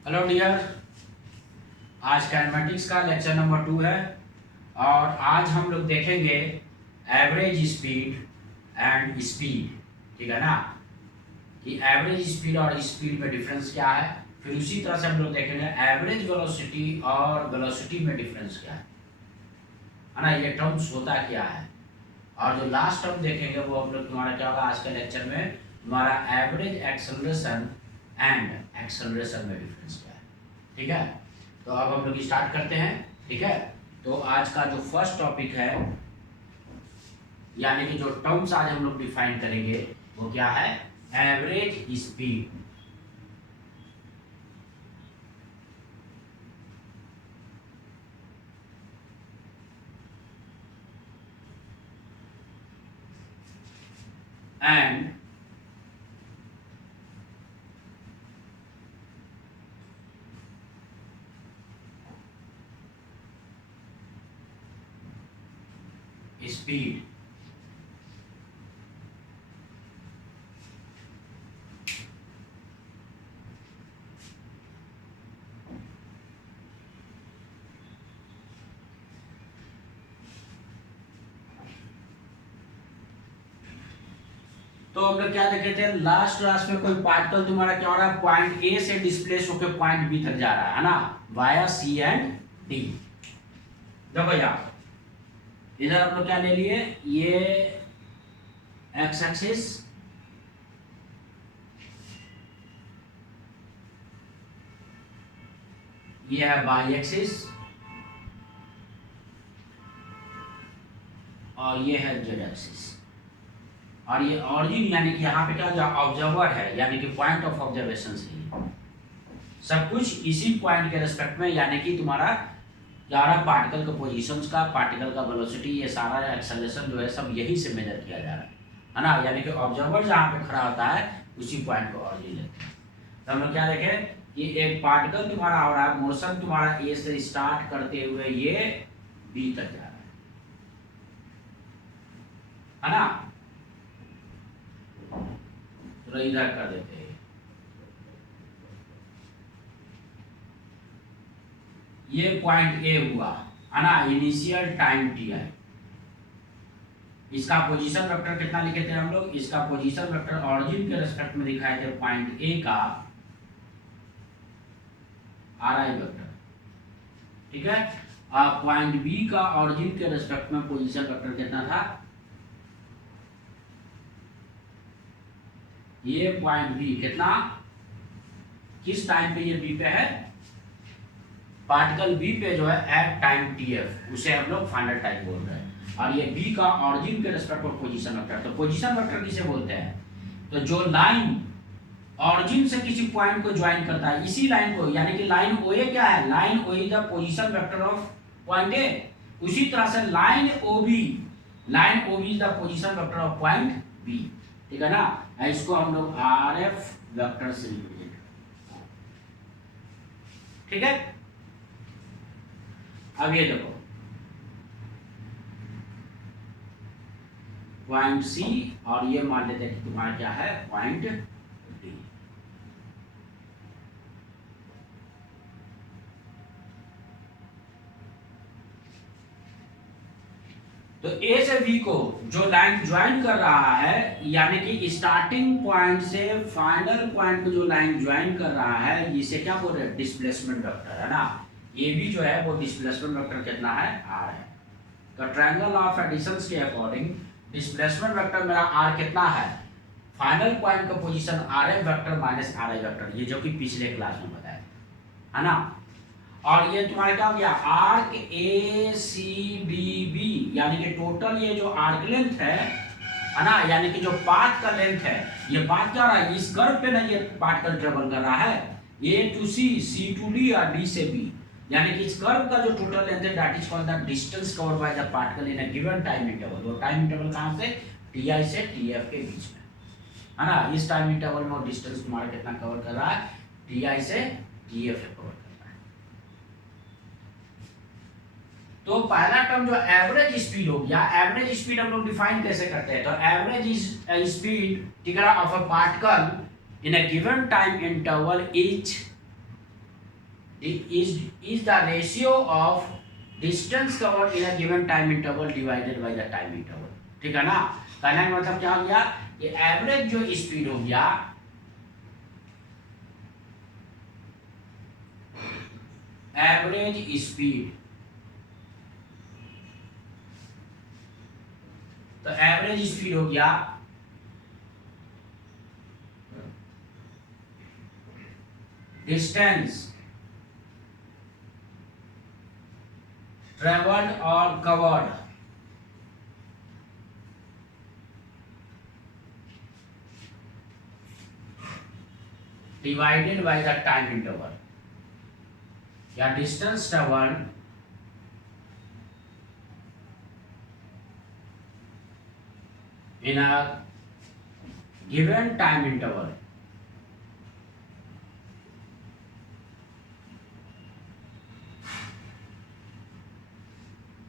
Hello dear. आज कैलमेटिक्स का lecture number 2 है और आज हम लोग देखेंगे एवरेज स्पीड एंड स्पीड। ठीक है ना, कि एवरेज स्पीड और स्पीड में डिफरेंस क्या है। फिर उसी तरह से हम लोग देखेंगे एवरेज वेलोसिटी और वेलोसिटी में डिफरेंस क्या है ना, ये टर्म्स होता क्या है। और जो लास्ट टर्म देखेंगे वो हम लोग तुम्हारा क्या होगा आज के लेक्चर में, तुम्हारा एवरेज एक्सेलरेशन एंड एक्सेलरेशन में डिफरेंस क्या है। ठीक है, तो अब हम लोग स्टार्ट करते हैं। ठीक है, तो आज का जो फर्स्ट टॉपिक है यानी कि जो टर्म्स आज हम लोग डिफाइन करेंगे वो क्या है, एवरेज स्पीड। And speed. तो हम लोग क्या देखे थे लास्ट क्लास में, कोई पार्टिकल तुम्हारा क्या हो रहा है, पॉइंट ए से डिस्प्लेस होकर पॉइंट बी तक जा रहा है ना, वाया सी एंड डी। देखो यार, इधर हम लोग क्या ले लिए, ये एक्स एक्सिस, ये है वाई एक्सिस और ये है जेड एक्सिस। और ये ऑरिजिन यानी कि यहाँ पे क्या जो ऑब्जर्वर है यानी कि पॉइंट ऑफ ऑब्जर्वेशन से सब कुछ इसी पॉइंट के रेस्पेक्ट में, यानी कि तुम्हारा सारा पार्टिकल का पोजीशंस का, पार्टिकल का वेलोसिटी, ये सारा एक्सेलरेशन जो है सब यही से मेजर किया जा रहा है ना। यानी कि ऑब्जर्वर जहाँ पे खड़ा होता है उसी पॉइंट को ऑरिजिन लेते हैं। तो हम लोग क्या देखें कि एक पार्टिकल तुम्हारा हो रहा है, मोशन तुम्हारा ए से स्टार्ट करते हुए ये बी तक जा रहा है ना। तो इधर कर देते हैं, ये पॉइंट ए हुआ है ना, इनिशियल टाइम टी है। इसका पोजीशन वेक्टर कितना लिखे थे हम लोग, इसका पोजीशन वेक्टर ऑरिजिन के रेस्पेक्ट में दिखाए थे पॉइंट ए का आर आई वेक्टर। ठीक है, पॉइंट बी का ऑरिजिन के रेस्पेक्ट में पोजीशन वेक्टर कितना था, ये पॉइंट बी कितना, किस टाइम पे ये बी पे है, पार्टिकल बी पे जो है एट टाइम टी एफ, उसे हम लोग फाइनल टाइम बोल रहे हैं। और ये बी का ऑरिजिन के रेस्पेक्ट में पोजीशन वेक्टर। तो पोजीशन वेक्टर किसे बोलते हैं, तो जो लाइन ऑरिजिन से किसी पॉइंट को ज्वाइन करता है, इसी लाइन को, यानी कि लाइन ओ ए क्या है, line O A the position vector of point A. उसी तरह से line O B, line O B is the position vector of point B. ठीक है ना, इसको हम लोग आर एफ वेक्टर से रिप्रेजेंट करते हैं। ठीक है, अब ये देखो पॉइंट सी और ये मान लेते हैं कि तुम्हारा क्या है, पॉइंट डी। तो ए से बी को जो लाइन ज्वाइन कर रहा है, यानी कि स्टार्टिंग पॉइंट से फाइनल पॉइंट को जो लाइन ज्वाइन कर रहा है, इसे क्या बोल रहे हैं, डिस्प्लेसमेंट वेक्टर है ना। ये भी जो है वो डिस्प्लेसमेंट वेक्टर कितना है, आर है। तो ट्रायंगल ऑफ एडिशन के अकॉर्डिंग डिस्प्लेसमेंट वेक्टर मेरा आर कितना है, फाइनल पॉइंट का position are I vector minus R I vector, ये जो कि पिछले क्लास में बताया है ना। और ये तुम्हारा क्या हो गया, arc A C B B, यानी कि टोटल ये जो आर्क लेंथ है ना, यानी कि जो पाथ का लेंथ है, ये पाथ क्या हो रहा है, इस कर्व पे ना ये पार्टिकल ट्रेवल कर रहा है, ए टू सी टू डी और डी से बी, यानी कि इस कर्व का जो टोटल लेंथ है that is called the distance covered by the particle in a given time interval. वो टाइम इंटरवल कहां से, टी आई से टी एफ के बीच में है ना। इस टाइम इंटरवल में डिस्टेंस तुम्हारा कितना कवर कर रहा है, टी आई से टी एफ कवर कर रहा है। तो पहला टर्म जो एवरेज स्पीड हो गया, एवरेज स्पीड हम लोग डिफाइन कैसे करते हैं, तो एवरेज इज स्पीड ठीक है of a particle in a given time interval is is the ratio of distance covered in a given time interval divided by the time interval। ठीक है ना। कहने का मतलब क्या हो गया कि एवरेज जो स्पीड हो गया, एवरेज स्पीड, तो एवरेज स्पीड हो गया डिस्टेंस ट्रेवल्ड और covered divided by the time interval, या distance travelled in a given time interval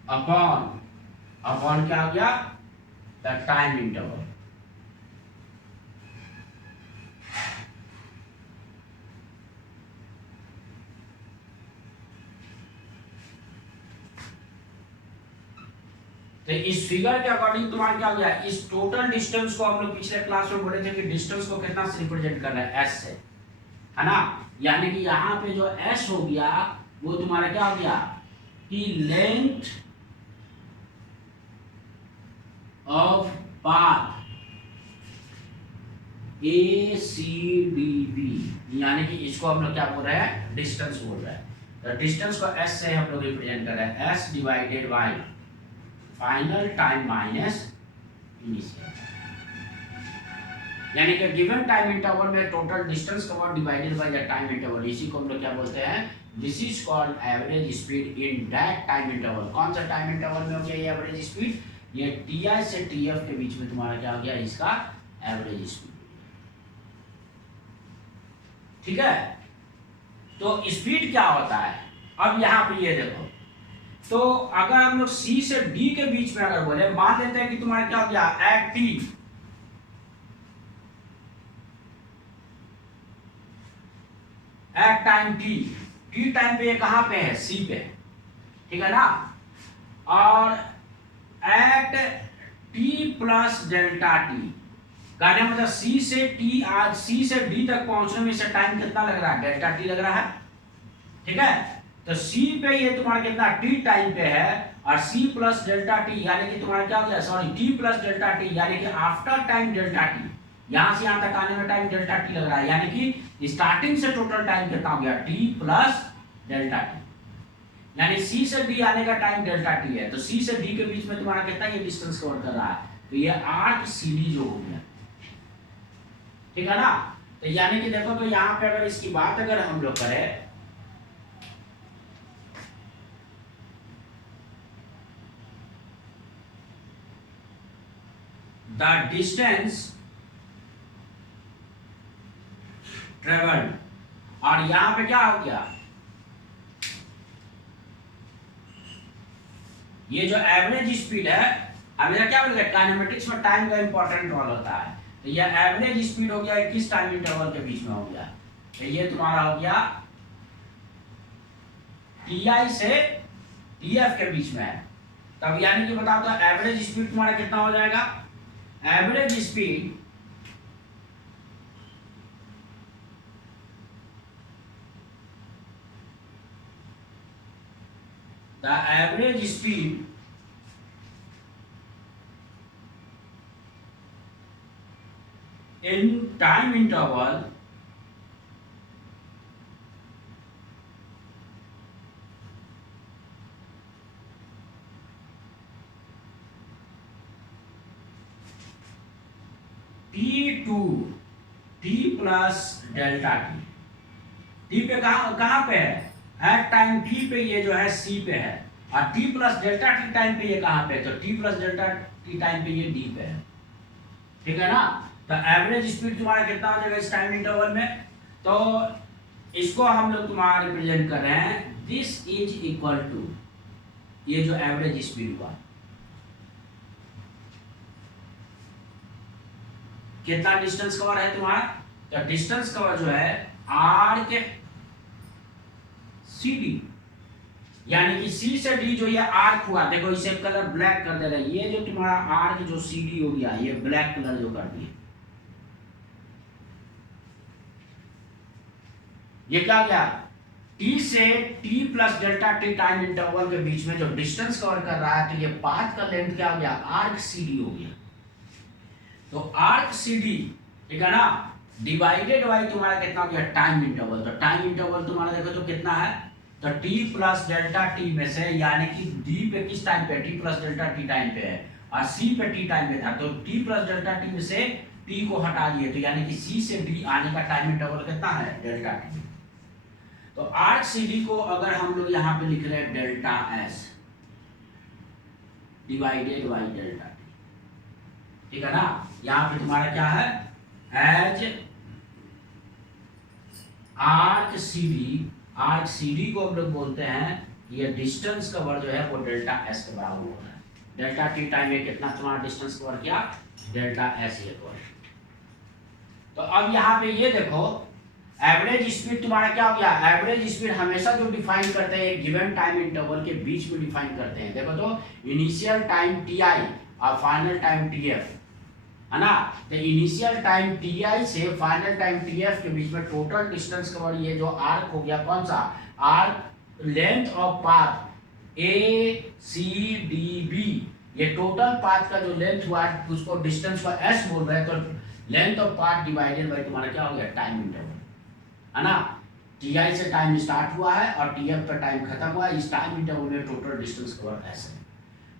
upon क्या हो गया the time interval। तो इस फिगर के अकॉर्डिंग तुम्हारा क्या हो गया, इस टोटल डिस्टेंस को हम लोग पिछले क्लास में बोले थे कि डिस्टेंस को कितना से रिप्रेजेंट कर रहा है, एस से, है ना। यानी कि यहाँ पे जो एस हो गया वो तुम्हारा क्या हो गया कि length of path A C D B, यानी कि इसको हम लोग क्या बोल रहे हैं, डिस्टेंस बोल रहे हैं। तो डिस्टेंस को एस से हम लोग रिप्रेजेंट कर रहे हैं, S divided by final time minus initial, यानी कि गिवन टाइम इंटरवल में total distance covered divided by the time interval, इसी को हम लोग क्या बोलते हैं, this is called average speed in that time interval. कौन सा टाइम इंटरवल में हो गया ये एवरेज स्पीड, ये टी आई से टी एफ के बीच में तुम्हारा क्या हो गया, इसका एवरेज स्पीड। ठीक है, तो स्पीड क्या होता है, अब यहाँ पे ये देखो, तो अगर हम लोग C से D के बीच में अगर बोले, मान लेते हैं कि तुम्हारा क्या हो गया at T, at time T time पे ये कहां पे है, C पे, ठीक है ना। और at T plus delta T, कहने मतलब C से T, आज C से D तक पहुंचने में से टाइम कितना लग रहा है, डेल्टा T लग रहा है, ठीक है। तो C पे ये तुम्हारा कितना T टाइम पे है, और C प्लस डेल्टा T यानी कि तुम्हारा क्या हो गया, sorry T plus delta T यानी कि आफ्टर टाइम डेल्टा T, यहां से यहां तक आने में टाइम डेल्टा T लग रहा है, यानी कि स्टार्टिंग से टोटल टाइम कितना हो गया, T प्लस डेल्टा T, यानी C से D आने का टाइम डेल्टा T है। तो C से D के बीच में तुम्हारा कितना ये डिस्टेंस कवर कर रहा है, तो ये आर्क CD जो हो गया, ठीक है ना। तो यानी कि देखो, तो यहाँ पे अगर इसकी बात अगर हम लोग करें, the distance traveled, और यहां पे क्या हो गया, ये जो एवरेज स्पीड है, हमें क्या बोलते हैं, काइनेमेटिक्स में टाइम का इंपॉर्टेंट रोल होता है। तो ये एवरेज स्पीड हो गया किस टाइम इंटरवल के बीच में हो गया, तो ये तुम्हारा हो गया टी आई से टी एफ के बीच में है। तब यानी कि बताओ तो एवरेज स्पीड तुम्हारा कितना हो जाएगा, average speed the average speed in time interval T to T plus delta T पे कहां पे है, एट टाइम T पे ये जो है C पे है, और T plus delta T time पे ये कहां पे है, तो T plus delta T time पे ये D पे है, ठीक है ना। तो एवरेज स्पीड तुम्हारा कितना हो जाएगा इस टाइम इंटरवल में, तो इसको हम लोग तुम्हारा रिप्रेजेंट कर रहे हैं, दिस इज इक्वल टू ये जो एवरेज स्पीड हुआ, कितना डिस्टेंस कवर है तुम्हारा, तो डिस्टेंस कवर जो है आर्क सी डी, यानी कि सी से डी जो ये आर्क हुआ, देखो इसे कलर ब्लैक कर दे रहा है, ये जो तुम्हारा आर्क जो सी डी हो गया, ये ब्लैक कलर जो कर दिए, ये क्या गया, टी से T plus delta T time interval के बीच में जो डिस्टेंस कवर कर रहा है, तो ये पाथ का लेंथ क्या हो गया, आर्क सी डी हो गया। तो आर्क सी डी, ठीक है ना, डिवाइडेड बाई तुम्हारा कितना हो गया, टाइम इंटरवल। तो टाइम इंटरवल तुम्हारा देखो तो कितना है, तो t प्लस डेल्टा टी में से, यानी कि d पे किस टाइम पे, t plus delta T time पे है और c पे t टाइम पे था, तो t प्लस डेल्टा टी में से t को हटा दिए, तो यानी कि c से d आने का टाइम इंटरवल कितना है, डेल्टा t। तो आर्क सी डी को अगर हम लोग यहाँ पे लिख रहे हैं delta s divided by delta T, ठीक है ना, यहाँ पे तुम्हारा क्या है, as arc C D, arc C D को हम लोग बोलते हैं, ये डिस्टेंस कवर जो है वो डेल्टा एस के बराबर हो रहा है। डेल्टा टी टाइम में कितना तुम्हारा डिस्टेंस कवर किया, डेल्टा एस ये कवर। तो अब यहाँ पे ये देखो, एवरेज स्पीड तुम्हारा क्या हो गया, एवरेज स्पीड हमेशा जो डिफाइन करते हैं एक गिवन टाइम इंटरवल के बीच में डिफाइन करते हैं। देखो तो इनिशियल टाइम टी आई और फाइनल टाइम टी एफ, है ना, तो इनिशियल टाइम टी आई से फाइनल टाइम टी एफ के बीच में टोटल डिस्टेंस कवर, ये जो आर्क हो गया, कौन सा arc, length of path A C D B, ये टोटल पाथ का जो लेंथ हुआ उसको डिस्टेंस को एस बोल रहे हैं, तो length of path divided by तुम्हारा क्या हो गया, टाइम इंटरवल, है ना, टी आई से टाइम स्टार्ट हुआ है और टी एफ पर टाइम खत्म हुआ है, इस टाइम इंटरवल में टोटल डिस्टेंस कवर एस है।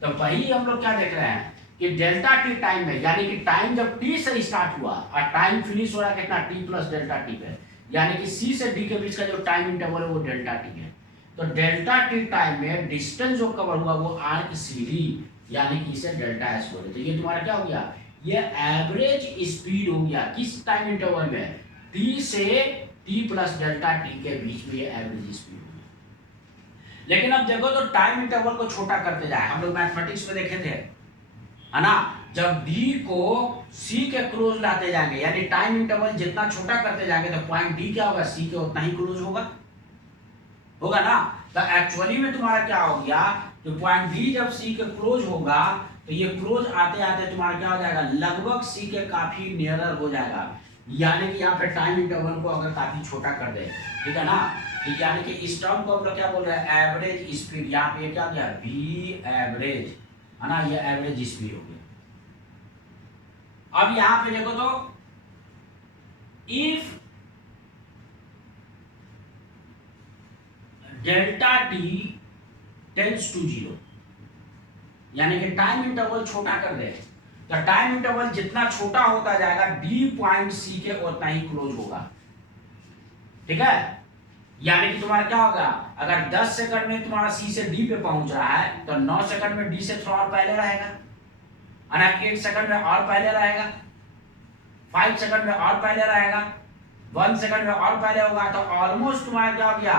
तो वही हम लोग क्या देख रहे हैं कि डेल्टा टी टाइम में, यानी कि टाइम जब टी से स्टार्ट हुआ और टाइम फिनिश हो रहा है कितना, टी प्लस डेल्टा टी पे, यानी कि सी से डी के बीच का जो टाइम इंटरवल है वो डेल्टा टी है। तो डेल्टा टी टाइम में डिस्टेंस जो कवर हुआ वो आर्क सी डी, यानी कि इसे डेल्टा एस बोले। तो ये तुम्हारा क्या हो गया, ये एवरेज स्पीड हो गया किस टाइम इंटरवल में, टी से टी प्लस डेल्टा टी के बीच में, ये एवरेज स्पीड हो गया। लेकिन अब देखो तो टाइम इंटरवल को छोटा करते जाए, हम लोग मैथमेटिक्स में देखे थे, है ना, जब d को c के क्लोज लाते जाएंगे, यानी टाइम इंटरवल जितना छोटा करते जाएंगे तो पॉइंट d क्या होगा, c के उतना ही क्लोज होगा, होगा ना। तो एक्चुअली में तुम्हारा क्या हो गया, तो पॉइंट d जब c के क्लोज होगा तो ये क्लोज आते आते तुम्हारा क्या हो जाएगा, लगभग c के काफी नियरर हो जाएगा, यानी कि यहाँ पे टाइम इंटरवल को अगर काफी छोटा कर दे, ठीक है ना, तो यानी कि इस टर्म को हम लोग क्या बोल रहे हैं, एवरेज स्पीड, यहाँ पे क्या गया, v एवरेज, है ना, ये एवरेज स्पीड हो गया। अब यहां पे देखो तो if delta T tends to 0, यानी कि टाइम इंटरवल छोटा कर दे, तो टाइम इंटरवल जितना छोटा होता जाएगा डी पॉइंट सी के उतना ही क्लोज होगा, ठीक है, यानी कि तुम्हारा क्या होगा, अगर 10 सेकंड में तुम्हारा सी से डी पे पहुंच रहा है तो 9 सेकंड में डी से थोड़ा और पहले रहेगा, है ना, 8 सेकंड में और पहले रहेगा, 5 सेकंड में और पहले रहेगा, 1 सेकंड में और पहले होगा, तो ऑलमोस्ट तुम्हारा क्या हो गया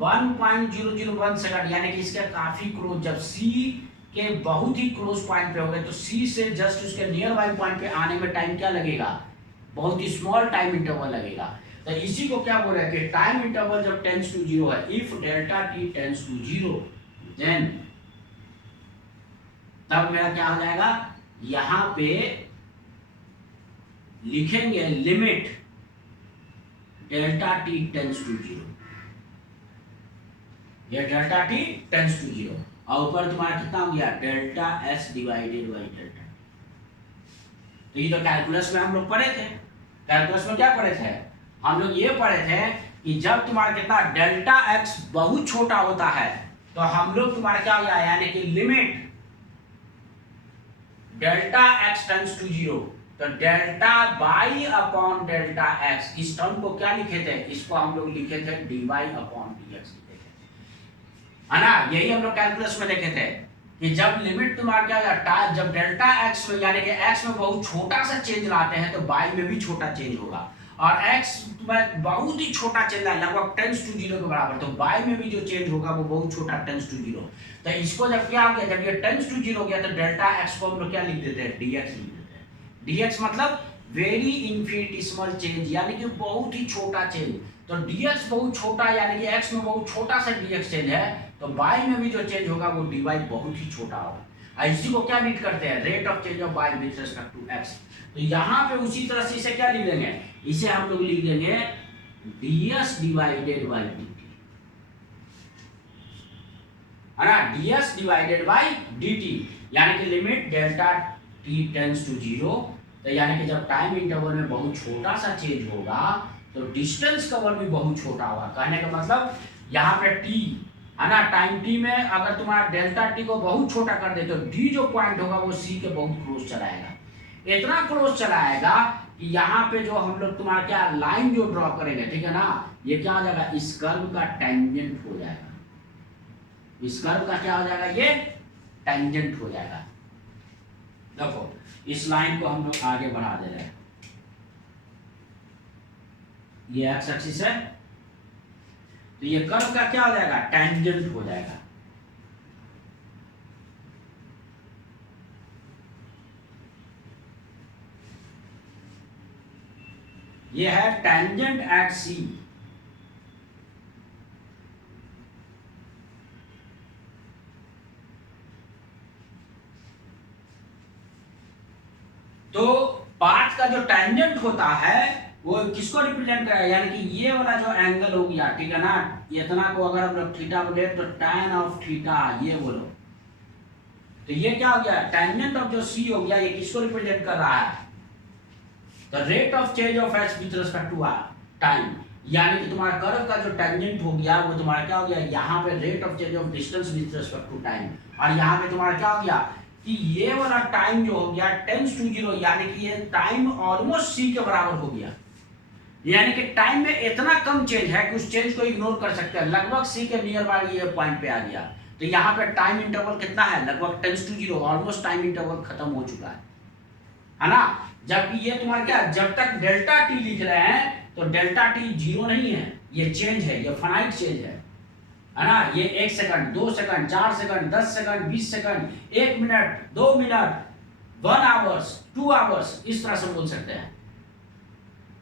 1.001 सेकंड, यानी कि इसके काफी क्लोज, जब सी के बहुत ही क्लोज पॉइंट पे हो गए तो सी से जस्ट उसके नियर बाई पॉइंट पे आने में टाइम क्या लगेगा, बहुत ही स्मॉल टाइम इंटरवल लगेगा। तो इसी को क्या बोल रहे हैं कि टाइम इंटरवल जब टेंड्स टू 0 है, if delta T tends to 0, then तब मेरा क्या हो जाएगा, यहां पे लिखेंगे limit delta T tends to 0, ये डेल्टा टी टेंड्स टू 0 और ऊपर तुम्हारा कितना हो गया, delta S divided by delta. तो ये तो कैलकुलस में हम लोग पढ़े थे, कैलकुलस में क्या पढ़े थे, हम लोग ये पढ़े थे कि जब तुम्हारा कितना डेल्टा एक्स बहुत छोटा होता है तो हम लोग तुम्हारा क्या हो गया, यानी कि limit delta X tends to 0, तो delta by upon delta X, इस टर्म को क्या लिखे थे, इसको हम लोग लिखे थे D by upon D X लिखे थे, है ना, यही हम लोग कैलकुलस में देखे थे कि जब लिमिट तुम्हारा क्या होगा, जब डेल्टा एक्स में, यानी कि एक्स में बहुत छोटा सा चेंज लाते हैं तो बाई में भी छोटा चेंज होगा, और x में बहुत ही छोटा चेंज है लगभग टेंड्स टू 0 के बराबर, तो y में भी जो चेंज होगा वो बहुत छोटा टेंड्स टू 0। तो इसको जब क्या हो गया, जब ये टेंड्स टू 0 हो गया तो डेल्टा x को हम लोग क्या लिख देते हैं, dx लिख देते हैं। dx मतलब वेरी इन्फिनिटिसिमल चेंज यानी कि बहुत ही छोटा चेंज। तो dx बहुत छोटा यानी कि x में बहुत छोटा सा dx चेंज है, तो y में भी जो चेंज होगा वो dy बहुत ही छोटा होगा। इसी को क्या रीड करते हैं, rate of change of y with respect to x। तो यहाँ पे उसी तरह से इसे क्या लिख देंगे, इसे हम लोग लिख देंगे ds डिवाइडेड बाई dt, है ना, ds डिवाइडेड बाई dt, यानी कि limit delta t tends to 0। तो यानी कि जब टाइम इंटरवल में बहुत छोटा सा चेंज होगा तो डिस्टेंस कवर भी बहुत छोटा होगा। कहने का मतलब यहाँ पे t है ना, टाइम t में अगर तुम्हारा डेल्टा t को बहुत छोटा कर दे तो d जो पॉइंट होगा वो c के बहुत क्लोज चलाएगा, इतना क्लोज चलाएगा कि यहाँ पे जो हम लोग तुम्हारा क्या लाइन जो ड्रॉ करेंगे, ठीक है ना, ये क्या हो जाएगा, इस कर्व का टेंजेंट हो जाएगा, इस कर्व का क्या हो जाएगा, ये टेंजेंट हो जाएगा। देखो इस लाइन को हम लोग आगे बढ़ा दे रहे हैं, ये एक्स एक्सिस है, तो ये कर्व का क्या हो जाएगा, टेंजेंट हो जाएगा। ये है टेंजेंट एट सी। तो पाथ का जो टेंजेंट होता है वो किसको रिप्रेजेंट करेगा, यानी कि ये वाला जो एंगल हो गया, ठीक है ना, इतना को अगर हम लोग थीटा बोले तो tan ऑफ थीटा ये बोलो, तो ये क्या हो गया, टेंजेंट ऑफ जो सी हो गया, ये किसको रिप्रेजेंट कर रहा है, the rate of change of X with respect to time, यानी कि तुम्हारा कर्व का जो टेंजेंट हो गया वो तुम्हारा क्या हो गया, यहाँ पे rate of change of distance with respect to time, और यहाँ पे तुम्हारा क्या हो गया कि ये वाला टाइम जो हो गया टेंस टू 0, यानी कि ये टाइम ऑलमोस्ट सी के बराबर हो गया, यानी कि टाइम में इतना कम चेंज है कि उस चेंज को इग्नोर कर सकते हैं, लगभग सी के नियर बाय ये पॉइंट पे आ गया। तो यहाँ पे टाइम इंटरवल कितना है, लगभग tends to 0, almost time interval खत्म हो चुका है ना। जबकि ये तुम्हारा क्या, जब तक डेल्टा टी लिख रहे हैं तो डेल्टा टी 0 नहीं है, ये चेंज है, ये फाइनाइट चेंज है ना, ये 1 second, 2 second, 4 second, 10 second, 20 second, 1 minute, 2 minute, 1 hours, 2 hours, इस तरह से बोल सकते हैं।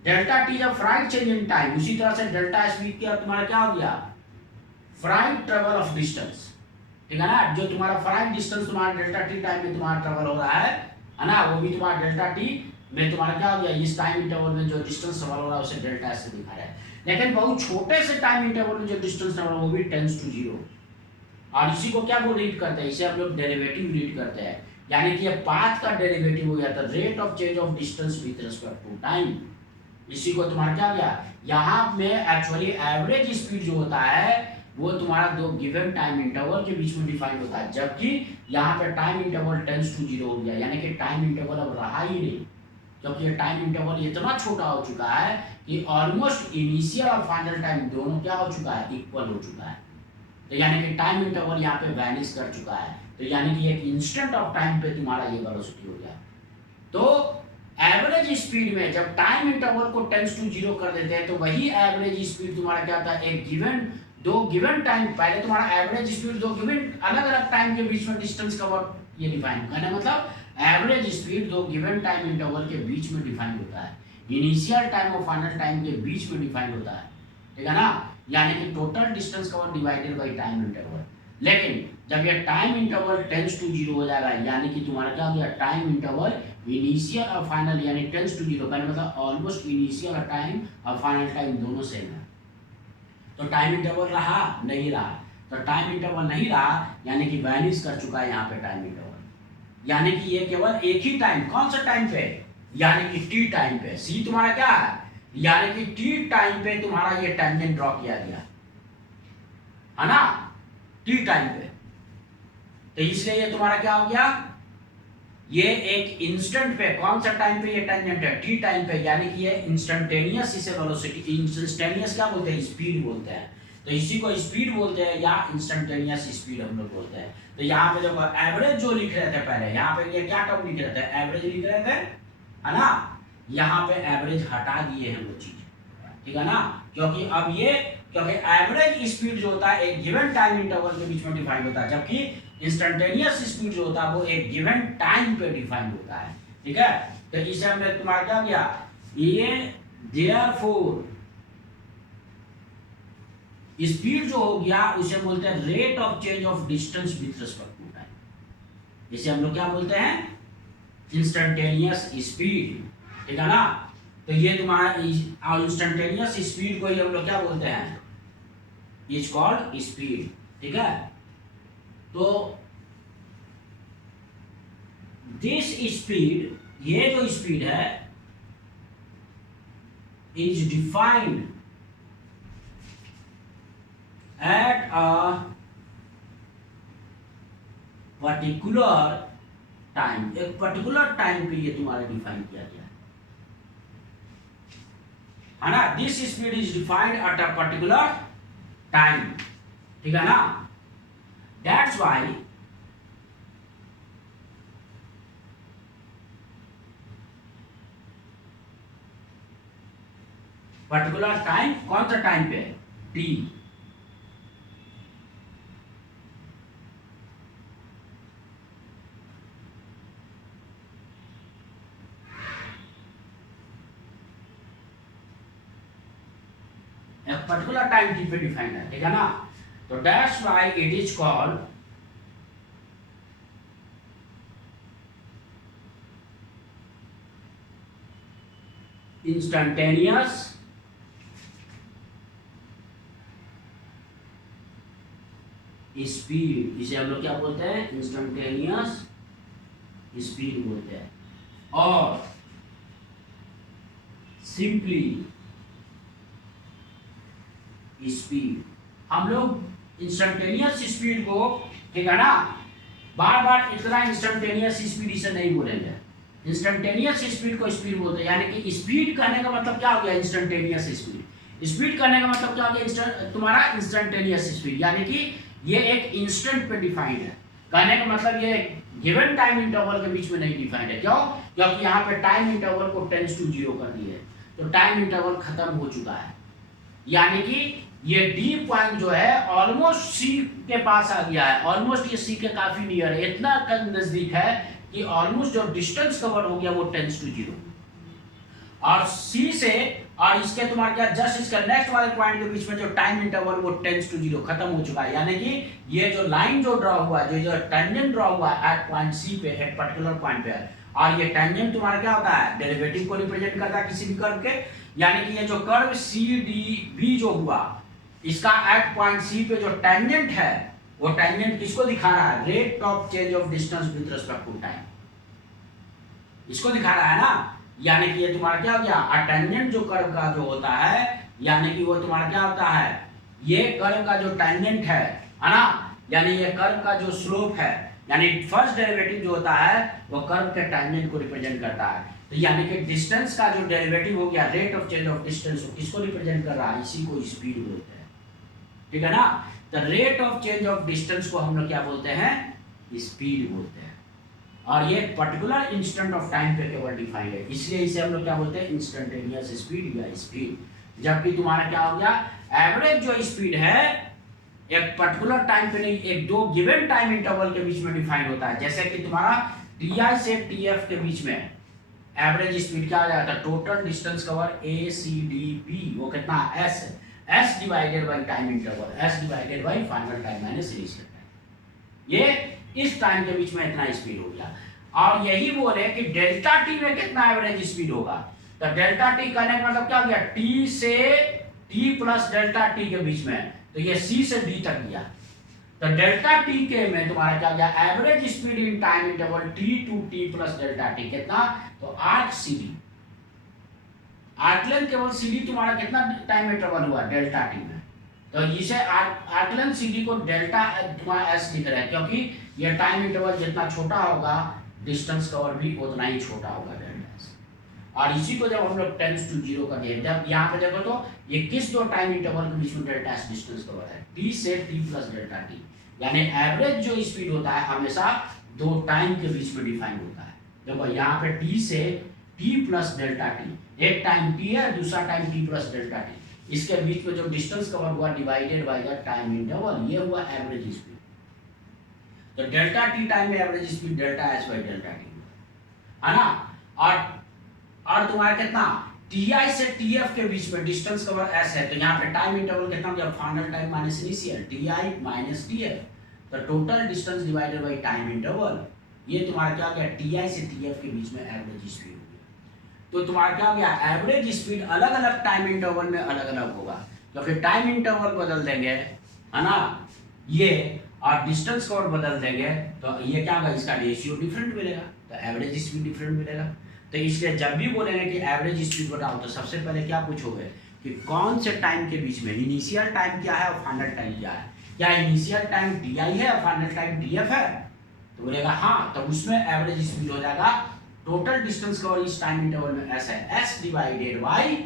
डेल्टा टी जब फ्राइड चेंज इन टाइम, उसी तरह से डेल्टा एस वी का तुम्हारा क्या हो गया, फ्राइड ट्रेवल ऑफ डिस्टेंस, ठीक है ना, जो तुम्हारा फ्राइड डिस्टेंस तुम्हारा डेल्टा टी टाइम में तुम्हारा ट्रेवल हो रहा है ना, वो भी तुम्हारा डेल्टा टी में तुम्हारा क्या हो गया, इस टाइम इंटरवल में जो डिस्टेंस ट्रेवल हो रहा है उसे डेल्टा एस से दिखा रहा है। लेकिन बहुत छोटे से टाइम इंटरवल में जो डिस्टेंस ट्रेवल वो भी टेंस टू 0, और इसी को क्या वो रीड करते हैं, इसे हम लोग डेरिवेटिव रीड करते हैं, यानी कि ये पाथ का डेरिवेटिव हो गया था, rate of change of distance with respect to time. इसी को तुम्हारा क्या गया, यहाँ में एक्चुअली एवरेज स्पीड जो होता है वो तुम्हारा दो गिवन टाइम इंटरवल के बीच में डिफाइन होता है, जबकि यहाँ पे टाइम इंटरवल टेंस टू 0 हो गया, यानी कि टाइम इंटरवल अब रहा ही नहीं, क्योंकि ये टाइम इंटरवल इतना छोटा हो चुका है कि ऑलमोस्ट इनिशियल और फाइनल टाइम दोनों क्या हो चुका है, इक्वल हो चुका है। तो यानी कि टाइम इंटरवल यहाँ पे वैनिश कर चुका है, तो यानी कि एक इंस्टेंट ऑफ टाइम पे तुम्हारा ये वेलोसिटी हो गया। तो एवरेज स्पीड में जब टाइम इंटरवल को टेंस टू 0 कर देते हैं तो वही एवरेज स्पीड तुम्हारा क्या था, एक गिवन दो गिवन टाइम, पहले तुम्हारा एवरेज स्पीड दो गिवन अलग अलग टाइम के बीच में डिस्टेंस कवर ये डिफाइन करना, मतलब एवरेज स्पीड दो गिवन टाइम इंटरवल के बीच में डिफाइन होता है, इनिशियल टाइम और फाइनल टाइम के बीच में डिफाइन होता है, ठीक है ना, यानी कि total distance cover divided by time interval. लेकिन जब ये टाइम इंटरवल टेंस टू 0 हो जाएगा, यानी कि तुम्हारा क्या हो गया, टाइम इंटरवल इनिशियल और फाइनल यानी टेंस टू 0 का मतलब ऑलमोस्ट इनिशियल और टाइम और फाइनल टाइम दोनों सेम है। तो टाइम इंटरवल रहा नहीं रहा, तो टाइम इंटरवल नहीं रहा यानी कि वैनिश कर चुका है यहाँ पे टाइम इंटरवल, यानी कि ये केवल एक ही टाइम, कौन सा टाइम पे, यानी कि टी टाइम पे, सी तुम्हारा क्या है, यानी कि टी टाइम पे तुम्हारा ये टेंजेंट ड्रॉ किया गया है ना, टी टाइम पे। तो इसलिए ये तुम्हारा क्या हो गया, ये एक इंस्टेंट पे, कौन सा टाइम पे ये टेंजेंट है, टी टाइम पे, यानी कि ये इंस्टेंटेनियस, इसे वेलोसिटी इंस्टेंटेनियस क्या बोलते हैं, स्पीड बोलते हैं, तो इसी को स्पीड बोलते हैं या इंस्टेंटेनियस स्पीड हम लोग बोलते हैं। तो यहाँ पे देखो एवरेज जो लिख रहे थे पहले, यहाँ पे ये क्या टर्म लिख रहे थे, एवरेज लिख रहे थे, है ना, यहाँ पे एवरेज हटा दिए हैं वो चीज, ठीक है ना, क्योंकि अब ये, क्योंकि एवरेज स्पीड जो होता है एक गिवन टाइम इंटरवल के बीच में डिफाइन होता है, जबकि इंस्टेंटेनियस स्पीड जो होता है वो एक गिवन टाइम पे डिफाइन होता है, ठीक है। तो इसे हमने तुम्हारा क्या किया, ये देयरफॉर स्पीड जो हो गया उसे बोलते हैं rate of change of distance with respect to time. इसे हम लोग क्या बोलते हैं, इंस्टेंटेनियस स्पीड, ठीक है ना। तो ये तुम्हारा इंस्टेंटेनियस स्पीड को ही हम लोग क्या बोलते हैं, इज कॉल्ड स्पीड, ठीक है। तो दिस स्पीड, ये जो स्पीड है, is defined at a particular time, एक पर्टिकुलर टाइम पे ये तुम्हारा डिफाइन किया गया है ना। This speed is defined at a particular time, ठीक है ना। दैट्स वाई पर्टिकुलर टाइम, कौन सा टाइम पे, टी। एक पर्टिकुलर टाइम टी पे डिफाइंड है, ठीक है ना। तो that's why it is called instantaneous speed. इसे हम लोग क्या बोलते हैं, इंस्टेंटेनियस स्पीड बोलते हैं। और सिंपली स्पीड, हम लोग इंस्टेंटेनियस स्पीड को, ठीक है ना, बार बार इतना इंस्टेंटेनियस स्पीड इसे नहीं बोलेंगे। इंस्टेंटेनियस स्पीड को स्पीड बोलते हैं, यानी कि स्पीड कहने का मतलब क्या हो गया, इंस्टेंटेनियस स्पीड। स्पीड करने का मतलब क्या हो गया, तुम्हारा इंस्टेंटेनियस स्पीड, यानी कि ये एक इंस्टेंट पे डिफाइंड है। कहने का मतलब ये गिवन टाइम इंटरवल के बीच में नहीं डिफाइंड है। क्यों, क्योंकि यहाँ पे टाइम इंटरवल को टेंस टू 0 कर दिए, तो टाइम इंटरवल खत्म हो चुका है। यानी कि ये डी पॉइंट जो है ऑलमोस्ट सी के पास आ गया है, ऑलमोस्ट ये सी के काफी नियर है, इतना नजदीक है कि ऑलमोस्ट जो डिस्टेंस कवर हो गया वो टेंस टू 0। और सी से और इसके तुम्हारा क्या, जस्ट इसका नेक्स्ट वाले पॉइंट के बीच में जो टाइम इंटरवल वो टेंस टू 0 खत्म हो चुका है। यानी कि ये जो लाइन जो ड्रॉ हुआ है, जो टेंजेंट ड्रॉ हुआ है एट पॉइंट सी पे, एट पर्टिकुलर पॉइंट पे, और ये टेंजेंट तुम्हारा क्या होता है, डेरिवेटिव को रिप्रेजेंट करता है किसी भी कर्व के। यानी कि ये जो कर्व सी डी बी जो हुआ, इसका एट पॉइंट सी पे जो टेंजेंट है, वो टेंजेंट किसको दिखा रहा है, rate of change of distance with respect to time, इसको दिखा रहा है ना। यानी कि ये तुम्हारा क्या हो गया, टेंजेंट जो कर्व का जो होता है, यानी कि वो तुम्हारा क्या होता है, ये कर्व का जो टेंजेंट है ना, यानी ये कर्व का जो स्लोप है, यानी फर्स्ट डेरिवेटिव जो होता है वो कर्व के टेंजेंट को रिप्रेजेंट करता है। तो यानी कि डिस्टेंस का जो डेरिवेटिव हो गया, rate of change of distance, किसको रिप्रेजेंट कर रहा है, इसी को स्पीड बोलते हैं, ठीक है ना। The rate of change of distance को हम लोग क्या बोलते हैं, स्पीड बोलते हैं। और ये पर्टिकुलर इंस्टेंट ऑफ टाइम पे केवल डिफाइंड है, इसलिए इसे हम लोग क्या बोलते हैं, इंस्टेंटेनियस स्पीड या स्पीड। जबकि तुम्हारा क्या हो गया, एवरेज जो स्पीड है एक पर्टिकुलर टाइम पे नहीं, एक दो गिवन टाइम इंटरवल के बीच में डिफाइंड होता है। जैसे कि तुम्हारा टी से टीएफ के बीच में एवरेज स्पीड क्या आ जाता है, टोटल डिस्टेंस कवर ए सी डी बी, वो कितना, S, S divided by time interval, S divided by final time minus initial time. ये इस टाइम के बीच में इतना स्पीड हो गया। और यही बोले कि डेल्टा टी में कितना एवरेज स्पीड होगा, तो डेल्टा टी कहने का मतलब क्या हो गया, टी से टी प्लस डेल्टा टी के बीच में, तो ये सी से डी तक गया। तो डेल्टा टी के में तुम्हारा क्या गया, average speed in time interval T to T plus delta T कितना, तो arc C D, arc length केवल सी डी तुम्हारा कितना टाइम इंटरवल हुआ डेल्टा टी में, तो इसे आर्क लेंथ सी डी को डेल्टा तुम्हारा एस लिख रहा है, क्योंकि ये टाइम इंटरवल जितना छोटा होगा डिस्टेंस कवर भी उतना ही छोटा होगा डेल्टा एस। और इसी को जब हम लोग टेंस टू 0 कर दिए, जब यहाँ पे देखो तो ये किस दो टाइम इंटरवल के बीच में डेल्टा एस डिस्टेंस कवर है, टी से टी प्लस डेल्टा टी, यानी एवरेज जो स्पीड होता है हमेशा दो टाइम के बीच में डिफाइन होता है। देखो यहाँ पे टी से टी प्लस डेल्टा टी, एक टाइम टी है, दूसरा time T plus delta T, इसके बीच में जो डिस्टेंस कवर हुआ divided by the time interval, ये हुआ एवरेज स्पीड। तो डेल्टा टी टाइम में average speed delta S by delta T है ना। और और तुम्हारा कितना टी से टीएफ के बीच में डिस्टेंस कवर एस है, तो यहाँ पे टाइम इंटरवल कितना हो गया, final time minus initial, t minus tf, तो total distance divided by time interval, ये तुम्हारा क्या हो गया, टी से टीएफ के बीच में एवरेज स्पीड हो गया। तो तुम्हारा क्या हो गया, एवरेज स्पीड अलग अलग टाइम इंटरवल में अलग अलग होगा, तो फिर टाइम इंटरवल बदल देंगे, है ना, ये और डिस्टेंस कवर बदल देंगे, तो ये क्या होगा, इसका रेशियो डिफरेंट मिलेगा, तो एवरेज स्पीड डिफरेंट मिलेगा। तो इसलिए जब भी बोलेंगे कि एवरेज स्पीड बताओ, तो सबसे पहले क्या पूछोगे कि कौन से टाइम के बीच में, इनिशियल टाइम क्या है और फाइनल टाइम क्या है, क्या इनिशियल टाइम टी है और फाइनल टाइम टीएफ है, तो बोलेगा हाँ, तो उसमें एवरेज स्पीड हो जाएगा टोटल डिस्टेंस कवर इस टाइम इंटरवल में एस है, S divided by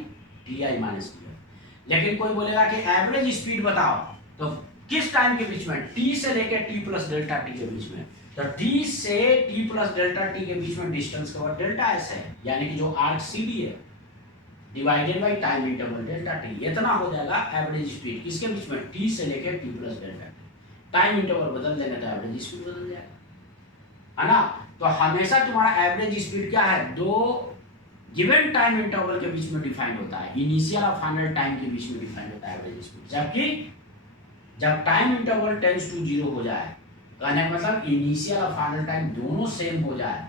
T minus TF. लेकिन कोई बोलेगा कि एवरेज स्पीड बताओ, तो किस टाइम के बीच में, टी से लेकर टी प्लस डेल्टा टी के बीच में, तो टी से टी प्लस डेल्टा टी के बीच में डिस्टेंस कवर डेल्टा एस है, यानी कि जो आर्क सी डी है divided by time interval delta T, इतना हो जाएगा एवरेज स्पीड किसके बीच में, टी से लेकर T plus delta T. Time interval बदल देंगे तो एवरेज स्पीड बदल जाएगा, है ना। तो हमेशा तुम्हारा एवरेज स्पीड क्या है, दो गिवन टाइम इंटरवल के बीच में डिफाइन होता है, इनिशियल और फाइनल टाइम के बीच में डिफाइन होता है एवरेज स्पीड। जबकि जब time interval tends to zero हो जाए, कहने का मतलब इनिशियल और फाइनल टाइम दोनों सेम हो जाए,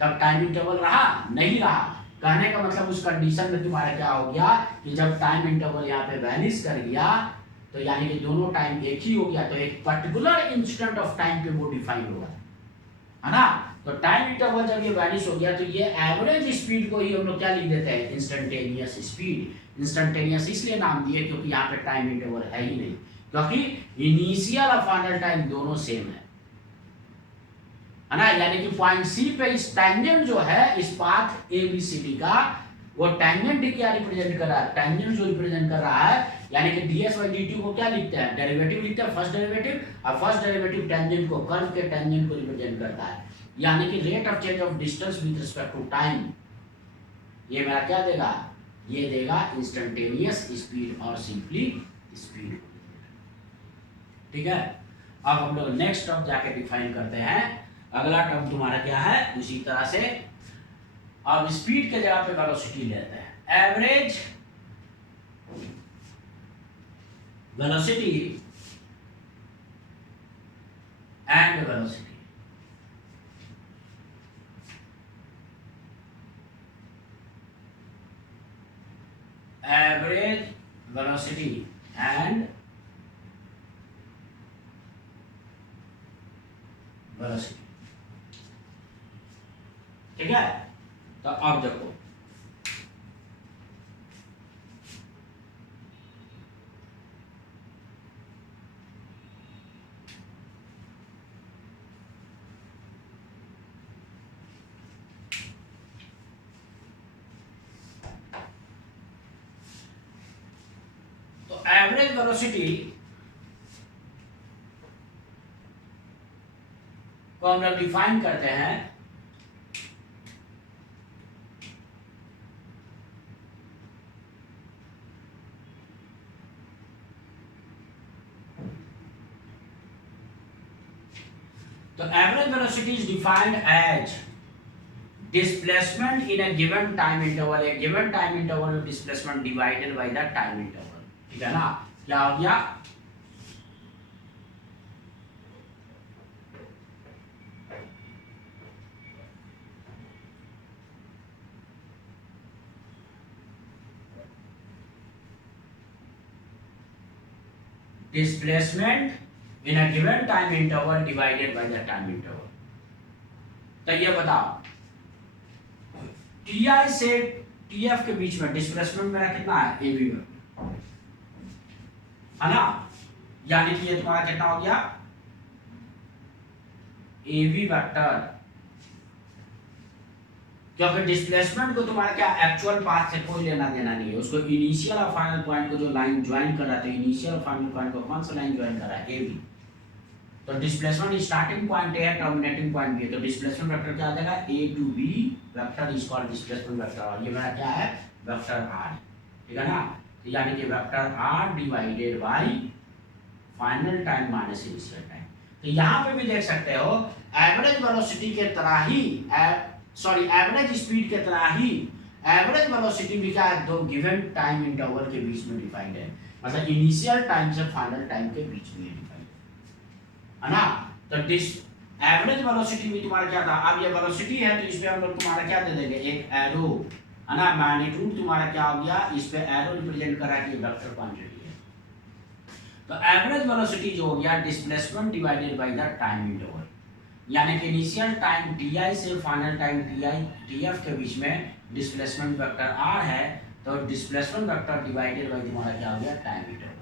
तब टाइम इंटरवल रहा नहीं रहा, कहने का मतलब उस कंडीशन में तुम्हारा क्या हो गया कि जब टाइम इंटरवल यहाँ पे वैनिश कर गया, तो यानी कि दोनों टाइम एक ही हो गया, तो एक पर्टिकुलर इंस्टेंट ऑफ टाइम पे वो डिफाइन होगा, है ना। तो टाइम इंटरवल जब ये वैनिश हो गया, तो ये एवरेज स्पीड को ही हम लोग क्या लिख देते हैं, इंस्टेंटेनियस स्पीड। इंस्टेंटेनियस इसलिए नाम दिए क्योंकि यहाँ पे टाइम इंटरवल है ही नहीं, क्योंकि इनिशियल और फाइनल टाइम दोनों सेम है ना। यानी कि पॉइंट सी पे इस टैंजेंट जो है इस path A B C D का, वो टैंजेंट क्या रिप्रेजेंट कर रहा है, टैंजेंट जो रिप्रेजेंट कर रहा है, यानी कि ds by dt को क्या लिखते हैं, डेरिवेटिव लिखते हैं, फर्स्ट डेरिवेटिव, और फर्स्ट डेरिवेटिव टैंजेंट को, कर्व के टैंजेंट को रिप्रेजेंट करता है, यानी कि rate of change of distance with respect to time. ये मेरा क्या देगा, ये देगा इंस्टेंटेनियस स्पीड और सिंपली स्पीड, ठीक है। अब हम लोग नेक्स्ट टर्म जाके डिफाइन करते हैं, अगला टर्म तुम्हारा क्या है, उसी तरह से अब स्पीड के जगह पे वेलोसिटी लेते हैं, average velocity and velocity. Average velocity and velocity, ठीक है। तो अब देखो, तो एवरेज वेलोसिटी को हम लोग डिफाइन करते हैं तो average velocity is defined as displacement in a given time interval, a given time interval में displacement divided by the time interval, ठीक है ना। क्या हो गया, displacement in a given time interval divided by the time interval. तो ये बताओ, टी से टीएफ के बीच में डिस्प्लेसमेंट मेरा कितना है, एवी में, है ना, यानी कि ये तुम्हारा कितना हो गया, एवी वेक्टर, क्योंकि डिस्प्लेसमेंट को तुम्हारा क्या एक्चुअल पाथ से कोई लेना देना नहीं है, उसको इनिशियल और फाइनल पॉइंट को जो लाइन ज्वाइन कर रहा है, इनिशियल और फाइनल पॉइंट को कौन सा लाइन ज्वाइन कर रहा है, एबी। तो डिस्प्लेसमेंट स्टार्टिंग पॉइंट ए है, टर्मिनेटिंग पॉइंट बी है, तो डिस्प्लेसमेंट वेक्टर क्या आ जाएगा, A to B vector is called displacement vector, और ये मेरा क्या है, वेक्टर आर, ठीक है ना। तो यानी कि vector R divided by final time minus initial time. तो यहाँ पे भी देख सकते हो एवरेज वेलोसिटी के तरह ही सॉरी एवरेज स्पीड की तरह ही एवरेज वेलोसिटी भी क्या है, दो गिवन टाइम इंटरवल के बीच में डिफाइंड है, मतलब इनिशियल टाइम से फाइनल टाइम के बीच में डिफाइंड है ना। तो एवरेज वेलोसिटी भी तुम्हारा क्या था, अब ये वेलोसिटी है तो इसमें हम लोग तुम्हारा क्या दे देंगे, एक एरो है ना, मैग्नीट्यूड तुम्हारा क्या हो गया, इस पे एरो रिप्रेजेंट करा कि वेक्टर क्वांटिटी है। तो एवरेज वेलोसिटी जो हो गया displacement divided by the time interval, यानी कि इनिशियल टाइम ti से फाइनल टाइम tf के बीच में डिस्प्लेसमेंट वेक्टर r है, तो डिस्प्लेसमेंट वेक्टर डिवाइडेड बाय तुम्हारा क्या हो गया, टाइम इंटरवल।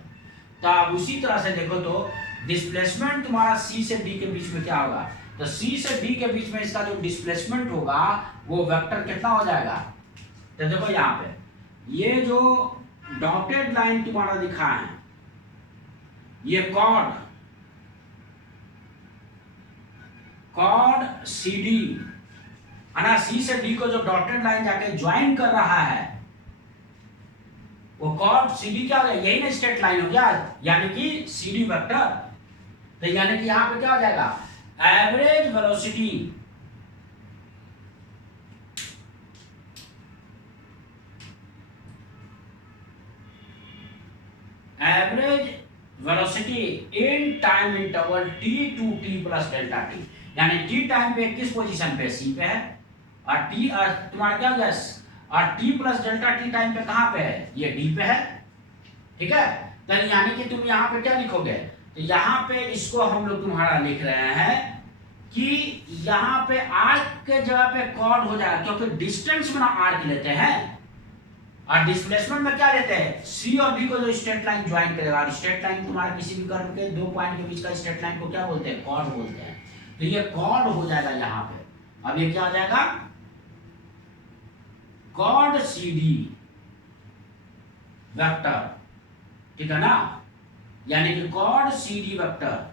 तो अब उसी तरह से देखो तो डिस्प्लेसमेंट तुम्हारा c से d के बीच में क्या होगा, तो c से d के बीच में इसका जो डिस्प्लेसमेंट होगा वो वेक्टर कितना हो जाएगा, तो देखो यहाँ पे ये जो डॉटेड लाइन तुम्हारा दिखा है, ये कॉर्ड CD है ना, C से D को जो डॉटेड लाइन जाके ज्वाइन कर रहा है वो कॉर्ड CD क्या हो गया, यही ना स्ट्रेट लाइन हो गया, यानी कि CD वेक्टर। तो यानी कि यहां पे क्या हो जाएगा, average velocity in time interval t to t plus delta t, यानी t टाइम पे किस पोजीशन पे, c पे है, और t तुम्हारा क्या हो गया, और t plus delta t time पे कहां पे है, ये d पे है, ठीक है। तो यानी कि तुम यहाँ पे क्या लिखोगे, तो यहाँ पे इसको हम लोग तुम्हारा लिख रहे हैं कि यहाँ पे आर्क के जगह पे कॉर्ड हो जाएगा, क्योंकि डिस्टेंस में ना आर्क लेते हैं और डिस्प्लेसमेंट में क्या लेते हैं, C और D को जो स्ट्रेट लाइन ज्वाइन करेगा, और स्ट्रेट लाइन तुम्हारा किसी भी कर्व के दो पॉइंट के बीच का स्ट्रेट लाइन को क्या बोलते हैं, कॉर्ड बोलते हैं। तो ये कॉर्ड हो जाएगा यहाँ पे, अब ये क्या हो जाएगा, कॉर्ड CD वेक्टर, ठीक है ना, यानी कि chord CD vector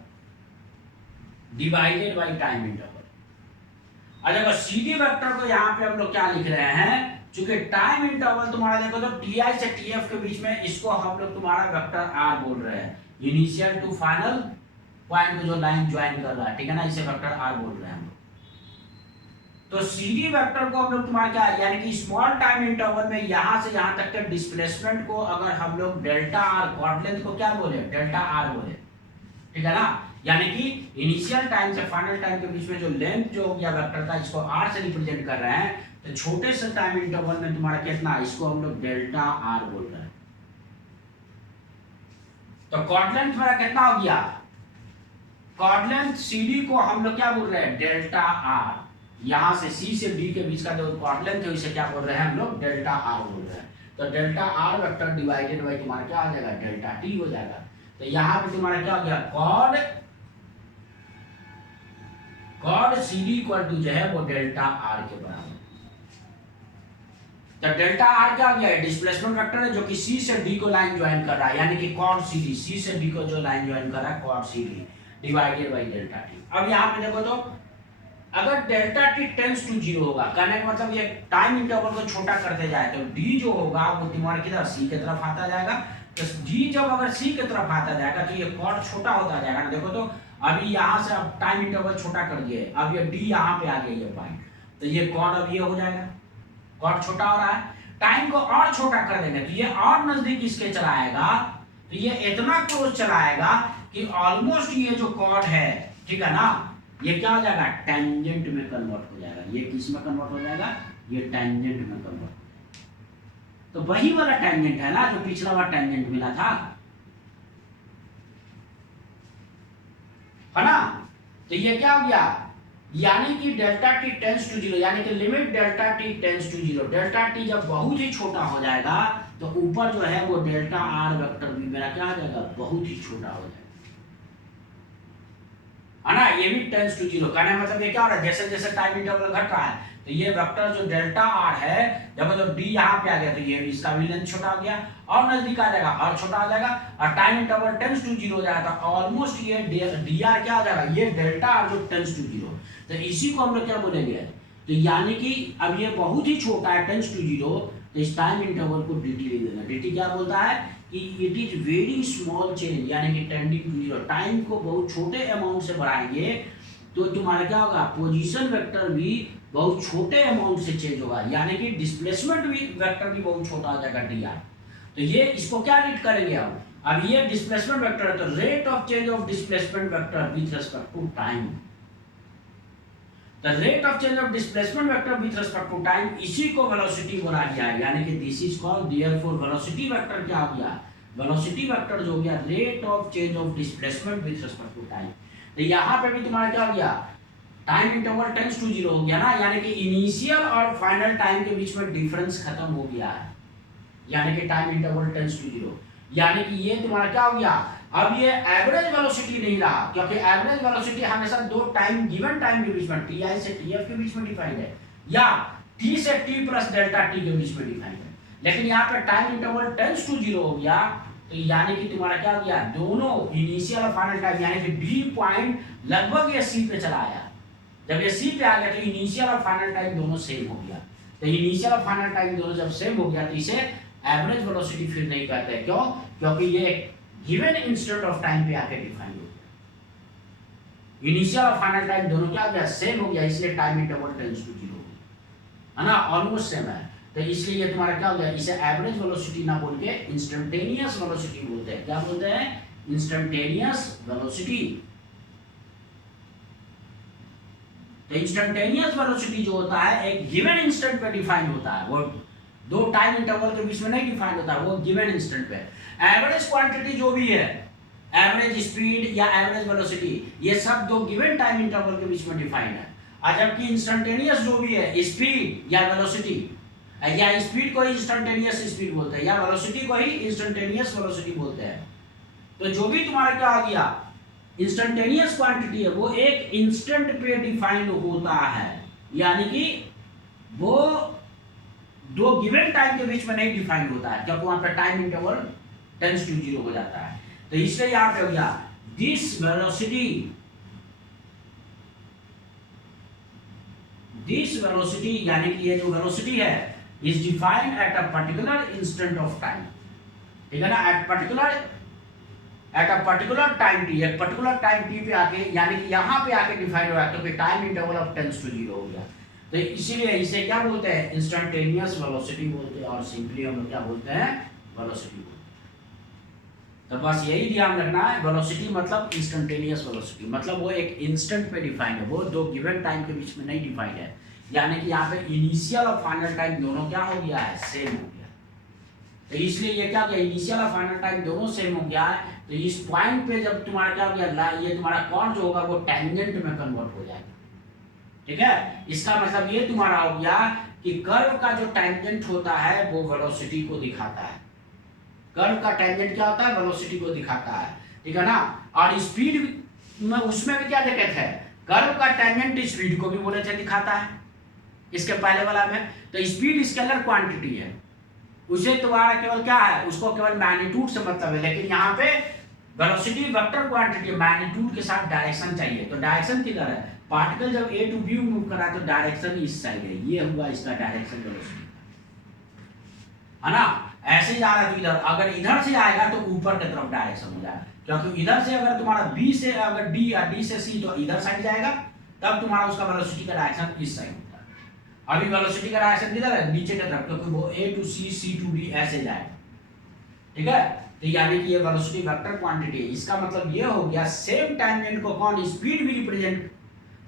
divided by time interval. और देखो CD वेक्टर को यहाँ पे हम लोग क्या लिख रहे हैं, चूंकि टाइम इंटरवल तुम्हारा देखो तो ti से tf के बीच में, इसको हम लोग तुम्हारा वेक्टर r बोल रहे हैं, इनिशियल टू फाइनल पॉइंट को जो लाइन ज्वाइन कर रहा है, ठीक है ना, इसे वेक्टर r बोल रहे हैं हम लोग। तो CD वेक्टर को हम लोग तुम्हारा क्या, यानी कि स्मॉल टाइम इंटरवल में यहां से यहां तक के डिस्प्लेसमेंट को अगर हम लोग डेल्टा r, कॉर्ड लेंथ को क्या बोले, डेल्टा r बोले, ठीक है ना, यानी कि इनिशियल टाइम से फाइनल टाइम के बीच में जो लेंथ जो हो गया वेक्टर का, इसको r से रिप्रेजेंट कर रहे हैं, तो छोटे से टाइम इंटरवल में तुम्हारा कितना, इसको हम लोग डेल्टा r बोल रहे हैं। तो कॉर्ड लेंथ मेरा कितना हो गया, कॉर्ड लेंथ CD को हम लोग क्या बोल रहे हैं, डेल्टा r, यहां से C से D के बीच का जो कॉर्ड लेंथ है उसे क्या बोल रहे हैं हम लोग, डेल्टा r बोल रहे हैं। तो delta r vector divided bye तुम्हारा क्या हो जाएगा, डेल्टा t हो जाएगा। तो यहां पे तुम्हारा क्या हो गया, कॉर्ड CD इक्वल टू जो है वो डेल्टा r के बराबर। तो डेल्टा r क्या हो गया, डिस्प्लेसमेंट वेक्टर है जो कि C से D को लाइन ज्वाइन कर रहा है, यानी कि कॉर्ड CD, C से D को जो लाइन ज्वाइन कर रहा है chord CD divided by delta t। अब यहाँ पे देखो तो अगर डेल्टा t टेंड्स टू 0 होगा, कहने का मतलब ये टाइम इंटरवल को छोटा करते जाए तो d जो होगा वो तुम्हारे किधर, C की तरफ आता जाएगा। तो d जब अगर C की तरफ आता जाएगा तो ये कॉर्ड छोटा होता जाएगा ना, देखो तो अभी यहाँ से अब टाइम इंटरवल छोटा कर दिए, अब ये d यहाँ पे आ गया ये पॉइंट, तो ये कॉर्ड अब ये हो जाएगा, कॉर्ड छोटा हो रहा है, टाइम को और छोटा कर देंगे तो ये और नजदीक इसके चलाएगा, तो ये इतना क्लोज चलाएगा कि ऑलमोस्ट ये जो कॉर्ड है, ठीक है ना, ये क्या हो जाएगा, टेंजेंट में कन्वर्ट हो जाएगा। ये किस में कन्वर्ट हो जाएगा, ये टेंजेंट में कन्वर्ट हो जाएगा। तो वही वाला टेंजेंट है ना जो पिछला वाला टेंजेंट मिला था, है ना। तो ये क्या हो गया, यानी कि डेल्टा t टेंड्स टू 0, यानी कि limit delta t tends to 0, delta t जब बहुत ही छोटा हो जाएगा तो ऊपर जो है वो डेल्टा r वेक्टर भी मेरा क्या हो जाएगा, बहुत ही छोटा हो जाएगा, है ना। ये भी टेंड्स टू 0, कहने मतलब ये क्या हो रहा है, जैसे जैसे टाइम इंटरवल घट रहा है तो ये वेक्टर जो डेल्टा r है, जब मतलब d यहाँ पे आ गया तो ये इसका भी लेंथ छोटा हो गया, और नजदीक आ जाएगा और छोटा हो जाएगा, और टाइम इंटरवल टेंड्स टू 0 हो जाएगा तो ऑलमोस्ट ये dr क्या हो जाएगा, ये डेल्टा r जो टेंड्स टू 0, तो इसी को हम लोग क्या बोलेंगे, तो यानी कि अब ये बहुत ही छोटा है टेंड्स टू 0, तो इस टाइम इंटरवल को dt लिख देना। dt क्या बोलता है कि it is very small change, यानी कि टेंडिंग टू 0, टाइम को बहुत छोटे अमाउंट से बढ़ाएंगे तो तुम्हारा क्या होगा, पोजीशन वेक्टर भी बहुत छोटे अमाउंट से चेंज होगा, यानी कि डिस्प्लेसमेंट भी वेक्टर भी बहुत छोटा हो जाएगा डी आर। तो ये इसको क्या रीड करेंगे हम, अब ये डिस्प्लेसमेंट वेक्टर है तो rate of change of displacement vector with respect to time, the rate of change of displacement vector with respect to time, इसी को वेलोसिटी बोला गया है, यानी कि this is called therefore velocity vector क्या हो गया, वेलोसिटी वेक्टर जो हो गया rate of change of displacement with respect to time. तो यहाँ पे भी तुम्हारा क्या हो गया, time interval tends to zero हो गया ना, यानी कि इनिशियल और फाइनल टाइम के बीच में डिफरेंस खत्म हो गया है, यानी कि time interval tends to zero, यानी कि ये तुम्हारा क्या हो गया, अब ये एवरेज वेलोसिटी नहीं रहा, क्योंकि एवरेज वेलोसिटी हमेशा दो टाइम गिवन टाइम के बीच में टी आई से टी एफ के बीच में डिफाइंड है, या टी से टी प्लस डेल्टा टी के बीच में डिफाइंड है। लेकिन यहाँ पे time interval tends to zero हो गया, तो यानी कि तुम्हारा क्या हो गया, दोनों इनिशियल और फाइनल टाइम, यानी कि डी पॉइंट लगभग ये सी पे चला आया, जब ये सी पे आ गया तो इनिशियल और फाइनल टाइम दोनों सेम हो गया। तो इनिशियल और फाइनल टाइम दोनों जब सेम हो गया तो इसे एवरेज वेलोसिटी फिर नहीं कहते, क्यों, क्योंकि ये गिवन इंस्टेंट ऑफ टाइम पे आके डिफाइन हो गया, इनिशियल और फाइनल टाइम दोनों क्या हो गया, सेम हो गया, इसलिए time interval tends to zero है ना, ऑलमोस्ट सेम है। तो इसलिए ये तुम्हारा क्या हो गया, इसे एवरेज वेलोसिटी ना बोल के इंस्टेंटेनियस वेलोसिटी बोलते हैं, क्या बोलते हैं, इंस्टेंटेनियस वेलोसिटी। तो इंस्टेंटेनियस वेलोसिटी जो होता है एक गिवन इंस्टेंट पे डिफाइन होता है, वो दो टाइम इंटरवल के बीच में नहीं डिफाइन होता, वो गिवन इंस्टेंट पे। एवरेज क्वांटिटी जो भी है, एवरेज स्पीड या एवरेज वेलोसिटी, ये सब दो गिवन टाइम इंटरवल के बीच में डिफाइंड है, और जबकि इंस्टेंटेनियस जो भी है, स्पीड या वेलोसिटी, या स्पीड को ही इंस्टेंटेनियस स्पीड बोलते हैं, या वेलोसिटी को ही इंस्टेंटेनियस वेलोसिटी बोलते हैं। तो जो भी तुम्हारा क्या हो गया, इंस्टेंटेनियस क्वांटिटी है, वो एक इंस्टेंट पे डिफाइन होता है, यानी कि वो दो गिवन टाइम के बीच में नहीं डिफाइन होता है, क्योंकि वहां पे time interval tends to zero हो जाता है। तो इसलिए यहां पे हो गया दिस वेलोसिटी, यानी कि ये जो वेलोसिटी है is defined at a particular instant of time, ठीक है ना, at a particular time T, एक पर्टिकुलर टाइम टी पे आके, यानी कि यहाँ पे आके डिफाइन हुआ, क्योंकि time interval of tends to zero हो गया। तो इसीलिए इसे क्या बोलते हैं, इंस्टेंटेनियस वेलोसिटी बोलते हैं, और सिंपली हम लोग क्या बोलते हैं, वेलोसिटी बोलते हैं। तो बस यही ध्यान रखना है, वेलोसिटी मतलब इंस्टेंटेनियस वेलोसिटी, मतलब वो एक इंस्टेंट पे डिफाइन है, वो दो गिवन टाइम के बीच में नहीं डिफाइन है, यानी कि यहाँ पे इनिशियल और फाइनल टाइम दोनों क्या हो गया है, सेम हो गया। तो इसलिए ये क्या हो गया, इनिशियल और फाइनल टाइम दोनों सेम हो गया है। तो इस पॉइंट पे जब तुम्हारा क्या हो गया, ये तुम्हारा कॉर्ड जो होगा वो टेंजेंट में कन्वर्ट हो जाएगा, ठीक है। इसका मतलब ये तुम्हारा हो गया कि कर्व का जो टेंजेंट होता है वो वेलोसिटी को दिखाता है, कर्व का टेंजेंट क्या होता है, वेलोसिटी को दिखाता है, ठीक है ना। और स्पीड में उसमें भी क्या दिक्कत है, कर्व का टेंजेंट स्पीड को भी बोले थे दिखाता है, इसके पहले वाला में। तो स्पीड स्केलर क्वांटिटी है, उसे तुम्हारा केवल क्या है, उसको केवल मैग्नीट्यूड से मतलब है, लेकिन यहाँ पे वेलोसिटी वेक्टर क्वांटिटी मैग्नीट्यूड के साथ डायरेक्शन चाहिए। तो डायरेक्शन किधर है, पार्टिकल जब ए टू बी मूव कर रहा है तो डायरेक्शन इस साइड है, ये हुआ इसका डायरेक्शन वेलोसिटी, है ना। ऐसे जा रहा है तो इधर, अगर इधर से आएगा तो ऊपर की तरफ डायरेक्शन हो जाएगा, क्योंकि इधर से अगर तुम्हारा बी से अगर डी या डी से सी तो इधर साइड जाएगा, तब तुम्हारा उसका वेलोसिटी का डायरेक्शन इस साइड होता है। अभी वेलोसिटी का डायरेक्शन किधर है, नीचे की तरफ, क्योंकि वो A to C, C to D ऐसे जाएगा, ठीक है। तो यानी कि ये वेलोसिटी वेक्टर क्वांटिटी है, इसका मतलब ये हो गया सेम टेंजेंट को कौन स्पीड भी रिप्रेजेंट,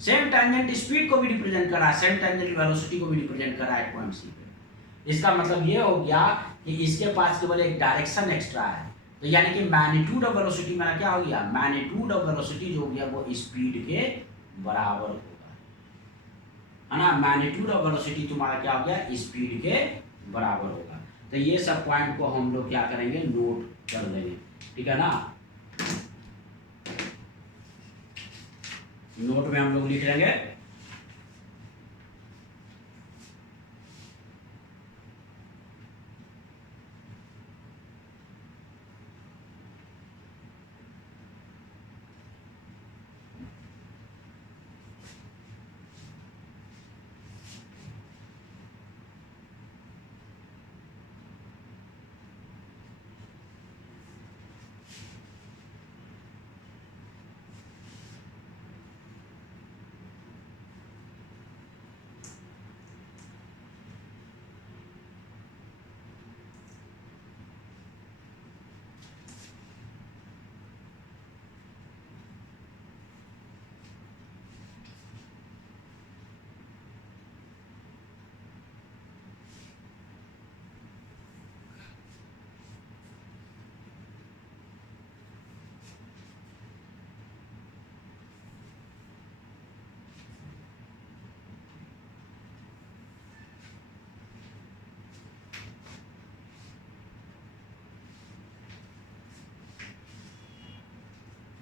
सेम टेंजेंट स्पीड को भी रिप्रेजेंट कर रहा है, सेम टेंजेंट वेलोसिटी को भी रिप्रेजेंट कर रहा है पॉइंट सी पे। इसका मतलब ये हो गया कि इसके पास केवल एक डायरेक्शन एक्स्ट्रा है, तो यानी कि मैग्नीट्यूड ऑफ वेलोसिटी मेरा क्या हो गया, मैग्नीट्यूड ऑफ वेलोसिटी जो हो गया वो स्पीड के बराबर होगा, है ना। मैग्नीट्यूड ऑफ वेलोसिटी तुम्हारा क्या हो गया, स्पीड के बराबर होगा। तो ये सब पॉइंट को हम लोग क्या करेंगे, नोट कर लेंगे, ठीक है ना। नोट में हम लोग लिख लेंगे,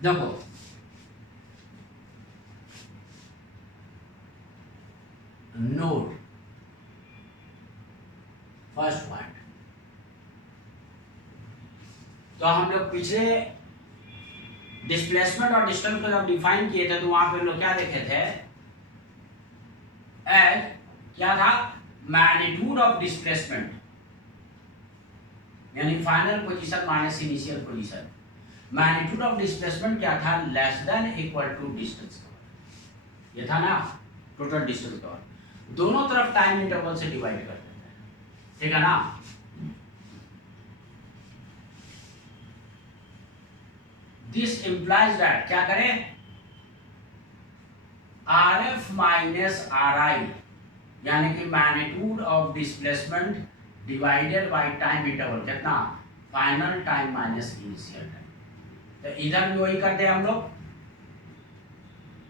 देखो नोट फर्स्ट पॉइंट, तो हम लोग पिछले डिस्प्लेसमेंट और डिस्टेंस को जब डिफाइन किए थे तो वहां पे हम लोग क्या देखे थे, एज क्या था, मैग्नीट्यूड ऑफ डिस्प्लेसमेंट यानी final position minus initial position. Magnitude of displacement क्या था, less than equal to distance cover, ये था ना, टोटल डिस्टेंस कवर, दोनों तरफ टाइम इंटरवल से डिवाइड कर देते हैं, ठीक है ना। दिस इंप्लाइज दैट क्या करें, R F minus R I यानी कि magnitude of displacement divided by time interval, कितना, final time minus initial time. तो इधर भी वही करते हैं हम लोग,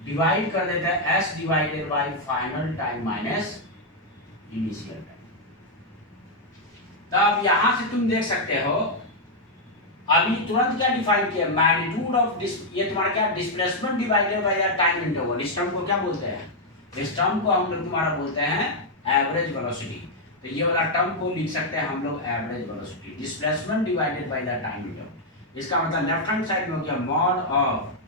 डिवाइड कर देते हैं S divided by final time minus initial time. तब यहां से तुम देख सकते हो, अभी तुरंत क्या डिफाइन किया, मैग्नीट्यूड ऑफ ये तुम्हारा क्या, displacement divided by time interval. इस टर्म को क्या बोलते हैं, इस टर्म को हम लोग तुम्हारा बोलते हैं एवरेज वेलोसिटी। तो ये वाला टर्म को लिख सकते हैं हम लोग average velocity, displacement divided by the time interval. इसका मतलब लेफ्ट हैंड साइड में हो गया मॉड ऑफ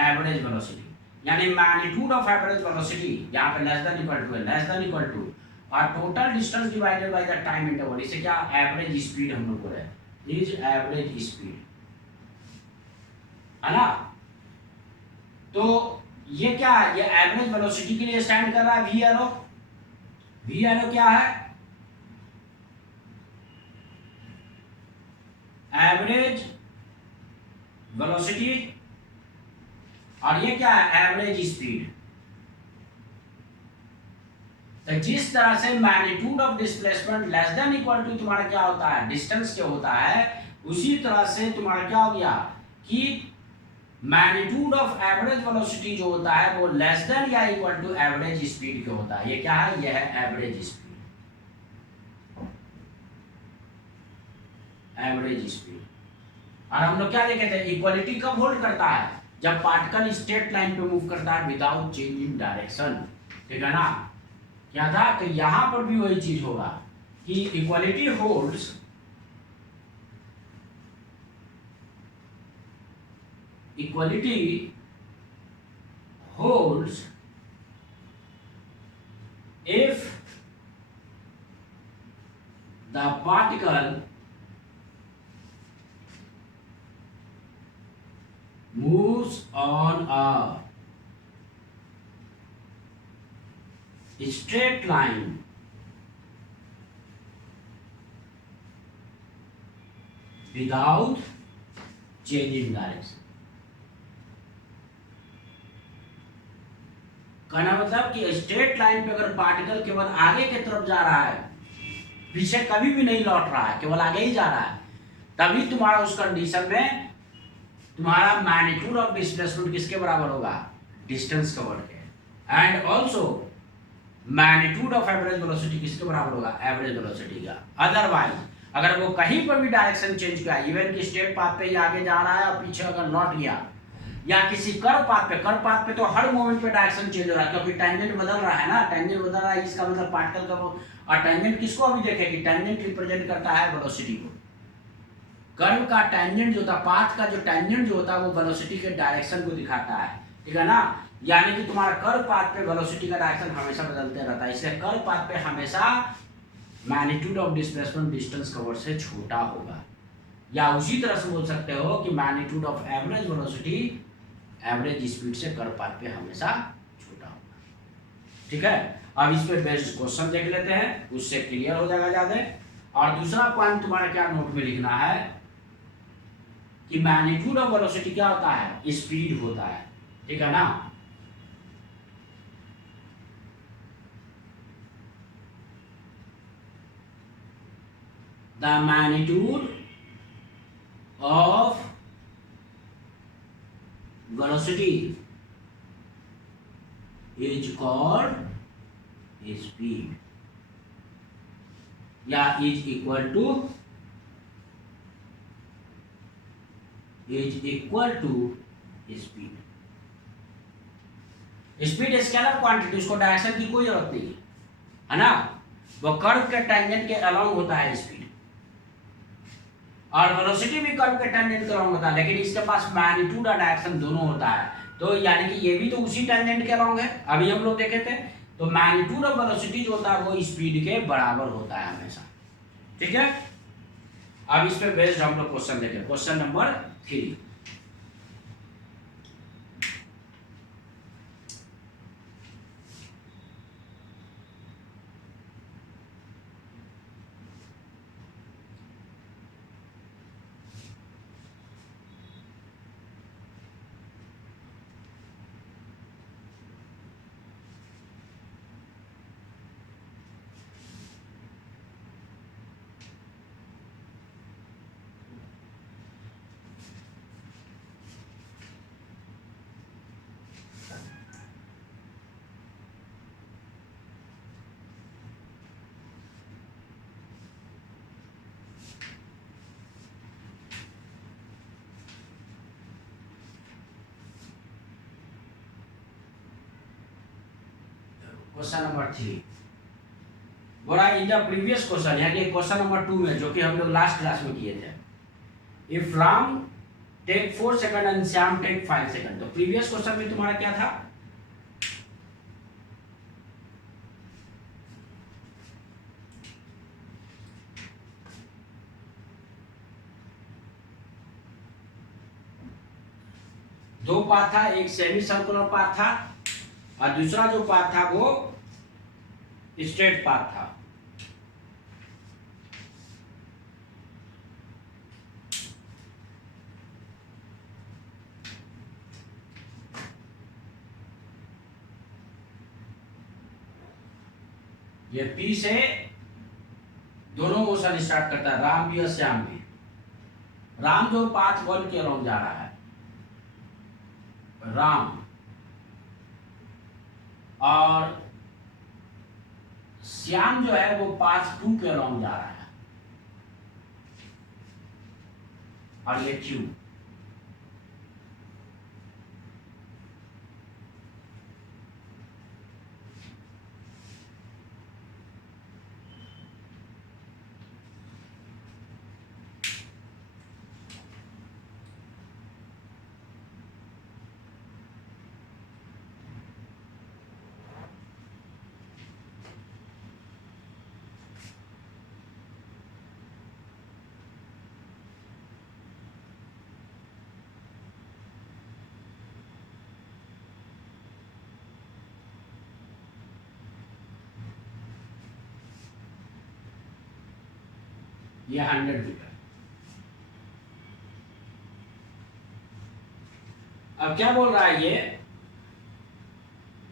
एवरेज वेलोसिटी, यानी मैग्नीट्यूड ऑफ एवरेज वेलोसिटी, यहाँ पे लेस देन इक्वल टू है, लेस देन इक्वल टू, और total distance divided by the time interval, इसे क्या एवरेज स्पीड हम लोग बोल रहे हैं, इज एवरेज स्पीड, है ना। तो ये क्या है, ये एवरेज वेलोसिटी के लिए स्टैंड कर रहा है वी एरो। वी एरो क्या है, एवरेज वेलोसिटी, और ये क्या है, एवरेज स्पीड। तो जिस तरह से magnitude of displacement less than equal to तुम्हारा क्या होता है, डिस्टेंस क्या होता है, उसी तरह से तुम्हारा क्या हो गया कि मैग्नीट्यूड ऑफ एवरेज वेलोसिटी जो होता है वो लेस देन या इक्वल टू एवरेज स्पीड का होता है। ये क्या है, ये है एवरेज स्पीड, एवरेज स्पीड। और हम लोग क्या देखे थे, इक्वलिटी कब होल्ड करता है, जब पार्टिकल स्ट्रेट लाइन पे मूव करता है विदाउट चेंज इन डायरेक्शन, ठीक है ना। क्या था, तो यहां पर भी वही चीज होगा कि equality holds if the particle moves on a straight line without changing direction। कहना मतलब कि स्ट्रेट लाइन पे अगर पार्टिकल केवल आगे की तरफ जा रहा है, पीछे कभी भी नहीं लौट रहा है, केवल आगे ही जा रहा है, तभी तुम्हारा उस कंडीशन में तुम्हारा मैग्नीट्यूड ऑफ डिस्प्लेसमेंट किसके बराबर होगा, डिस्टेंस कवर्ड के। And also magnitude of average velocity किसके बराबर होगा, एवरेज वेलोसिटी का। अदरवाइज अगर वो कहीं पर भी डायरेक्शन चेंज किया, इवन कि स्ट्रेट पाथ पे ही आगे जा रहा है और पीछे अगर लौट गया, या किसी कर्व पाथ पे तो हर मोमेंट पे डायरेक्शन चेंज हो रहा है, क्योंकि टेंजेंट बदल रहा है ना, टेंजेंट बदल रहा है, इसका मतलब पार्टिकल का वो, और टेंजेंट किसको अभी देखे कि टेंजेंट रिप्रेजेंट करता है वेलोसिटी को। कर्व का टेंजेंट जो होता है, पाथ का जो टेंजेंट जो होता है वो वेलोसिटी के डायरेक्शन को दिखाता है, ठीक है ना। यानी कि तुम्हारा कर्व पाथ पे वेलोसिटी का डायरेक्शन हमेशा बदलते रहता है, इसलिए कर्व पाथ पे हमेशा magnitude of displacement distance covered से छोटा होगा। या उसी तरह से बोल सकते हो कि magnitude of average velocity average speed से कर्व पाथ पे हमेशा छोटा होगा, ठीक है। अब इस पे बेस्ड क्वेश्चन देख लेते हैं, उससे क्लियर हो जाएगा ज्यादा। और दूसरा पॉइंट तुम्हारा क्या नोट में लिखना है कि मैग्नीट्यूड ऑफ वेलोसिटी क्या होता है, स्पीड होता है, ठीक है ना। The magnitude of velocity is called speed, या is equal to is equal to speed. Speed scalar quantity, उसको डायरेक्शन की कोई जरूरत नहीं है ना, वो कर्व के टेंजेंट के अलोंग होता है स्पीड, और वेलोसिटी भी कर्व के टेंजेंट के अलोंग होता है, लेकिन इसके पास मैग्नीट्यूड और डायरेक्शन दोनों होता है। तो यानी कि ये भी तो उसी टेंजेंट के अलोंग है, अभी हम लोग देखे थे। तो मैग्नीट्यूड और वेलोसिटी जो होता है वो स्पीड के बराबर होता है हमेशा, ठीक है। अब इस पे बेस्ड हम लोग क्वेश्चन देखें, क्वेश्चन नंबर 3। क्वेश्चन नंबर 3 बोला इन द प्रीवियस क्वेश्चन, यानी क्वेश्चन नंबर 2 में, जो कि हम लोग लास्ट क्लास में किए थे, if Ram take 4 second and Shyam take 5 second. तो प्रीवियस क्वेश्चन में तुम्हारा क्या था, दो पाथ था, एक सेमी सर्कुलर पाथ था और दूसरा जो पाथ था वो स्ट्रेट पाथ था। ये पी से दोनों मोशन स्टार्ट करता है, राम भी और श्याम भी। राम जो पाथ 1 के अलोंग जा रहा है, राम, और श्याम जो है वो पाथ 2 के अलोंग जा रहा है, और ये क्यू। ये 100 मीटर। अब क्या बोल रहा है ये,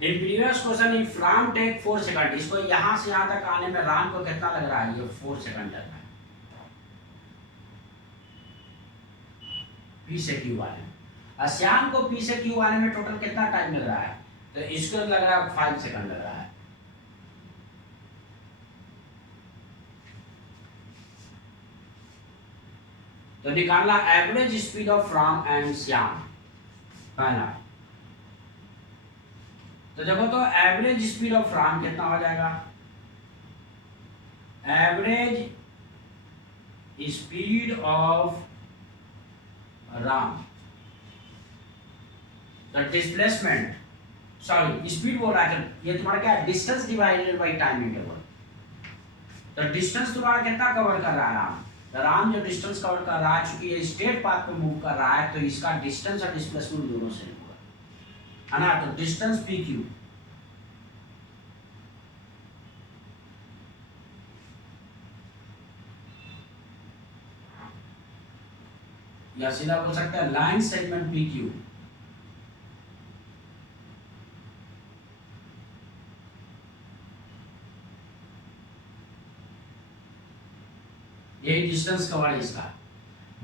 in previous question if Ram take 4 second, इसको यहां से यहां तक आने में राम को कितना लग रहा है, ये 4 सेकंड लग रहा है पी से क्यू आने में, और श्याम को पी से क्यू आने में टोटल कितना टाइम लग रहा है, तो इसको लग रहा है 5 सेकंड लग रहा है। तो निकालना average speed of Ram and Shyam पहला। तो देखो, तो एवरेज स्पीड ऑफ राम कितना हो जाएगा, average speed of Ram, the displacement, sorry speed बोल रहा है, ये तुम्हारा क्या है, distance divided by time interval. तो डिस्टेंस तुम्हारा कितना कवर कर रहा है राम, राम जो डिस्टेंस कवर कर रहा है, चूंकि ये स्ट्रेट पाथ पे मूव कर रहा है, तो इसका डिस्टेंस और डिस्प्लेसमेंट दोनों सेम होगा, है ना। तो डिस्टेंस पी क्यू, या सीधा बोल सकते हैं लाइन सेगमेंट पी क्यू, यही डिस्टेंस कवर है इसका,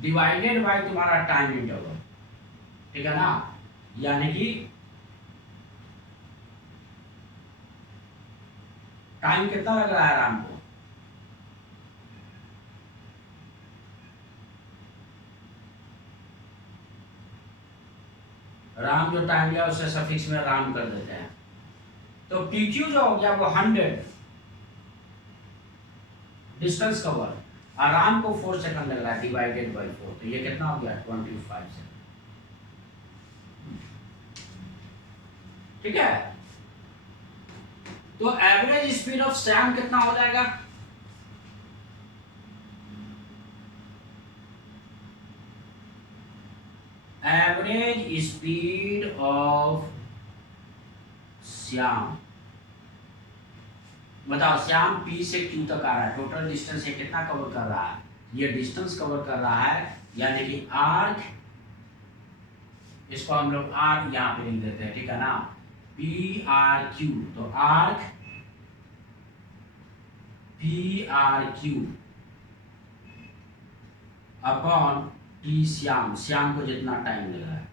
डिवाइडेड बाय तुम्हारा टाइम इंटरवल, ठीक है ना। यानी कि टाइम कितना लग रहा है राम को, राम जो टाइम लिया उससे सफिक्स में राम कर देते हैं। तो PQ जो हो गया वो 100 डिस्टेंस कवर, आराम को 4 सेकंड लग रहा है डिवाइडेड बाय 4, तो ये कितना हो गया 25 सेकंड। ठीक है, तो एवरेज स्पीड ऑफ सैम कितना हो जाएगा? एवरेज स्पीड ऑफ श्याम, बताओ श्याम P से Q तक आ रहा है, टोटल डिस्टेंस ये कितना कवर कर रहा है? ये डिस्टेंस कवर कर रहा है, यानी कि आर्क, इसको हम लोग आर्क यहां पे लिख देते हैं, ठीक है ना, PRQ, तो arc PRQ upon T Shyam, Shyam को जितना टाइम लग रहा है,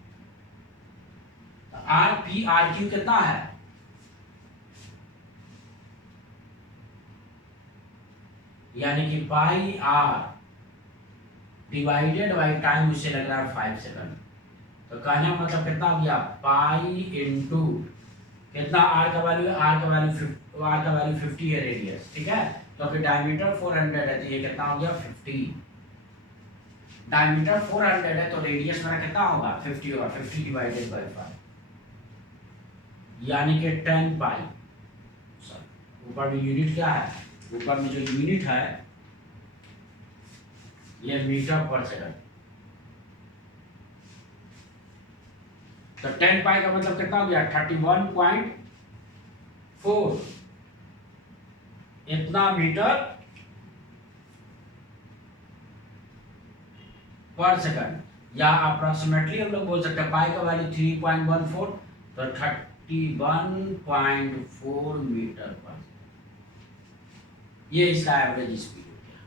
तो RPRQ कितना है? यानी कि पाई R डिवाइडेड बाई टाइम, उसे लग रहा है 5 सेकंड, तो कहने का मतलब कितना हो गया, पाई इंटू कितना R का वैल्यू है, R का वैल्यू 50 है रेडियस, ठीक है, तो फिर डायमीटर 400 है, तो ये कितना हो गया 50, डायमीटर 400 है तो रेडियस मेरा कितना होगा 50 होगा, 50 डिवाइडेड बाई 5, यानी कि 10 पाई, ऊपर में यूनिट क्या है, ऊपर में जो यूनिट है ये मीटर पर सेकंड, तो 10 पाई का मतलब कितना हो गया 31.4, इतना मीटर पर सेकंड, या अप्रोक्सीमेटली हम लोग बोल सकते हैं पाई का वैल्यू 3.14, तो 31.4 मीटर पर, ये इसका एवरेज स्पीड हो गया।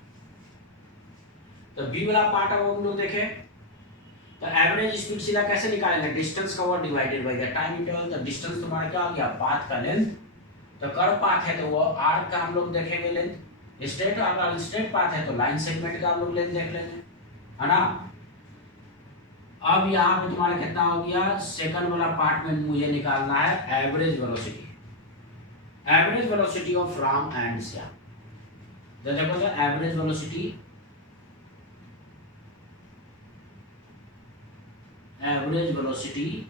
तो बी वाला पार्ट अब हम लोग देखें, तो एवरेज स्पीड सीधा कैसे निकालेंगे, distance cover divided by the time interval, तो डिस्टेंस तुम्हारा क्या हो गया, पाथ का लेंथ, तो कर्व पाथ है तो वो आर्क का हम लोग देखेंगे लेंथ, स्ट्रेट अगर स्ट्रेट पाथ है तो लाइन सेगमेंट का हम लोग लेंथ देख लेंगे, है ना। अब यहाँ पे तुम्हारा कितना हो गया, सेकंड वाला पार्ट में मुझे निकालना है average velocity, average velocity of Ram and Shyam, तो देखो average velocity, average velocity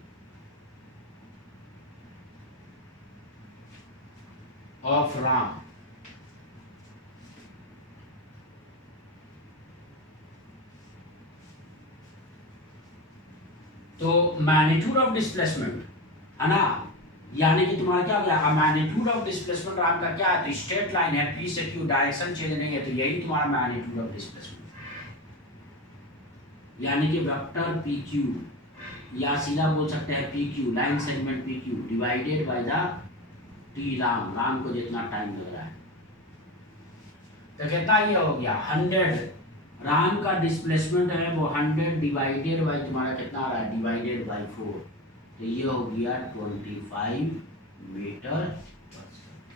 of Ram, तो मैग्नीट्यूड ऑफ डिस्प्लेसमेंट है ना, यानी कि तुम्हारा क्या हो गया, मैग्नीट्यूड ऑफ डिस्प्लेसमेंट राम का क्या है, तो स्ट्रेट लाइन है, P से Q डायरेक्शन चेंज नहीं है, तो यही तुम्हारा मैग्नीट्यूड ऑफ डिस्प्लेसमेंट, यानी कि वेक्टर PQ, या सीधा बोल सकते हैं PQ, line segment PQ divided by the T Ram, Ram को जितना टाइम लग रहा है, तो कितना ये हो गया 100, राम का डिस्प्लेसमेंट है वो 100 डिवाइडेड बाय तुम्हारा कितना आ रहा है, डिवाइडेड बाय 4, तो ये हो गया 25 मीटर पर सेकंड।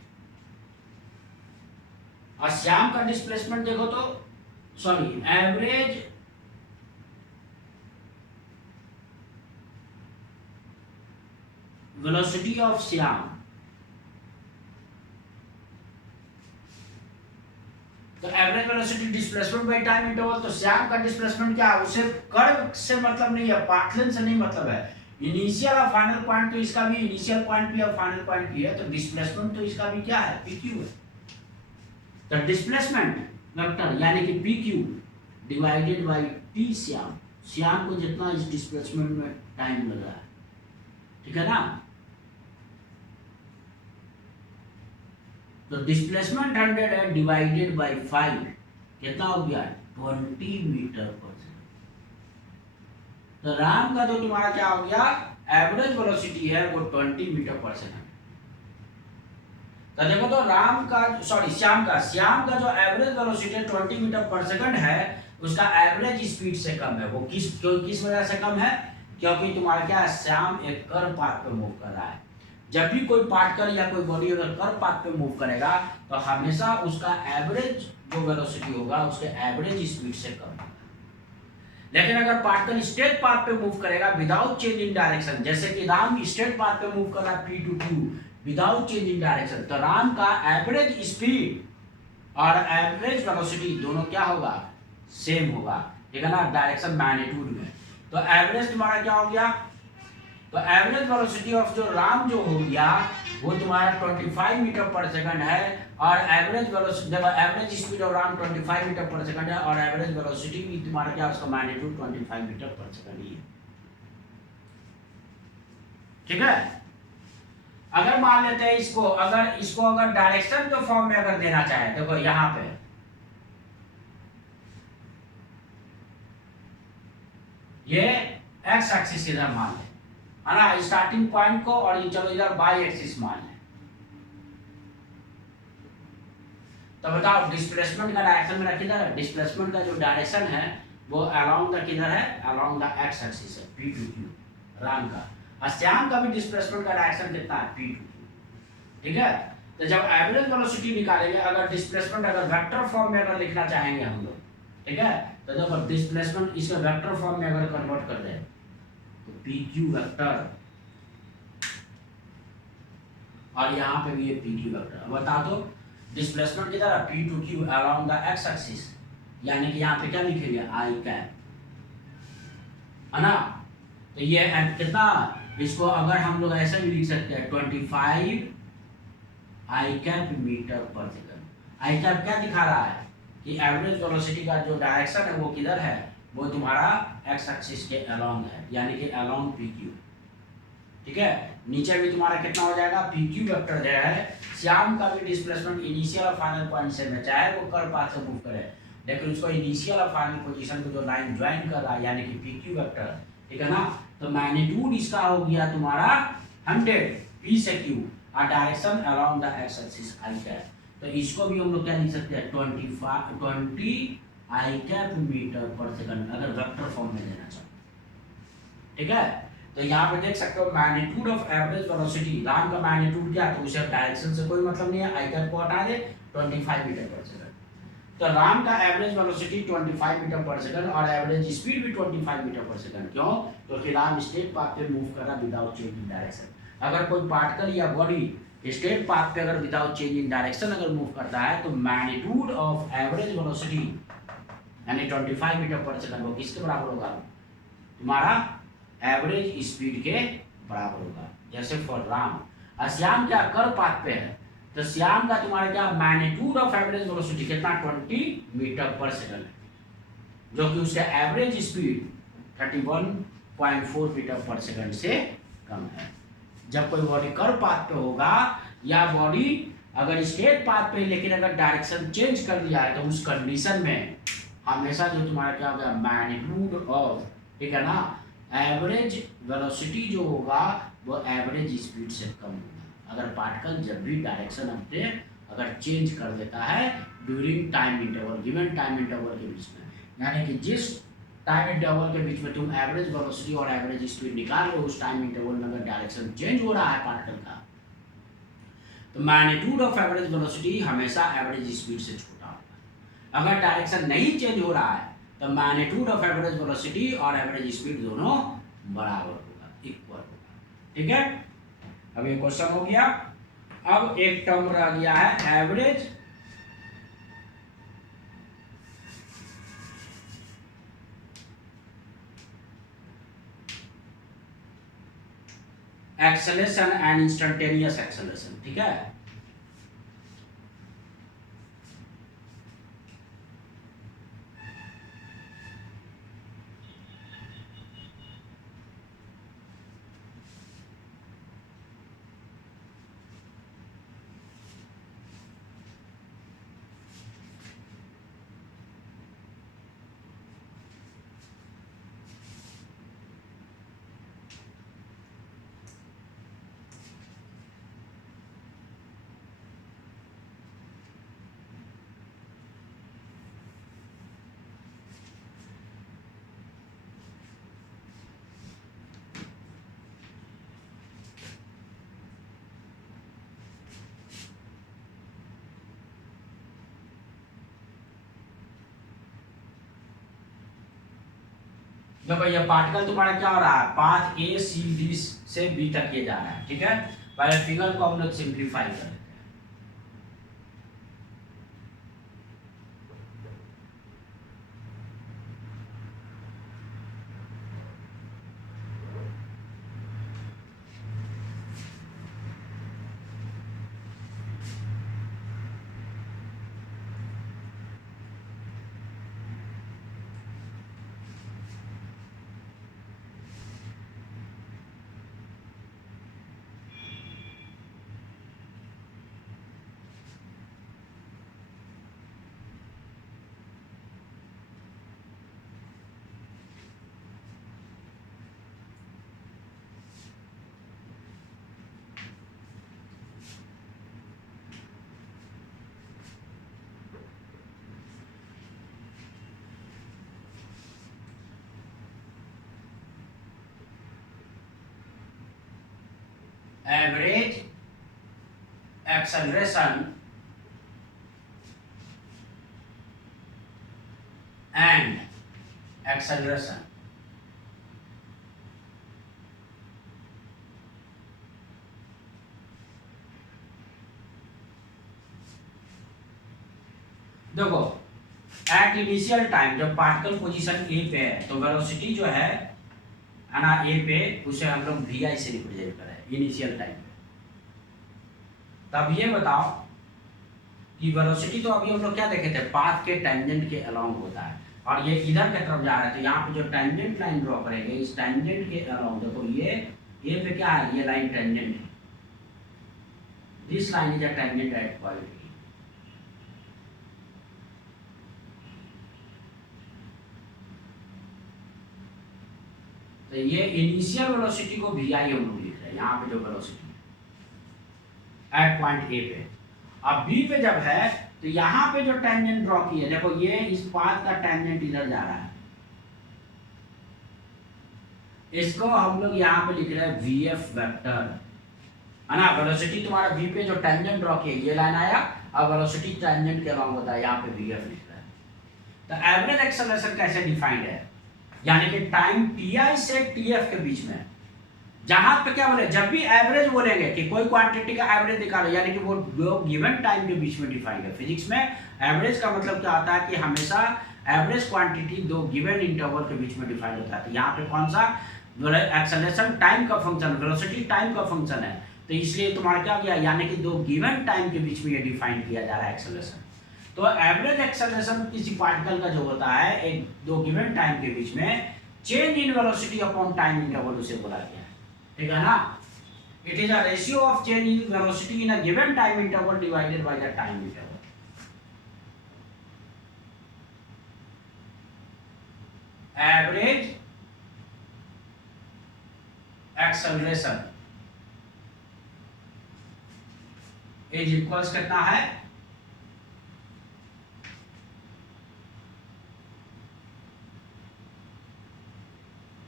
और श्याम का डिस्प्लेसमेंट देखो तो, sorry average velocity of Shyam, तो average velocity displacement by time interval, तो श्याम का डिस्प्लेसमेंट क्या है, उसे कर्व से मतलब नहीं है, पाथ लेंथ से नहीं मतलब है, इनिशियल और फाइनल पॉइंट, तो इसका भी इनिशियल पॉइंट भी और फाइनल पॉइंट भी है, तो डिस्प्लेसमेंट तो इसका भी क्या है PQ है, तो डिस्प्लेसमेंट वेक्टर यानी कि PQ divided by T Shyam, Shyam को जितना इस डिस्प्लेसमेंट में टाइम लगा है, ठीक है ना, तो डिस्प्लेसमेंट 100 है डिवाइडेड बाय 5, कितना हो गया 20 मीटर पर सेकंड, तो राम का जो तुम्हारा क्या हो गया एवरेज वेलोसिटी है वो 20 मीटर पर सेकंड, तो देखो तो राम का सॉरी श्याम का जो average velocity 20 metre per second है, उसका एवरेज स्पीड से कम है, वो किस वजह से कम है, क्योंकि तुम्हारा क्या है, श्याम एक कर्व पाथ पे मूव कर रहा है, जब भी कोई पार्टिकल या कोई बॉडी अगर कर्व पाथ पे मूव करेगा तो हमेशा उसका एवरेज जो वेलोसिटी होगा उसके एवरेज स्पीड से कम होगा, लेकिन अगर पार्टिकल स्ट्रेट पाथ पे मूव करेगा विदाउट चेंज इन डायरेक्शन, जैसे कि राम स्ट्रेट पाथ पे मूव कर रहा है P to Q without change in direction, तो राम का एवरेज स्पीड और एवरेज वेलोसिटी दोनों क्या होगा, सेम होगा, ठीक है ना, डायरेक्शन मैग्नीट्यूड में। तो एवरेज तुम्हारा क्या हो गया, तो एवरेज वेलोसिटी ऑफ जो राम जो हो गया वो तुम्हारा 25 मीटर पर सेकंड है, और एवरेज वेलोसिटी देखो, average speed of Ram 25 metre per second है, और एवरेज वेलोसिटी भी तुम्हारा क्या, उसका मैग्नीट्यूड 25 मीटर पर सेकंड ही है, ठीक है। अगर मान लेते हैं इसको, अगर डायरेक्शन के फॉर्म में अगर देना चाहे, देखो यहां पे ये एक्स एक्सिस इधर मान ले, है ना, स्टार्टिंग पॉइंट को, और ये चलो इधर वाई एक्सिस मान ले, तो बताओ डिस्प्लेसमेंट का डायरेक्शन मेरा किधर है, डिस्प्लेसमेंट का जो डायरेक्शन है वो अलोंग द किधर है, अलोंग द एक्स एक्सिस है, P to Q राम का, और श्याम का भी डिस्प्लेसमेंट का डायरेक्शन कितना है, P to Q, ठीक है। तो जब एवरेज वेलोसिटी निकालेंगे, अगर डिस्प्लेसमेंट अगर वेक्टर फॉर्म में अगर लिखना चाहेंगे हम लोग, ठीक है, तो देखो डिस्प्लेसमेंट इसका वेक्टर फॉर्म में अगर कन्वर्ट कर दें तो PQ वेक्टर, और यहाँ पे भी ये PQ वेक्टर, बता दो डिस्प्लेसमेंट किधर है, P to Q along the x axis, यानी कि यहाँ पे क्या लिखेंगे, आई कैप, है ना। तो ये कितना, इसको अगर हम लोग ऐसे भी लिख सकते हैं 25 आई कैप मीटर पर सेकंड। आई कैप क्या दिखा रहा है कि एवरेज वेलोसिटी का जो डायरेक्शन है वो किधर है, वो तुम्हारा एक्स एक्सिस के अलोंग है, यानी कि अलोंग PQ, ठीक है। नीचे भी तुम्हारा कितना हो जाएगा, PQ वेक्टर जो है, श्याम का भी डिस्प्लेसमेंट इनिशियल और फाइनल पॉइंट से में, चाहे वो कर्व पाथ से मूव करे, लेकिन उसको इनिशियल और फाइनल पोजीशन को जो लाइन ज्वाइन कर रहा है, यानी कि PQ वेक्टर, ठीक है ना। तो मैग्नीट्यूड इसका हो गया तुम्हारा 100 P से Q, और direction along the x axis I cap, तो इसको भी हम लोग क्या लिख सकते हैं 20 आई कैप मीटर पर सेकंड, अगर वेक्टर फॉर्म में देना चाहो, ठीक है। तो यहाँ पे देख सकते हो magnitude of average velocity, Ram का मैग्नीट्यूड क्या है, तो उसे डायरेक्शन से कोई मतलब नहीं है, आई कैप को हटा दे 25 मीटर पर सेकंड, तो राम का average velocity 25 metre per second, और एवरेज स्पीड भी 25 मीटर पर सेकंड, क्यों, क्योंकि राम स्ट्रेट पाथ पे मूव कर रहा विदाउट चेंज इन डायरेक्शन। अगर कोई पार्टिकल या बॉडी स्ट्रेट पाथ पे अगर विदाउट चेंज इन डायरेक्शन अगर मूव करता है, तो मैग्नीट्यूड ऑफ एवरेज वेलोसिटी यानी 25 मीटर पर सेकंड वो किसके बराबर होगा, तुम्हारा एवरेज स्पीड के बराबर होगा। जैसे फॉर राम, और श्याम क्या कर्व पाथ पे है, तो श्याम का तुम्हारा क्या मैग्नीट्यूड ऑफ एवरेज वेलोसिटी कितना 20 मीटर पर सेकंड है, जो कि उसका average speed 31.4 metre per second से कम है। जब कोई बॉडी कर्व पाथ पे होगा, या बॉडी अगर स्ट्रेट पाथ पे लेकिन अगर डायरेक्शन चेंज कर दिया है, तो उस कंडीशन में हमेशा जो तुम्हारा क्या होगा मैग्नीट्यूड ऑफ, ठीक है ना, एवरेज वेलोसिटी जो होगा वो एवरेज स्पीड से कम होगा, अगर पार्टिकल जब भी डायरेक्शन अपने अगर चेंज कर देता है during time interval, given time interval के बीच में, यानी कि जिस टाइम इंटरवल के बीच में तुम एवरेज वेलोसिटी और एवरेज स्पीड निकाल रहे हो, उस टाइम इंटरवल में अगर डायरेक्शन चेंज हो रहा है पार्टिकल का, तो मैग्नीट्यूड ऑफ एवरेज वेलोसिटी हमेशा एवरेज स्पीड से छोटा होगा। अगर डायरेक्शन नहीं चेंज हो रहा है, तो मैग्नीट्यूड ऑफ एवरेज वेलोसिटी और एवरेज स्पीड दोनों बराबर होगा, इक्वल होगा, ठीक है। अब ये क्वेश्चन हो गया। अब एक टर्म रह गया है average acceleration and instantaneous acceleration, ठीक है। देखो ये पार्टिकल तुम्हारा क्या हो रहा है, पाथ ए सी डी से बी तक ये जा रहा है, ठीक है। पहले फिगर को हम लोग सिंप्लीफाई कर लेते हैं। Average acceleration and acceleration. देखो एट इनिशियल टाइम जब पार्टिकल पोजीशन ए पे है तो वेलोसिटी जो है ना ए पे, उसे हम लोग वी आई से रिप्रेजेंट करें इनिशियल टाइम पे। तब ये बताओ कि वेलोसिटी तो अभी हम लोग क्या देखे थे, पाथ के टेंजेंट के अलोंग होता है, और ये इधर की तरफ जा रहा है, तो यहाँ पे जो टेंजेंट लाइन ड्रॉ करेंगे इस टेंजेंट के अलोंग, देखो ये पे क्या है, ये लाइन टेंजेंट है, this line is a tangent at point A. तो ये इनिशियल वेलोसिटी को वी आई हम लोग लिख रहे हैं, यहाँ पे जो वेलोसिटी एट पॉइंट ए पे। अब बी पे जब है तो यहाँ पे जो टेंजेंट ड्रॉ की है, देखो ये इस पाथ का टेंजेंट इधर जा रहा है, इसको हम लोग यहाँ पे लिख रहे हैं वी एफ वेक्टर, है ना। वेलोसिटी तुम्हारा वी पे जो टेंजेंट ड्रॉ की है ये लाइन आया, अब वेलोसिटी टेंजेंट के अलोंग होता है, यहाँ पे वी एफ लिख रहा है। तो एवरेज एक्सेलरेशन कैसे डिफाइंड है, यानी कि टाइम टी आई से टी एफ के बीच में, जहां पे क्या बोले, जब भी एवरेज बोलेंगे कि कोई क्वांटिटी का एवरेज निकालो, यानी कि वो दो गिवन टाइम के बीच में डिफाइंड है। फिजिक्स में एवरेज का मतलब क्या होता है कि हमेशा एवरेज क्वांटिटी दो गिवन इंटरवल के बीच में डिफाइंड होता है। तो यहाँ पे कौन सा एक्सेलरेशन टाइम का फंक्शन, वेलोसिटी टाइम का फंक्शन है, तो इसलिए तुम्हारा क्या किया, यानी कि दो गिवन टाइम के बीच में ये डिफाइन किया जा रहा है एक्सेलरेशन। तो एवरेज एक्सेलरेशन किसी पार्टिकल का जो होता है एक दो गिवन टाइम के बीच में change in velocity upon time interval उसे बोला गया है, ठीक है ना। It is a ratio of change in velocity in a given time interval divided by the time interval. Average acceleration is equals कितना है,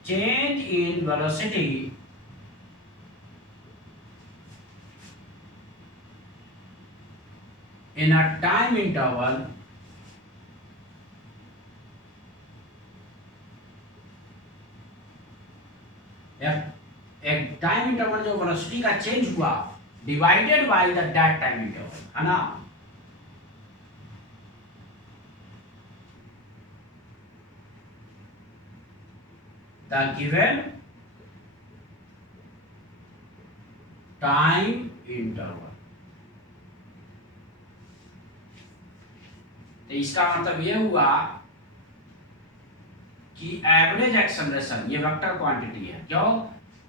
change in velocity in a time interval एक टाइम इंटरवल जो velocity का change हुआ divided by the that time interval, है ना। The given time interval। तो इसका मतलब ये हुआ कि एवरेज एक्सेलरेशन ये वेक्टर क्वांटिटी है, क्यों,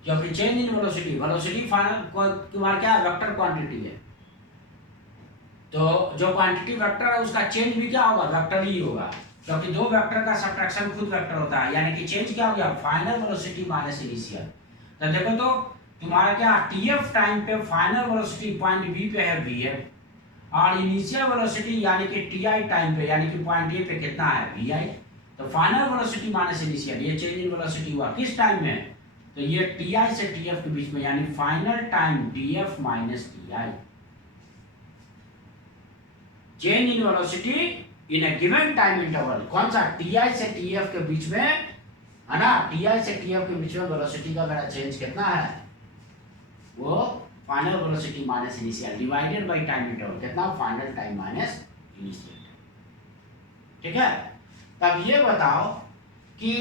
क्योंकि change in velocity, velocity final तुम्हारा क्या वेक्टर क्वांटिटी है, तो जो क्वांटिटी वेक्टर है उसका चेंज भी क्या होगा, वेक्टर ही होगा, क्योंकि दो वेक्टर का सब्ट्रैक्शन खुद वेक्टर होता है, यानी कि चेंज क्या हो गया, फाइनल वेलोसिटी माइनस इनिशियल। तो देखो तो तुम्हारा क्या टीएफ टाइम पे फाइनल वेलोसिटी पॉइंट बी पे है वी एफ, और इनिशियल वेलोसिटी यानी कि टीआई टाइम पे यानी कि पॉइंट ए पे कितना है वी आई। तो फाइनल वेलोसिटी माइनस इनिशियल, ये चेंज इन वेलोसिटी हुआ किस टाइम में, तो ये टीआई से टीएफ के बीच में, यानी final time TF minus TI. Change in velocity in A given time interval, कौन सा, टी आई से टी एफ के बीच में है ना। टी आई से टी एफ के बीच में वेलोसिटी का मेरा चेंज कितना है, वो final velocity minus initial divided by time interval, कितना, फाइनल टाइम माइनस इनिशियल। ठीक है, तब ये बताओ कि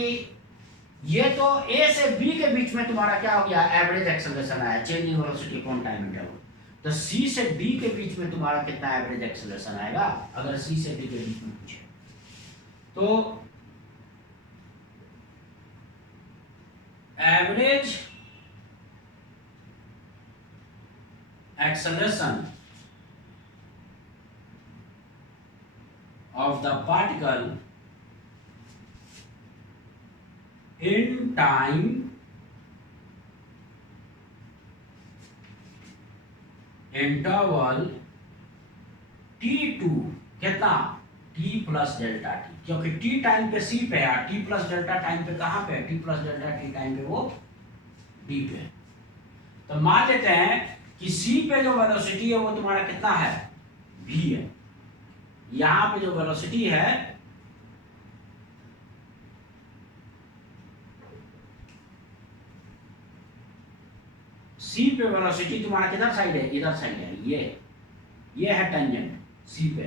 ये तो ए से बी के बीच में तुम्हारा क्या हो गया, एवरेज एक्सेलरेशन आया, change in velocity upon time interval. तो सी से डी के बीच में तुम्हारा कितना एवरेज एक्सेलरेशन आएगा, अगर सी से डी के बीच में पूछे तो average acceleration of the particle in time interval t2 कितना, t प्लस डेल्टा टी, क्योंकि t टाइम पे c पे है, t प्लस डेल्टा टाइम पे कहां पे है, t plus delta T time पे वो d पे है। तो मान लेते हैं कि c पे जो वेलोसिटी है वो तुम्हारा कितना है, v है। यहां पे जो वेलोसिटी है सी पे, वेलोसिटी तुम्हारा किधर साइड है, इधर साइड है, ये है टेंजेंट सी पे।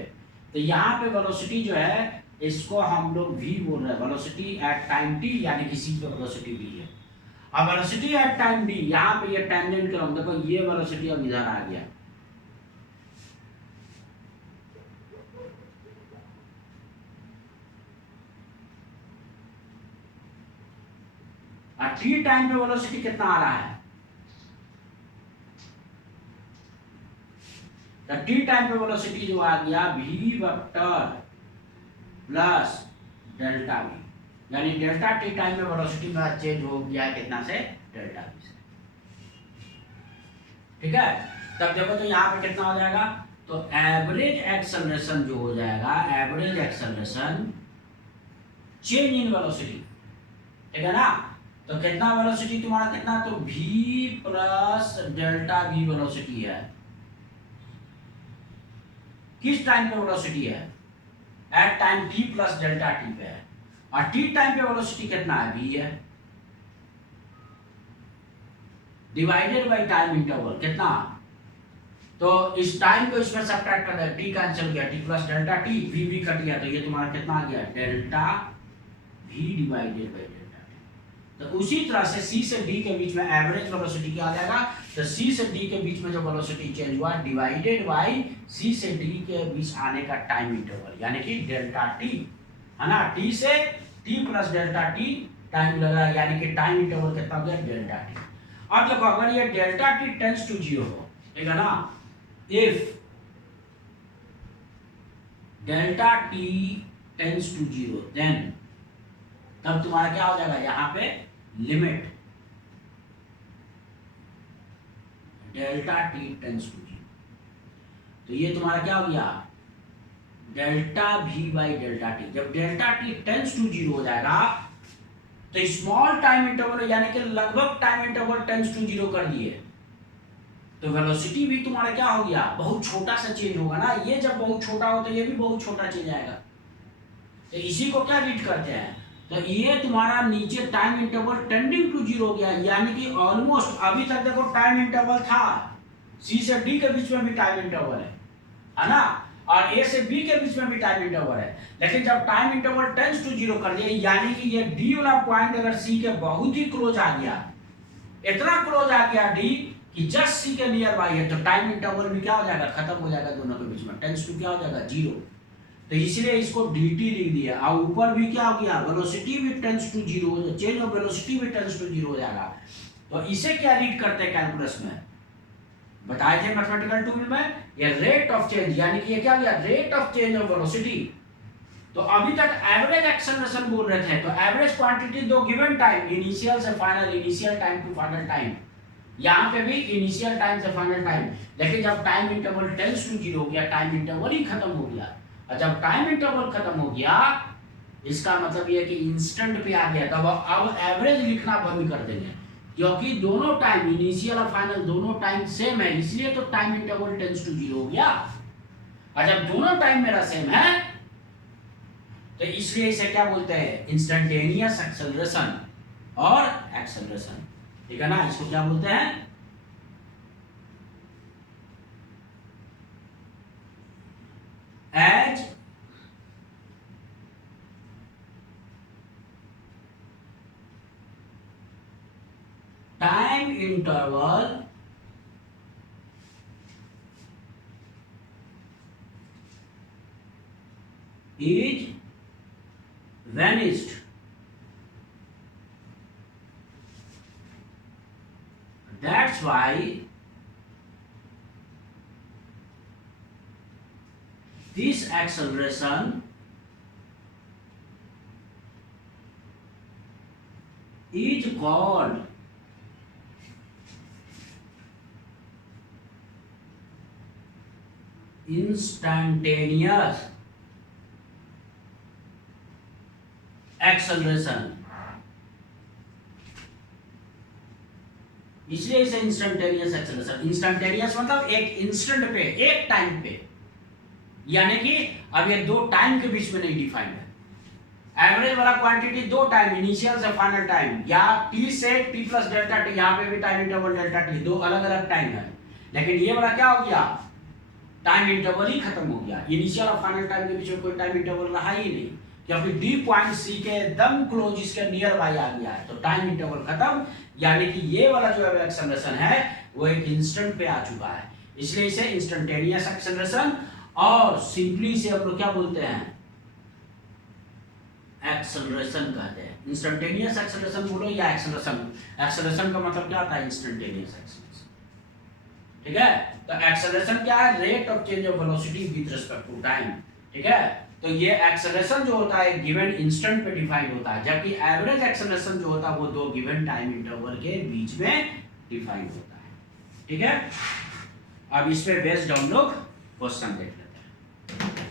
तो यहां पे वेलोसिटी जो है इसको हम लोग v बोल रहे हैं, वेलोसिटी एट टाइम t, यानी कि सी पे वेलोसिटी v है। अब वेलोसिटी एट टाइम d, यहां पे ये टेंजेंट के, देखो ये वेलोसिटी अब इधर आ गया, टी टाइम पे वेलोसिटी कितना आ रहा है, तो टी टाइम पे वेलोसिटी जो आ गया v vector plus delta v, यानी डेल्टा टी टाइम में वेलोसिटी में चेंज हो गया है कितना से, डेल्टा v से। ठीक है, तब देखो तो यहाँ पे कितना हो जाएगा, तो एवरेज एक्सेलरेशन जो हो जाएगा, average acceleration change in velocity, ठीक है ना। तो कितना वेलोसिटी तुम्हारा कितना, तो v plus delta v velocity है, किस टाइम पे वेलोसिटी है, at time t plus delta t पे है, और t टाइम पे वेलोसिटी कितना है, v है, डिवाइडेड बाय टाइम इंटरवल कितना, तो इस टाइम को इसमें सब्ट्रैक्ट कर दे, t कैंसिल गया, t plus delta t, v cut गया, तो ये तुम्हारा कितना आ गया, delta v divided by delta t। तो उसी तरह से c से d के बीच में एवरेज वेलोसिटी क्या आ जाएगा, तो c से d के बीच में जो वेलोसिटी चेंज हुआ डिवाइडेड बाय c से d के बीच आने का टाइम इंटरवल, यानी कि डेल्टा t, है ना। t से t plus delta t time लगा, यानी कि टाइम इंटरवल कितना हो गया, डेल्टा t। अब देखो अगर ये डेल्टा t टेंड्स टू 0 हो, ठीक है ना, if delta t tends to 0, then तब तुम्हारा क्या हो जाएगा, यहां पे limit delta t tends to 0, तो ये तुम्हारा क्या हो गया, delta v by delta t। जब डेल्टा t टेंड्स टू 0 हो जाएगा तो स्मॉल टाइम इंटरवल, यानी कि लगभग टाइम इंटरवल टेंड्स टू 0 कर दिए, तो वेलोसिटी भी तुम्हारा क्या हो गया, बहुत छोटा सा चेंज होगा ना। ये जब बहुत छोटा हो तो ये भी बहुत छोटा चेंज आएगा, तो इसी को क्या रीड करते हैं, तो ये तुम्हारा नीचे टाइम इंटरवल टेंडिंग टू 0 हो गया, यानी कि ऑलमोस्ट अभी तक देखो टाइम इंटरवल था, सी से डी के बीच में भी टाइम इंटरवल है ना, और ए से बी के बीच में भी टाइम इंटरवल है, लेकिन जब टाइम इंटरवल टेंड्स टू 0 कर दिया, यानी कि ये डी वाला पॉइंट अगर सी के बहुत ही क्लोज आ गया, इतना क्लोज आ गया डी कि जस्ट सी के नियर बाई है, तो टाइम इंटरवल भी क्या हो जाएगा, खत्म हो जाएगा दोनों के बीच में, टेंड्स टू क्या हो जाएगा, 0। तो इसलिए इसको dt लिख दिया, और ऊपर भी क्या हो गया, वेलोसिटी भी tends to 0, change of velocity भी टेंड्स टू 0 हो जाएगा। तो इसे क्या रीड करते हैं कैलकुलस में, बताए थे मैथमेटिकल टूल में, ये रेट ऑफ चेंज, यानी कि ये क्या गया, rate of change of velocity. तो अभी तक एवरेज एक्सेलरेशन बोल रहे थे, तो एवरेज क्वांटिटी दो गिवन टाइम, इनिशियल से final, initial time to final time, यहाँ पे भी इनिशियल टाइम से फाइनल टाइम, लेकिन जब टाइम इंटरवल टेंड्स टू 0 हो गया, टाइम इंटरवल ही खत्म हो गया, और जब टाइम इंटरवल खत्म हो गया, इसका मतलब ये कि इंस्टेंट पे आ गया, तब अब एवरेज लिखना बंद कर देंगे, क्योंकि दोनों टाइम इनिशियल और फाइनल दोनों टाइम सेम है, इसलिए तो टाइम इंटरवल टेंड्स टू 0 हो गया। और जब दोनों टाइम मेरा सेम है तो इसलिए इसे क्या बोलते हैं, इंस्टेंटेनियस एक्सेलरेशन, और एक्सेलरेशन, ठीक है ना। इसको क्या बोलते हैं? As time interval is vanished, that's why this acceleration is called instantaneous acceleration। इसलिए इसे इंस्टेंटेनियस एक्सेलरेशन, इंस्टेंटेनियस मतलब एक इंस्टेंट पे, एक टाइम पे, यानी कि अब ये दो टाइम के बीच में नहीं डिफाइंड है। एवरेज वाला क्वांटिटी दो टाइम, इनिशियल से फाइनल टाइम, या टी से टी प्लस डेल्टा टी, यहाँ पे भी टाइम इंटरवल डेल्टा टी, दो अलग अलग टाइम है। लेकिन ये वाला क्या हो गया, टाइम इंटरवल ही खत्म हो गया, इनिशियल और फाइनल टाइम के बीच में कोई टाइम इंटरवल रहा ही नहीं, क्योंकि डी पॉइंट सी के एकदम क्लोज, इसके नियर बाई आ गया है, तो टाइम इंटरवल खत्म। यानी कि ये वाला जो एक्सेलरेशन है वो एक इंस्टेंट पे आ चुका है, इसलिए इसे इंस्टेंटेनियस एक्सेलरेशन, और सिंपली इसे हम लोग क्या बोलते हैं, एक्सेलरेशन कहते हैं। इंस्टेंटेनियस एक्सेलरेशन बोलो या एक्सेलरेशन, एक्सेलरेशन का मतलब क्या होता है, इंस्टेंटेनियस एक्सेलरेशन, ठीक है। तो एक्सेलरेशन क्या है, rate of change of velocity with respect to time, ठीक है। तो ये एक्सेलरेशन जो होता है गिवन इंस्टेंट पे डिफाइन होता है, जबकि एवरेज एक्सेलरेशन जो होता है वो दो गिवन टाइम इंटरवल के बीच में डिफाइन होता है, ठीक है। अब इस पे बेस्ड हम लोग क्वेश्चन देख लेते हैं।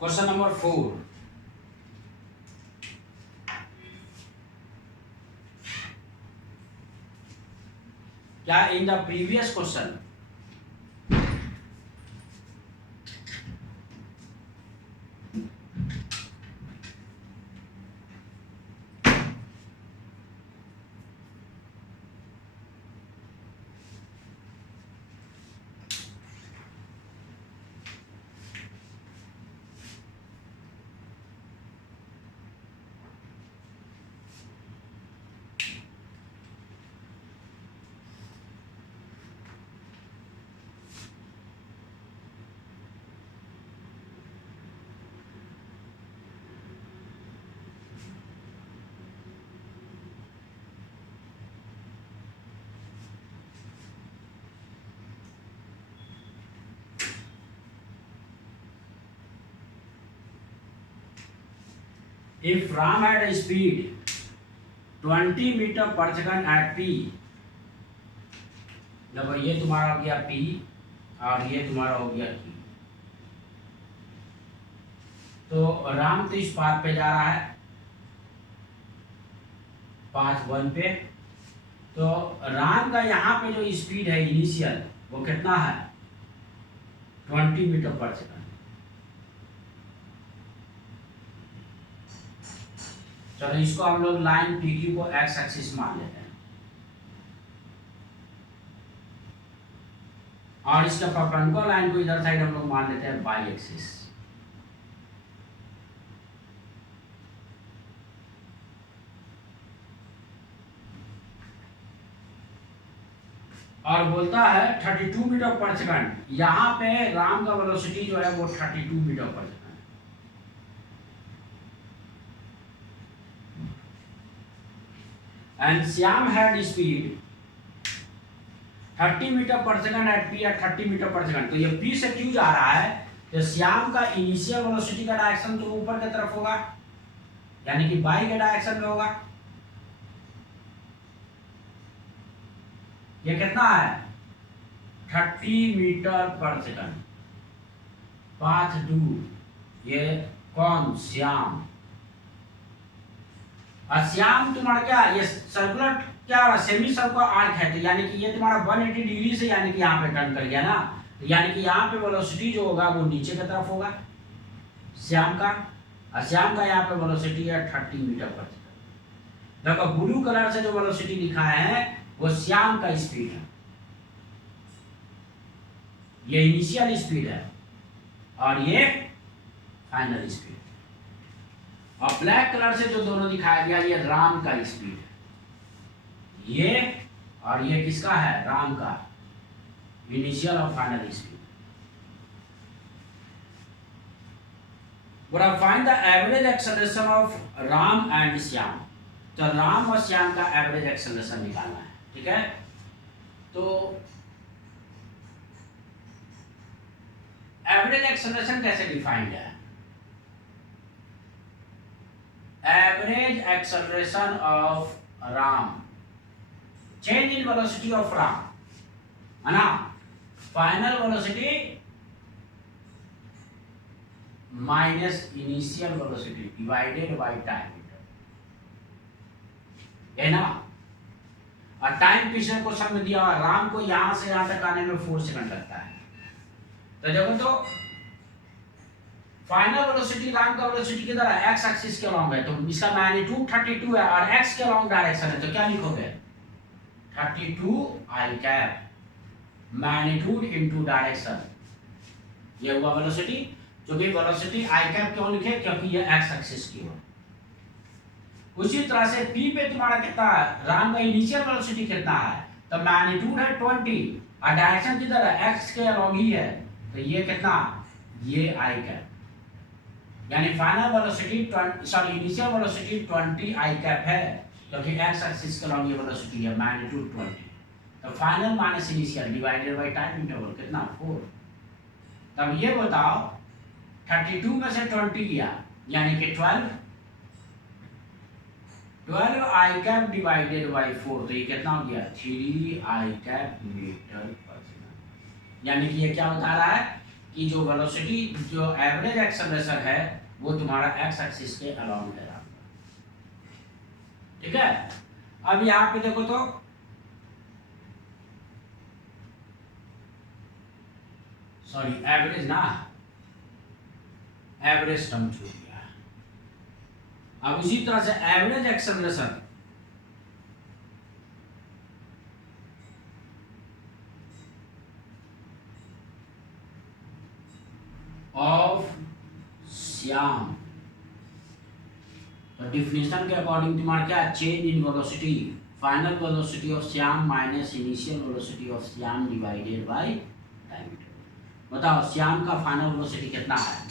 क्वेश्चन नंबर 4, क्या in the previous question if Ram had a speed 20 metre per second at p, देखो ये तुम्हारा हो गया p और ये तुम्हारा हो गया q, तो राम तो इस पाथ पे जा रहा है, पाथ 1 पे, तो राम का यहाँ पे जो स्पीड है इनिशियल वो कितना है 20 मीटर पर सेकंड। चलो इसको हम लोग लाइन PQ को एक्स एक्सिस मान लेते हैं और इसके परपेंडिकुलर लाइन को इधर साइड हम लोग मान लेते हैं बाई एक्सिस। और बोलता है 32 मीटर पर सेकंड। यहाँ पे राम का वेलोसिटी जो है वो 32 metre per second. And Shyam had speed 30 metre per second at P at 30 metre per second. तो ये P से Q जा रहा है तो श्याम का इनिशियल वेलोसिटी का डायरेक्शन तो ऊपर की तरफ होगा, यानी कि बाई के डायरेक्शन में होगा। ये कितना है 30 मीटर पर सेकंड। पाथ दूर ये कौन श्याम। और श्याम तुम्हारा क्या ये सर्कुलर क्या सेमी सर्कुलर आर्क है, तो यानी कि ये तुम्हारा 180 डिग्री से यानी कि यहाँ पे टर्न कर गया ना, तो यानी कि यहाँ पे वेलोसिटी जो होगा वो नीचे की तरफ होगा श्याम का। और श्याम का यहाँ पे वेलोसिटी है 30 मीटर पर सेकंड। देखो ब्लू कलर से जो वेलोसिटी लिखा है वो श्याम का स्पीड है, ये इनिशियल स्पीड है और ये फाइनल स्पीड। और ब्लैक कलर से जो दोनों दिखाया गया ये राम का स्पीड है, ये और ये किसका है राम का इनिशियल और final speed. But I find the average acceleration of Ram and Shyam. तो राम और श्याम का एवरेज एक्सेलरेशन निकालना है, ठीक है। तो एवरेज एक्सेलरेशन कैसे डिफाइंड है? Average acceleration of Ram, change in velocity of Ram है ना, final velocity minus initial velocity divided by time है ना। और टाइम पिछले क्वेश्चन में दिया हुआ राम को यहां से यहां तक आने में 4 सेकंड लगता है। तो देखो तो फाइनल वेलोसिटी राम का वेलोसिटी किधर है एक्स एक्सिस के अलोंग है, तो इसका मैग्नीट्यूड 32 है और एक्स के अलोंग डायरेक्शन है, तो क्या लिखोगे 32 आई कैप मैग्नीट्यूड इनटू डायरेक्शन। ये हुआ वेलोसिटी, जो कि वेलोसिटी आई कैप क्यों लिखे क्योंकि ये एक्स एक्सिस की हो। उसी तरह से P पे तुम्हारा कितना है राम का इनिशियल वेलोसिटी कितना है, तो मैग्नीट्यूड है 20 और डायरेक्शन किधर है एक्स के अलोंग ही है, तो ये कितना ये आई कैप, यानी final velocity sorry initial velocity 20 आई कैप है क्योंकि एक्स एक्सिस के अलोंग ये वेलोसिटी है मैग्नीट्यूड 20। तो final minus initial divided by time interval कितना 4। तब ये बताओ 32 में से 20 किया यानी कि 12 आई कैप डिवाइडेड बाय 4, तो ये कितना हो गया 3 आई कैप मीटर पर सेकंड। यानी कि ये क्या बता रहा है कि जो वेलोसिटी जो एवरेज एक्सेलरेशन है वो तुम्हारा एक्स एक्सिस के अलोंग है, ठीक है। अब यहाँ पे देखो तो सॉरी एवरेज ना एवरेज टर्म छूट गया। अब इसी तरह से एवरेज एक्सेलरेशन ऑफ श्याम, तो डिफिनेशन के अकॉर्डिंग तुम्हारा क्या change in velocity final velocity of Shyam minus initial velocity of Shyam divided by time. बताओ श्याम का फाइनल वेलोसिटी कितना है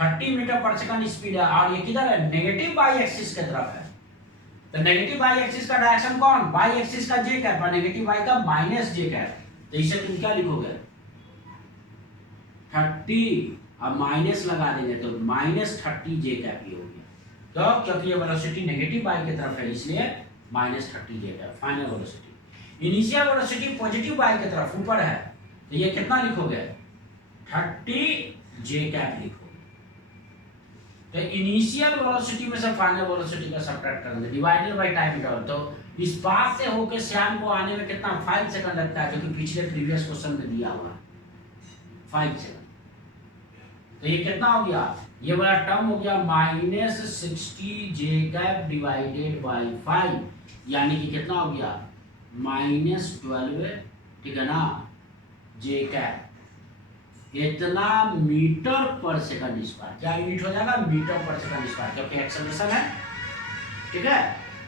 30 मीटर पर सेकंड स्पीड है और ये किधर है नेगेटिव बाई एक्सिस की तरफ है। तो नेगेटिव बाई एक्सिस का डायरेक्शन कौन बाई एक्सिस का जे कैप और नेगेटिव बाई का माइनस जे कैप, तो इसे तुम क्या लिखोगे 30 अब माइनस लगा देंगे तो माइनस 30 जे कैप ही हो गया। तो क्योंकि ये वेलोसिटी नेगेटिव बाई की तरफ है इसलिए minus 30 J cap final velocity. Initial velocity positive by की तरफ ऊपर है तो ये कितना लिखोगे 30 जे कैप लिखोगे। तो इनिशियल वेलोसिटी में से फाइनल वेलोसिटी का सब्ट्रैक्ट करेंगे डिवाइडेड बाय टाइम इंटरवल। तो इस पास से होकर श्याम को आने में कितना 5 सेकंड लगता है, जो कि पिछले प्रीवियस क्वेश्चन में दिया हुआ है 5 सेकंड। तो ये कितना हो गया, ये वाला टर्म हो गया -60 जे कैप डिवाइडेड बाय 5, यानी कि कितना हो गया -12, ठीक है ना, जे कैप इतना मीटर पर सेकंड स्क्वायर। क्या यूनिट हो जाएगा, मीटर पर सेकंड स्क्वायर, क्योंकि एक्सेलरेशन है, ठीक है।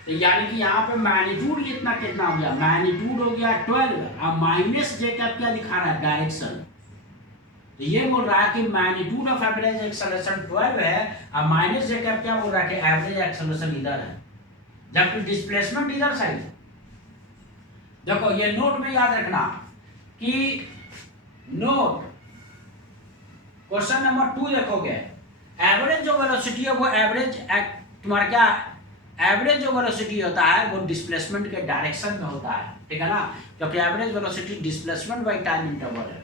तो यानी कि यहाँ पे मैग्नीट्यूड कितना कितना हो गया, मैग्नीट्यूड हो गया 12 और माइनस जे कैप क्या दिखा रहा है, डायरेक्शन। तो ये बोल रहा है कि मैग्नीट्यूड ऑफ एवरेज एक्सेलरेशन 12 है और माइनस जे कैप क्या बोल रहा है कि एवरेज एक्सेलरेशन इधर है, जबकि डिस्प्लेसमेंट इधर साइड। देखो ये नोट में याद रखना कि नोट क्वेश्चन नंबर 2 देखोगे, एवरेज जो वेलोसिटी है वो एवरेज तुम्हारा क्या एवरेज जो वेलोसिटी होता है वो डिस्प्लेसमेंट के डायरेक्शन में होता है, ठीक है ना, क्योंकि average velocity displacement by time interval है।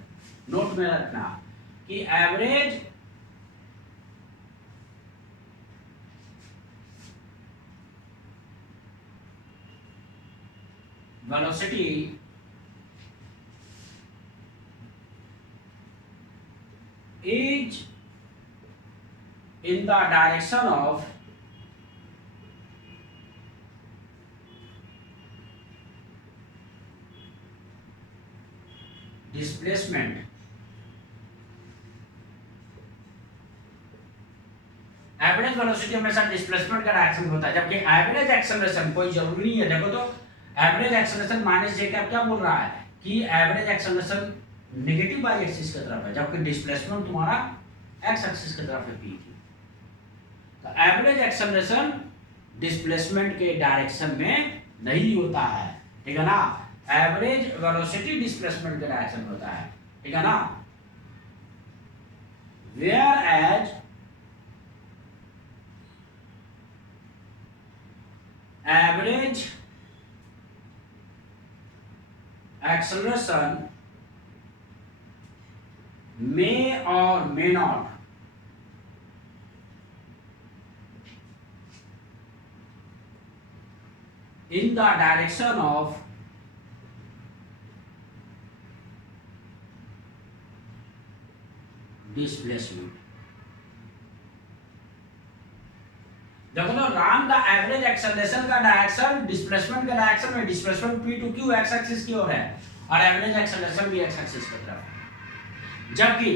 नोट में रखना कि average velocity is in the direction of displacement। Average velocity हमेशा डिस्प्लेसमेंट का डायरेक्शन में होता है, जबकि एवरेज एक्सेलरेशन कोई जरूरी नहीं है। देखो तो एवरेज एक्सेलरेशन माइनस जे कैप क्या बोल रहा है कि average acceleration negative by axis की तरफ है, जबकि डिस्प्लेसमेंट तुम्हारा एक्स एक्सिस की तरफ है पी की। तो एवरेज एक्सेलरेशन डिस्प्लेसमेंट के डायरेक्शन में नहीं होता है, ठीक है ना, एवरेज वेलोसिटी डिस्प्लेसमेंट के डायरेक्शन में होता है, ठीक है ना। Whereas average acceleration may or may not in the direction of displacement। देखो तो राम द एवरेज एक्सेलरेशन का डायरेक्शन डिस्प्लेसमेंट का डायरेक्शन में, displacement p to q x axis की ओर है और एवरेज एक्सेलरेशन भी x एक्सिस की तरफ है, जबकि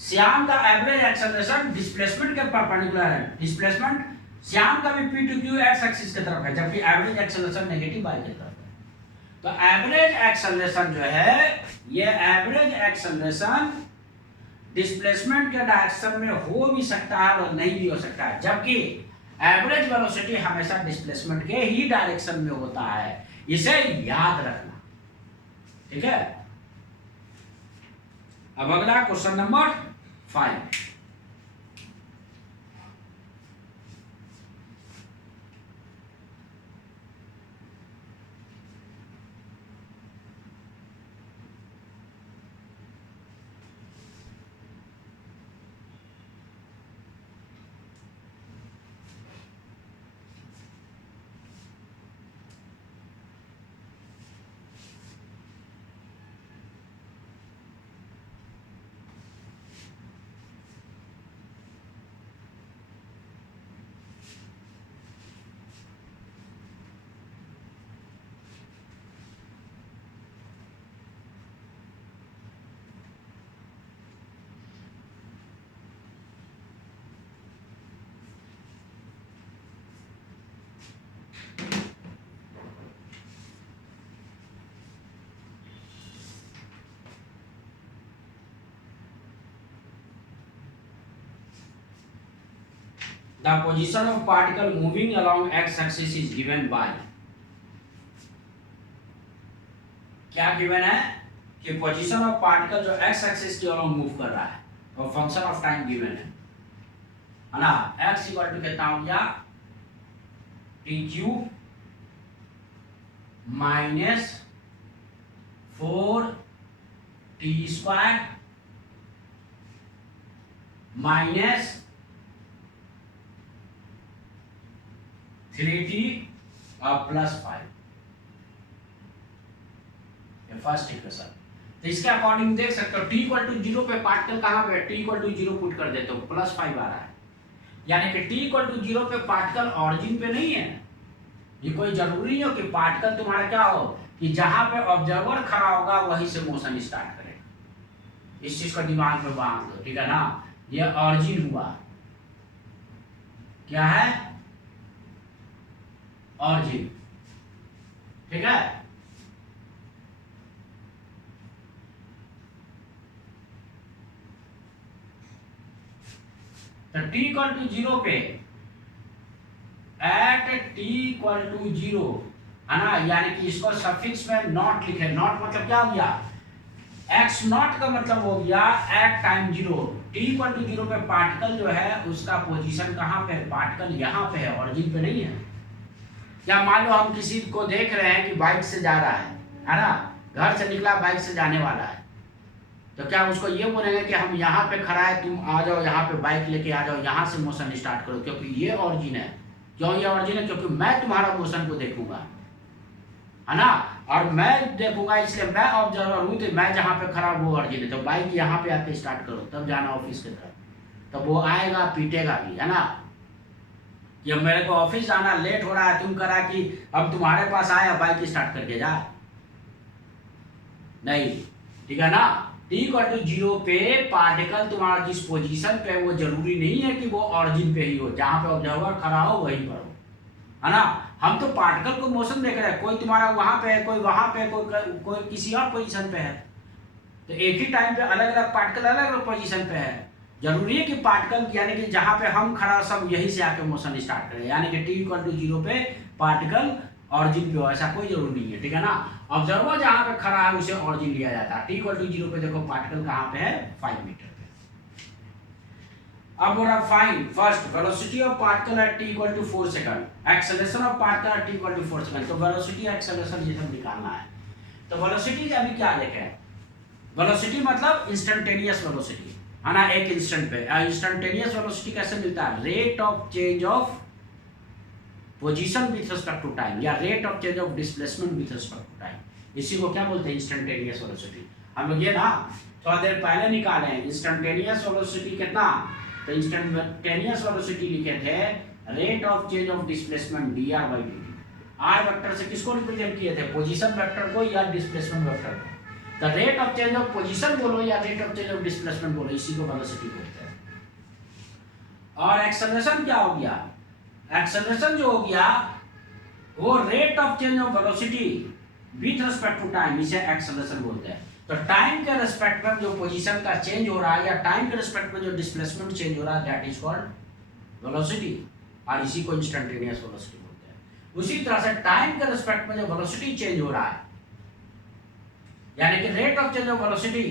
श्याम का एवरेज एक्सेलरेशन डिस्प्लेसमेंट के परपेंडिकुलर है। डिस्प्लेसमेंट श्याम का भी p to q x axis की तरफ है, जबकि एवरेज एक्सेलरेशन नेगेटिव y की तरफ है। तो एवरेज एक्सेलरेशन जो है, ये एवरेज एक्सेलरेशन डिस्प्लेसमेंट के डायरेक्शन में हो भी सकता है और नहीं भी हो सकता है, जबकि एवरेज वेलोसिटी हमेशा डिस्प्लेसमेंट के ही डायरेक्शन में होता है। इसे याद रखना, ठीक है। अब अगला question number 5। The position of particle moving along x-axis is given by, क्या गिवन है कि पोजीशन ऑफ पार्टिकल जो x एक्सिस की ओर मूव कर रहा है और फंक्शन ऑफ टाइम गिवन है ना। x इक्वल टू कितना हो गया T cube minus 4t square minus 3t और प्लस 5, ये फर्स्ट इक्वेशन। तो इसके अकॉर्डिंग देख सकते हो t इक्वल टू 0 पे पार्टिकल कहाँ पे है, t इक्वल टू 0 पुट कर देते हो प्लस 5 आ रहा है, यानी कि t इक्वल टू 0 पे पार्टिकल ऑरिजिन पे नहीं है। ये कोई जरूरी नहीं हो कि पार्टिकल तुम्हारा क्या हो कि जहां पे ऑब्जर्वर खड़ा होगा वहीं से मोशन स्टार्ट करेगा। इस चीज को दिमाग में बांध दो, ठीक है ना। ये ऑरिजिन हुआ, क्या है, ऑरिजिन, ठीक है। तो t इक्वल टू 0 पे एट t इक्वल टू 0 है ना, यानी कि इसको सफिक्स में नॉट लिखे। नॉट मतलब क्या हो गया, x नॉट का मतलब हो गया at time 0। t equal to 0 पे पार्टिकल जो है उसका पोजीशन कहाँ पे है, पार्टिकल यहाँ पे है, ऑरिजिन पे नहीं है। या मान लो हम किसी को देख रहे हैं कि बाइक से जा रहा है ना, घर से निकला बाइक से जाने वाला है, तो क्या उसको ये बोलेंगे कि हम यहाँ पे खड़ा है, तुम आ जाओ यहाँ पे बाइक लेके आ जाओ, यहाँ से मोशन स्टार्ट करो, क्योंकि ये ऑरिजिन है। क्यों ये ऑरिजिन है, क्योंकि मैं तुम्हारा मोशन को देखूंगा, है ना, और मैं देखूंगा इसलिए मैं ऑब्जर्वर हूँ, तो मैं जहाँ पे खड़ा वो ऑरिजिन है। तो बाइक यहाँ पे आके स्टार्ट करो, तब जाना ऑफिस की तरफ, तो वो आएगा पीटेगा भी, है ना। कि अब मेरे को ऑफिस जाना लेट हो रहा है, तुम करा कि अब तुम्हारे पास आया बाइक स्टार्ट करके जा, नहीं, ठीक है ना। t इक्वल टू 0 पे पार्टिकल तुम्हारा जिस पोजीशन पे है वो जरूरी नहीं है कि वो ऑरिजिन पे ही हो, जहां पे ऑब्जर्वर खड़ा हो वहीं पर हो, है ना। हम तो पार्टिकल को मोशन देख रहे हैं, कोई तुम्हारा वहां पे है, कोई वहां पे, कोई किसी और पोजीशन पे है, तो एक ही टाइम पे अलग अलग पार्टिकल अलग अलग पोजीशन पे है। जरूरी है कि पार्टिकल यानी कि जहां पे हम खड़ा सब यहीं से आके मोशन स्टार्ट करें, यानी कि t इक्वल टू 0 पे पार्टिकल ऑरिजिन पे हो, ऐसा कोई जरूरी नहीं है, ठीक है ना। ऑब्जर्वर जहां पे खड़ा है उसे ऑरिजिन लिया जाता है। t इक्वल टू 0 पे देखो पार्टिकल कहां पे है, 5 मीटर पे। अब बोला find first velocity of particle at t equal to 4 second, acceleration of particle at t equal to 4 second. तो वेलोसिटी एक्सेलरेशन ये सब निकालना है। तो वेलोसिटी अभी क्या देखें, वेलोसिटी मतलब इंस्टेंटेनियस वेलोसिटी, है ना, एक इंस्टेंट पे। इंस्टेंटेनियस वेलोसिटी कैसे मिलता है, rate of change of position with respect to time, या rate of change of displacement with respect to time. इसी को क्या बोलते हैं, इंस्टेंटेनियस वेलोसिटी। हम लोग ये ना थोड़ा देर पहले निकाले हैं इंस्टेंटेनियस वेलोसिटी कितना, तो इंस्टेंटेनियस वेलोसिटी लिखे थे rate of change of displacement dr/dt। r vector से किसको रिप्रेजेंट किए थे, पोजीशन वेक्टर को या डिस्प्लेसमेंट वेक्टर को। The rate of change of position बोलो या rate of change of displacement बोलो, इसी को वेलोसिटी बोलते हैं। और एक्सेलरेशन क्या हो गया, एक्सेलरेशन जो हो गया वो rate of change of velocity with respect to time, इसे एक्सेलरेशन बोलते हैं। तो टाइम के रिस्पेक्ट में जो पोजीशन का चेंज हो रहा है या टाइम के रिस्पेक्ट में जो डिस्प्लेसमेंट चेंज हो रहा है, दैट इज कॉल्ड वेलोसिटी, और इसी को इंस्टेंटेनियस वेलोसिटी बोलते हैं। उसी तरह से टाइम के रिस्पेक्ट में जो वेलोसिटी चेंज हो रहा है, यानी कि rate of change of velocity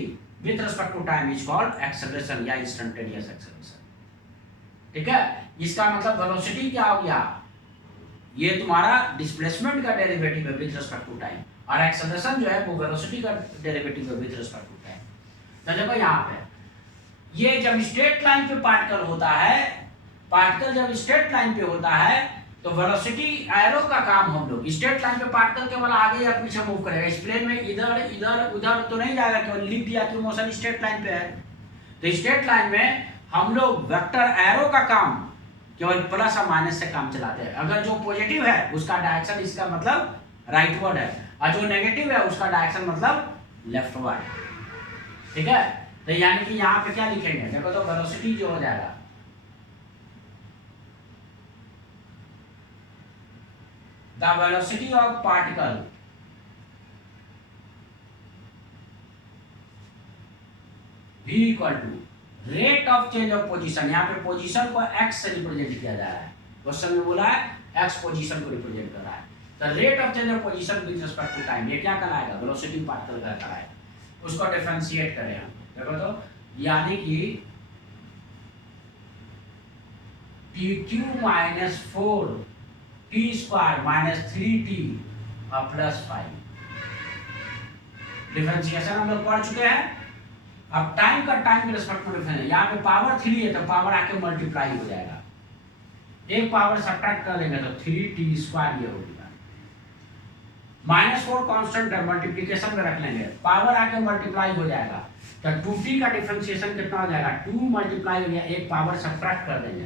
with respect to time is called acceleration या इंस्टेंटेनियस एक्सेलरेशन, ठीक है। इसका मतलब वेलोसिटी क्या हो गया, ये तुम्हारा डिस्प्लेसमेंट का डेरिवेटिव है विथ रिस्पेक्ट टू टाइम, और एक्सेलरेशन जो है वो वेलोसिटी का डेरिवेटिव है विथ रिस्पेक्ट टू टाइम। तो देखो यहाँ पे ये जब स्ट्रेट लाइन पे पार्टिकल होता है, पार्टिकल जब स्ट्रेट लाइन पे होता है तो वेलोसिटी एरो का काम हम लोग, स्ट्रेट लाइन पे पार्टिकल केवल आगे या पीछे मूव करेगा, इस प्लेन में इधर इधर उधर तो नहीं जाएगा, केवल लिख दिया कि मोशन स्ट्रेट लाइन पे है। तो स्ट्रेट लाइन में हम लोग वेक्टर एरो का काम केवल प्लस और माइनस से काम चलाते हैं। अगर जो पॉजिटिव है उसका डायरेक्शन इसका मतलब राइटवर्ड है, और जो नेगेटिव है उसका डायरेक्शन मतलब लेफ्टवर्ड, ठीक है। तो यानी कि यहाँ पे क्या लिखेंगे, देखो तो वेलोसिटी जो हो जाएगा the velocity of particle v equal to rate of change of position. यहाँ पे पोजीशन को x से रिप्रेजेंट किया जा रहा है, क्वेश्चन में बोला है x पोजीशन को रिप्रेजेंट कर रहा है। The rate of change of position with respect to time, ये क्या कहलाएगा, वेलोसिटी पार्टिकल का कहलाएगा। उसको डिफरेंशिएट करें हम, देखो तो, यानी कि pq minus 4 t square minus 3t और प्लस 5। डिफरेंशिएशन हम लोग पढ़ चुके हैं। अब टाइम का टाइम के रिस्पेक्ट में डिफरेंस है, यहाँ पे पावर 3 है तो पावर आके मल्टीप्लाई हो जाएगा, एक पावर सब्ट्रैक्ट कर देंगे तो 3t² ये हो गया। -4 कांस्टेंट है, मल्टीप्लिकेशन में रख लेंगे, पावर आके मल्टीप्लाई हो जाएगा तो 2t का डिफरेंशिएशन कितना हो जाएगा, 2 मल्टीप्लाई हो गया, एक पावर सब्ट्रैक्ट कर देंगे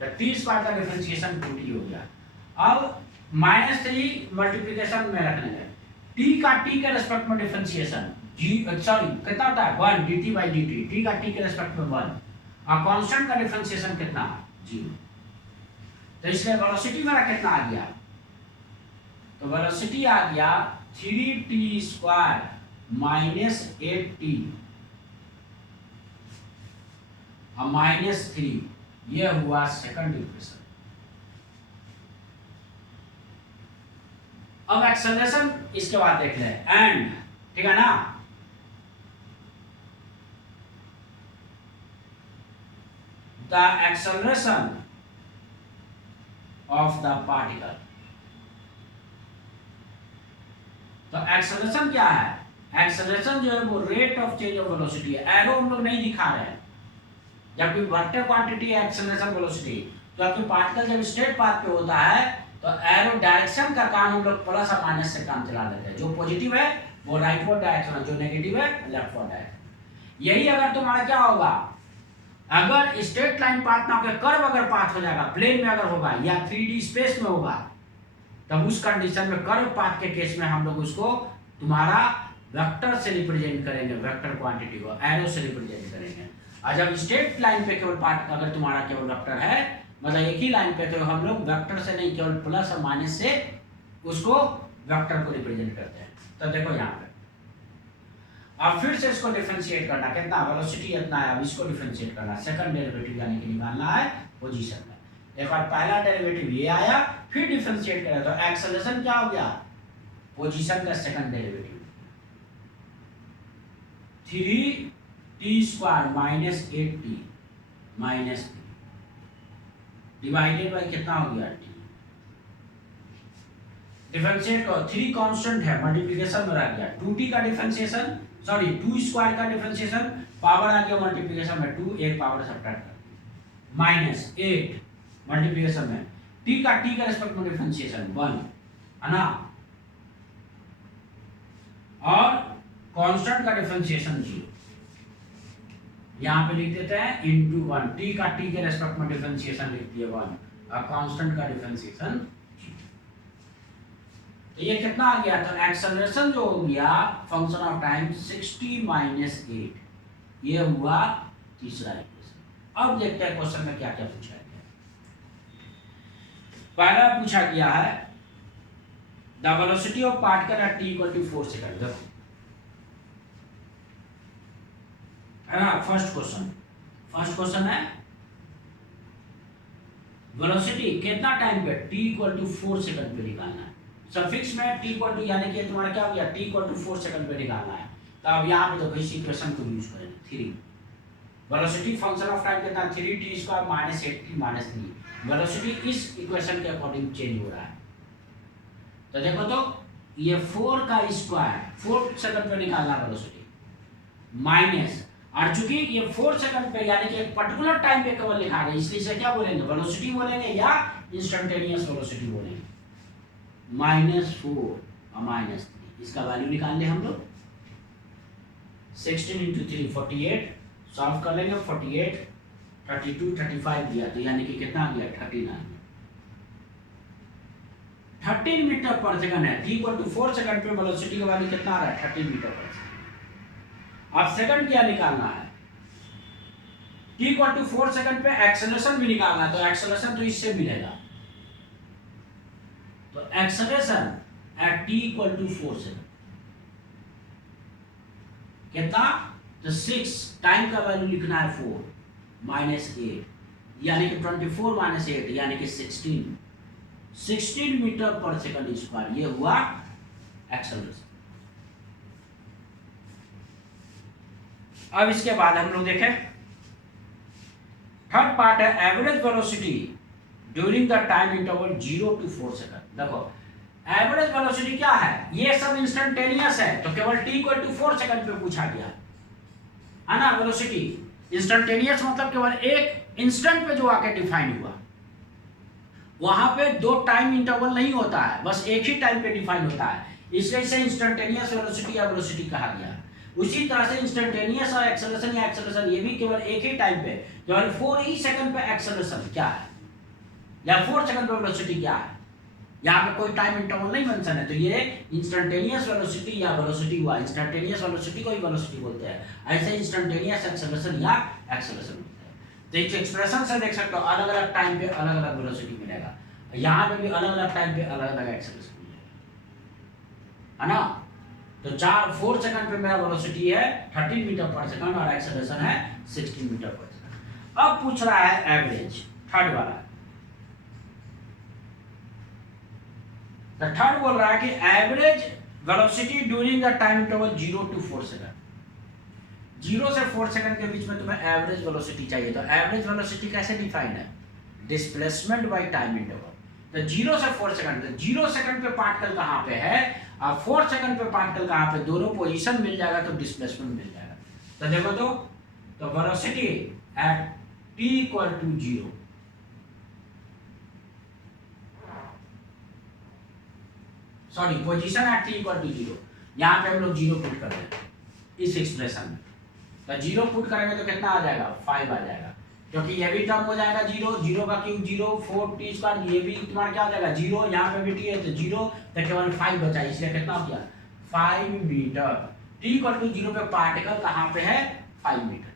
तो t² का डिफरेंशिएशन 2t हो गया। अब -3 मल्टीप्लिकेशन में रख लेंगे, t का t के रेस्पेक्ट में डिफरेंशिएशन कितना होता है 1 dt/dt, t का t के रेस्पेक्ट में 1 और कांस्टेंट का डिफरेंशिएशन कितना 0। तो इसलिए वेलोसिटी मेरा कितना आ गया, तो वेलोसिटी आ गया 3t² - 8t और -3, ये हुआ सेकंड इक्वेशन। अब एक्सेलरेशन इसके बाद देख ले, एंड ठीक है ना, the acceleration of the particle. तो एक्सेलरेशन क्या है, एक्सेलरेशन जो है वो rate of change of velocity है। एरो हम लोग नहीं दिखा रहे हैं, जबकि वेक्टर क्वांटिटी है एक्सेलरेशन वेलोसिटी, तो आपके पार्टिकल जब स्ट्रेट पाथ पे होता है तो एरो डायरेक्शन का काम हम लोग प्लस और माइनस से काम चला लेते हैं, जो पॉजिटिव है वो राइटवर्ड डायरेक्शन, जो नेगेटिव है लेफ्टवर्ड डायरेक्शन। यही अगर तुम्हारा क्या होगा, अगर स्ट्रेट लाइन पाथ ना होकर कर्व अगर पाथ हो जाएगा, प्लेन में अगर होगा या 3D स्पेस में होगा, तब उस कंडीशन में कर्व पाथ के केस में हम लोग उसको तुम्हारा वेक्टर से रिप्रेजेंट करेंगे, वेक्टर क्वांटिटी को एरो से रिप्रेजेंट करेंगे। और जब स्ट्रेट लाइन पे केवल पार्ट अगर तुम्हारा केवल वेक्टर है, मतलब एक ही लाइन पे, तो हम लोग वेक्टर से नहीं केवल प्लस और माइनस से उसको वेक्टर को रिप्रेजेंट करते हैं। तो देखो यहाँ पे अब फिर से इसको डिफरेंशिएट करना, कितना वेलोसिटी इतना है, अब इसको डिफरेंशिएट करना, सेकंड डेरिवेटिव यानी कि निकालना है पोजीशन में। एक बार पहला डेरिवेटिव ये आया, फिर डिफरेंशिएट करें तो एक्सेलरेशन क्या हो गया, पोजीशन का second derivative 3t² - 8t - 3 divided by कितना हो गया t। डिफरेंशिएट को 3 कांस्टेंट है, मल्टीप्लिकेशन में रह गया, 2t का डिफरेंशिएशन, सॉरी 2² का डिफरेंशिएशन, पावर आ गया मल्टीप्लिकेशन में 2, एक पावर सब्ट्रैक्ट कर -8 मल्टीप्लिकेशन में t का t का रेस्पेक्ट में डिफरेंशिएशन 1 है ना, और कांस्टेंट का डिफरेंशिएशन 0, यहां पे लिख देते हैं इनटू 1, t का t के रेस्पेक्ट में डिफरेंशिएशन लिख दिए 1 और कांस्टेंट का डिफरेंशिएशन 0। तो ये कितना आ गया, तो एक्सेलरेशन जो हो गया फंक्शन ऑफ टाइम 60 - 8, ये हुआ तीसरा इक्वेशन। अब देखते हैं क्वेश्चन में क्या क्या पूछा गया। पहला पूछा गया है the velocity of particle at t = 4 second. देखो है ना, फर्स्ट क्वेश्चन है वेलोसिटी कितना टाइम पे t = 4 सेकंड पे निकालना है। सफिक्स में t = यानी कि तुम्हारा क्या हो गया, t = 4 सेकंड पे निकालना है। तो अब यहाँ पे देखो इस इक्वेशन को यूज करेंगे, 3 वेलोसिटी फंक्शन ऑफ टाइम कितना 3t² - 8t - 3, वेलोसिटी इस इक्वेशन के अकॉर्डिंग चेंज हो रहा है। तो देखो तो ये 4 का स्क्वायर 4 सेकंड पे निकालना वेलोसिटी माइनस, और चूंकि ये 4 सेकंड पे यानी कि एक पर्टिकुलर टाइम पे केवल लिखा रहे, इसलिए इसे क्या बोलेंगे, वेलोसिटी बोलेंगे या इंस्टेंटेनियस वेलोसिटी बोलेंगे। -4 और -3, इसका वैल्यू निकाल ले हम लोग, 16 × 3 48, सॉल्व कर लेंगे, 48 32 35 दिया, तो यानी कि कितना आ गया 13 मीटर पर सेकंड है। t = 4 सेकंड पे वेलोसिटी का वैल्यू कितना आ रहा है 13 मीटर पर सेकंड। अब सेकंड क्या निकालना है, t = 4 सेकंड पे एक्सेलरेशन भी निकालना है, तो एक्सेलरेशन तो इससे मिलेगा, तो एक्सेलरेशन एट t = 4 सेकंड कितना, तो 6 टाइम का वैल्यू लिखना है 4 -8 यानी कि 24 - 8 यानी कि 16 मीटर पर सेकंड स्क्वायर, ये हुआ एक्सेलरेशन। अब इसके बाद हम लोग देखें थर्ड पार्ट है average velocity during the time interval 0 to 4 second. देखो एवरेज वेलोसिटी क्या है, ये सब इंस्टेंटेनियस है, तो केवल t = 4 सेकंड पे पूछा गया है ना। वेलोसिटी इंस्टेंटेनियस मतलब केवल एक इंस्टेंट पे जो आके डिफाइन हुआ, वहां पे दो टाइम इंटरवल नहीं होता है, बस एक ही टाइम पे डिफाइन होता है, इसलिए इसे इंस्टेंटेनियस वेलोसिटी या वेलोसिटी कहा गया। उसी तरह से इंस्टेंटेनियस और एक्सेलरेशन या एक्सेलरेशन ये भी केवल एक ही टाइम पे, केवल 4 ही सेकंड पे एक्सेलरेशन क्या है या 4 सेकंड पे वेलोसिटी क्या है, यहाँ पे कोई टाइम इंटरवल नहीं मेंशन है। तो ये इंस्टेंटेनियस वेलोसिटी या वेलोसिटी हुआ। इंस्टेंटेनियस वेलोसिटी को ही वेलोसिटी बोलते हैं, ऐसे इंस्टेंटेनियस एक्सेलरेशन या एक्सेलरेशन बोलते हैं। तो इस एक्सप्रेशन से देख सकते हो अलग अलग टाइम पे अलग अलग वेलोसिटी मिलेगा, यहाँ पे भी अलग अलग टाइम पे अलग अलग एक्सेलरेशन मिलेगा, है ना। तो 4 सेकंड पे मेरा वेलोसिटी है 13 मीटर पर सेकंड और एक्सेलरेशन है 16 मीटर पर सेकंड। अब पूछ रहा है एवरेज, थर्ड वाला। तो थर्ड बोल रहा है कि average velocity during the time interval 0 to 4 second. 0 से 4 सेकंड के बीच में तुम्हें एवरेज वेलोसिटी चाहिए। तो एवरेज वेलोसिटी कैसे डिफाइन है? Displacement by time interval. तो 0 से 4 सेकंड, 0 सेकंड पे पार्टिकल कहाँ पे है और 4 सेकंड पे पार्टिकल कहाँ पे, दोनों पोजीशन मिल जाएगा तो डिस्प्लेसमेंट मिल जाएगा। तो देखो तो velocity at t equal to 0, sorry position at t equal to 0, यहाँ पे हम लोग 0 पुट कर रहे हैं इस एक्सप्रेशन में। तो 0 पुट करेंगे तो कितना आ जाएगा? 5 आ जाएगा, क्योंकि ये भी टर्म हो जाएगा 0, 0 का क्यूब 0, 4t स्क्वायर, ये भी तुम्हारा क्या हो जाएगा 0, यहाँ पे भी t है तो 0, तो केवल 5 बचा, इसलिए कितना हो गया 5 मीटर। t इक्वल टू 0 पे पार्टिकल कहाँ पे है? 5 मीटर।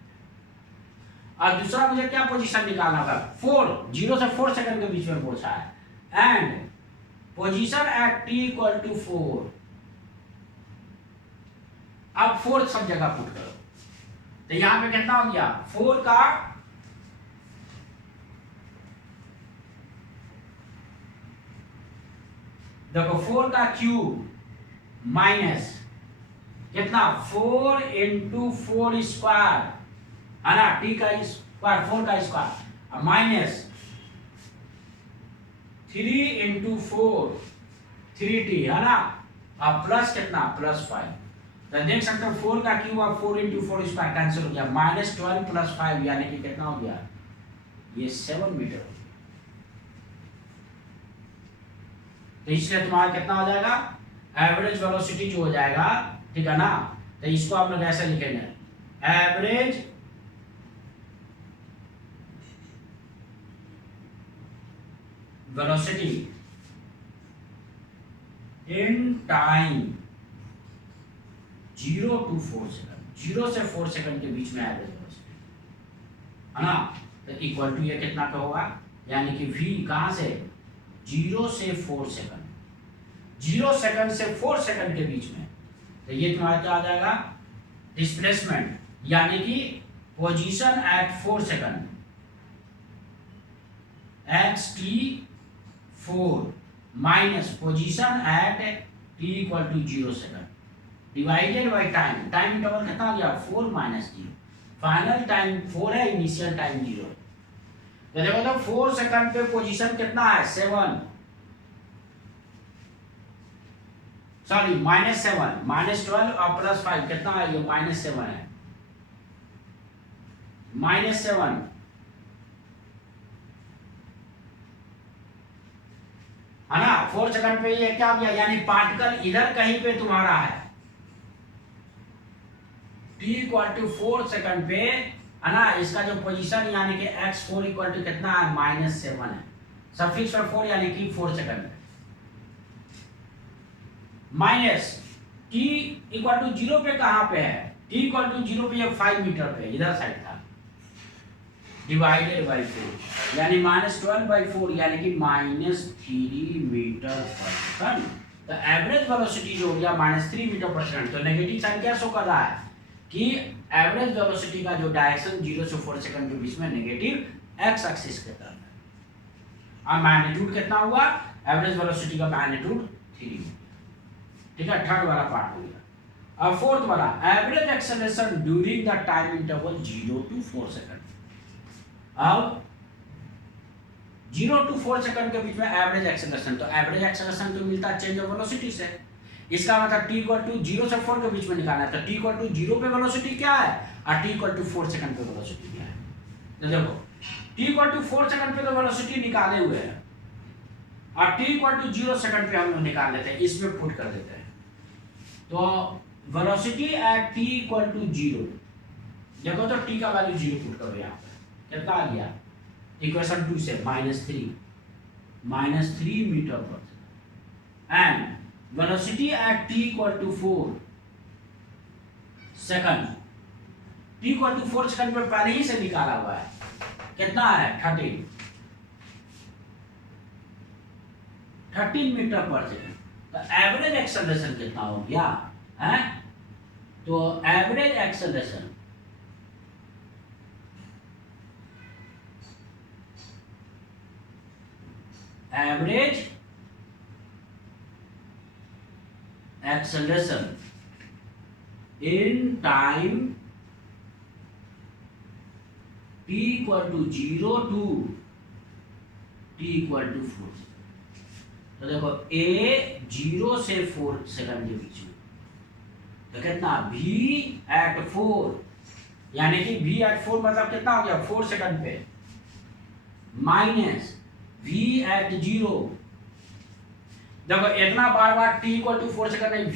और दूसरा मुझे क्या पोजीशन निकालना होगा? 4, 0 से 4 सेकंड के बीच में पूछा है, and position at t equal to 4। अब 4 सब जगह पुट करो, तो यहां पे कितना हो गया 4 का देखो 4 का क्यूब माइनस कितना 4 इंटू 4 स्क्वायर, है ना, t का स्क्वायर 4 का स्क्वायर माइनस 3 इंटू 4 3t, है ना, अब प्लस कितना +5। तो देख सकते हो 4 का क्यूब और 4 इंटू 4 स्क्वायर कैंसिल हो गया, -12 + 5 यानी कि कितना हो गया? ये 7 मीटर हो गया। तो इसलिए तुम्हारा कितना हो जाएगा? एवरेज वेलोसिटी जो हो जाएगा, ठीक है ना, तो इसको हम लोग ऐसे लिखेंगे, average velocity in time 0 to 4 second, 0 से 4 सेकंड के बीच में एवरेज वेलोसिटी, है ना। तो इक्वल टू ये कितना का होगा, यानी कि v कहां से 0 से 4 सेकंड, 0 सेकंड से 4 सेकंड के बीच में, तो ये तुम्हारा क्या आ जाएगा? डिस्प्लेसमेंट, यानी कि position at 4 second xt4 minus position at t equal to 0 second divided by time. Time interval कितना आ गया? 4 माइनस 0। फाइनल टाइम 4 है, इनिशियल टाइम 0 है। तो देखो तो 4 सेकंड पे पोजीशन कितना है? 7, सॉरी -7, -12 और +5 कितना है? ये -7 है, -7 है ना। 4 सेकंड पे ये क्या हो गया? यानी पार्टिकल इधर कहीं पे तुम्हारा है, t इक्वल टू 4 सेकंड पे, है ना, इसका जो पोजीशन यानी कि x4 इक्वल टू कितना है? -7 है, सफिक्स पर 4 यानी कि 4 second minus t equal to 0 पे कहां पे है? t इक्वल टू 0 पे ये 5 मीटर पे इधर साइड था, डिवाइडेड बाय 4 यानी -12/4 यानी कि -3 मीटर पर सेकंड। तो एवरेज वेलोसिटी जो हो गया -3 मीटर पर सेकंड। तो नेगेटिव साइन क्या शो कर रहा है कि एवरेज वेलोसिटी का जो डायरेक्शन 0 से 4 सेकंड के बीच में नेगेटिव x एक्सिस के तरफ है। और मैग्नीट्यूड कितना हुआ? एवरेज वेलोसिटी का मैग्नीट्यूड 3, ठीक है। थर्ड वाला पार्ट हो गया। अब फोर्थ वाला, average acceleration during the time interval 0 to 4 second. अब 0 to 4 सेकंड के बीच में एवरेज एक्सेलरेशन, तो एवरेज एक्सेलरेशन तो मिलता है चेंज ऑफ वेलोसिटी से। इसका मतलब t इक्वल टू 0 से 4 के बीच में निकालना है, तो t इक्वल टू 0 पे वेलोसिटी क्या है और t इक्वल टू 4 सेकंड पे वेलोसिटी क्या है। तो देखो t इक्वल टू 4 सेकंड पे तो वेलोसिटी निकाले हुए हैं, और t इक्वल टू 0 सेकंड पे हम लोग निकाल लेते हैं, इसमें पुट कर देते हैं। तो velocity at t equal to 0, देखो तो t का वैल्यू 0 पुट करो यहाँ पे, कितना आ गया इक्वेशन 2 से -3 metre per second. And velocity at t equal to 4 second, t equal to 4 second पे पहले ही से निकाला हुआ है, कितना है 13 मीटर पर सेकंड। तो एवरेज एक्सेलरेशन कितना हो गया है? तो average acceleration in time t equal to 0 to t equal to 4। तो देखो a 0 से 4 सेकंड के बीच में, तो कितना v एट 4, यानी कि v एट 4 मतलब कितना हो गया 4 सेकंड पे, माइनस v एट 0। देखो इतना बार बार t इक्वल टू 4 सेकंड है, v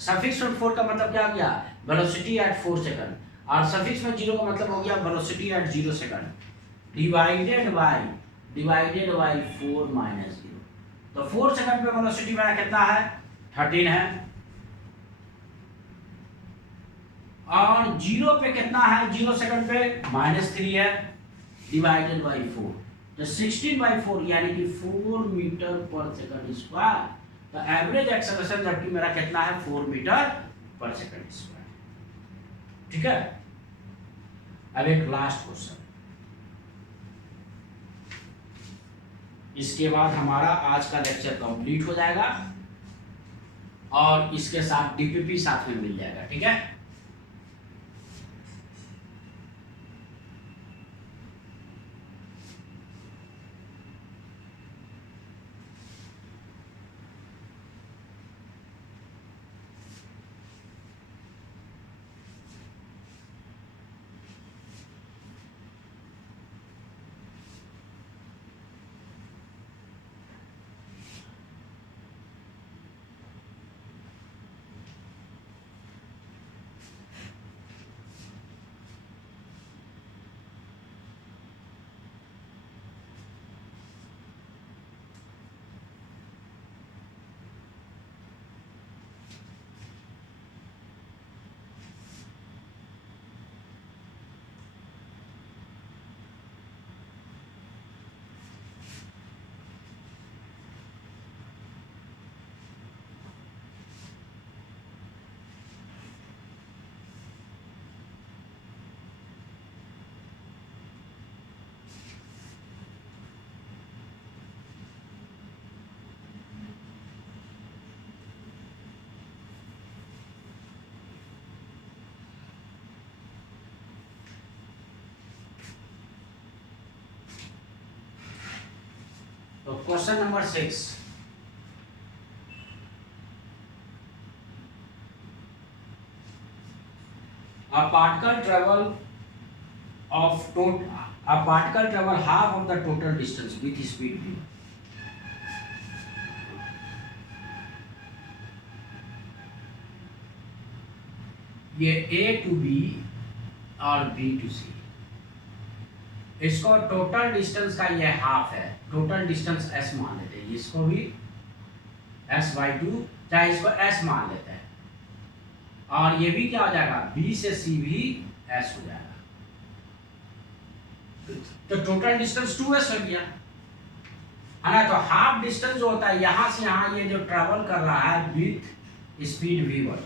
सफिक्स में 4 का मतलब क्या हो गया वेलोसिटी एट 4 सेकंड, और सफिक्स में 0 का मतलब हो गया velocity at 0 second divided bye 4 minus 0। तो 4 सेकंड पे वेलोसिटी मेरा कितना है 13 है, और 0 पे कितना है 0 सेकंड पे -3 है, डिवाइडेड बाय 4, तो 16/4 यानी कि 4 मीटर पर सेकंड स्क्वायर। तो एवरेज एक्सेलरेशन जबकि मेरा कितना है 4 मीटर पर सेकंड स्क्वायर। ठीक है, अब एक लास्ट क्वेश्चन, इसके बाद हमारा आज का लेक्चर कंप्लीट हो जाएगा और इसके साथ डीपीपी साथ में मिल जाएगा। ठीक है, तो question number 6, a particle travel half of the total distance with speed v। ये a to b और b to c, इसको टोटल डिस्टेंस का ये हाफ है, टोटल डिस्टेंस s मान लेते हैं, इसको भी s/2 चाहे इसको s मान लेते हैं, और ये भी क्या हो जाएगा b से c भी s हो जाएगा, तो टोटल डिस्टेंस 2s हो गया है ना। तो हाफ डिस्टेंस जो होता है यहां से यहां, ये जो ट्रैवल कर रहा है with speed v1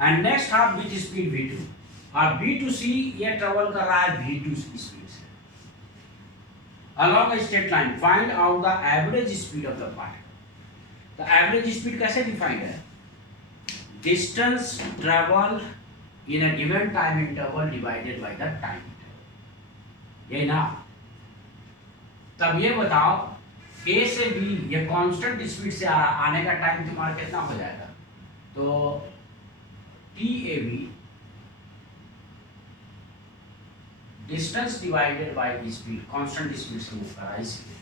and next half with speed v2, और b to c ये ट्रैवल कर रहा है v2 स्पीड से along a straight line, find out the average speed of the particle। तो एवरेज स्पीड कैसे डिफाइंड है, distance travel in a given time interval divided by the time interval, ये ना। तब ये बताओ a से b ये कांस्टेंट स्पीड से आने का टाइम तुम्हारा कितना हो जाएगा, तो TAB distance divided by speed, constant speed से मूव कर रहा है इसलिए,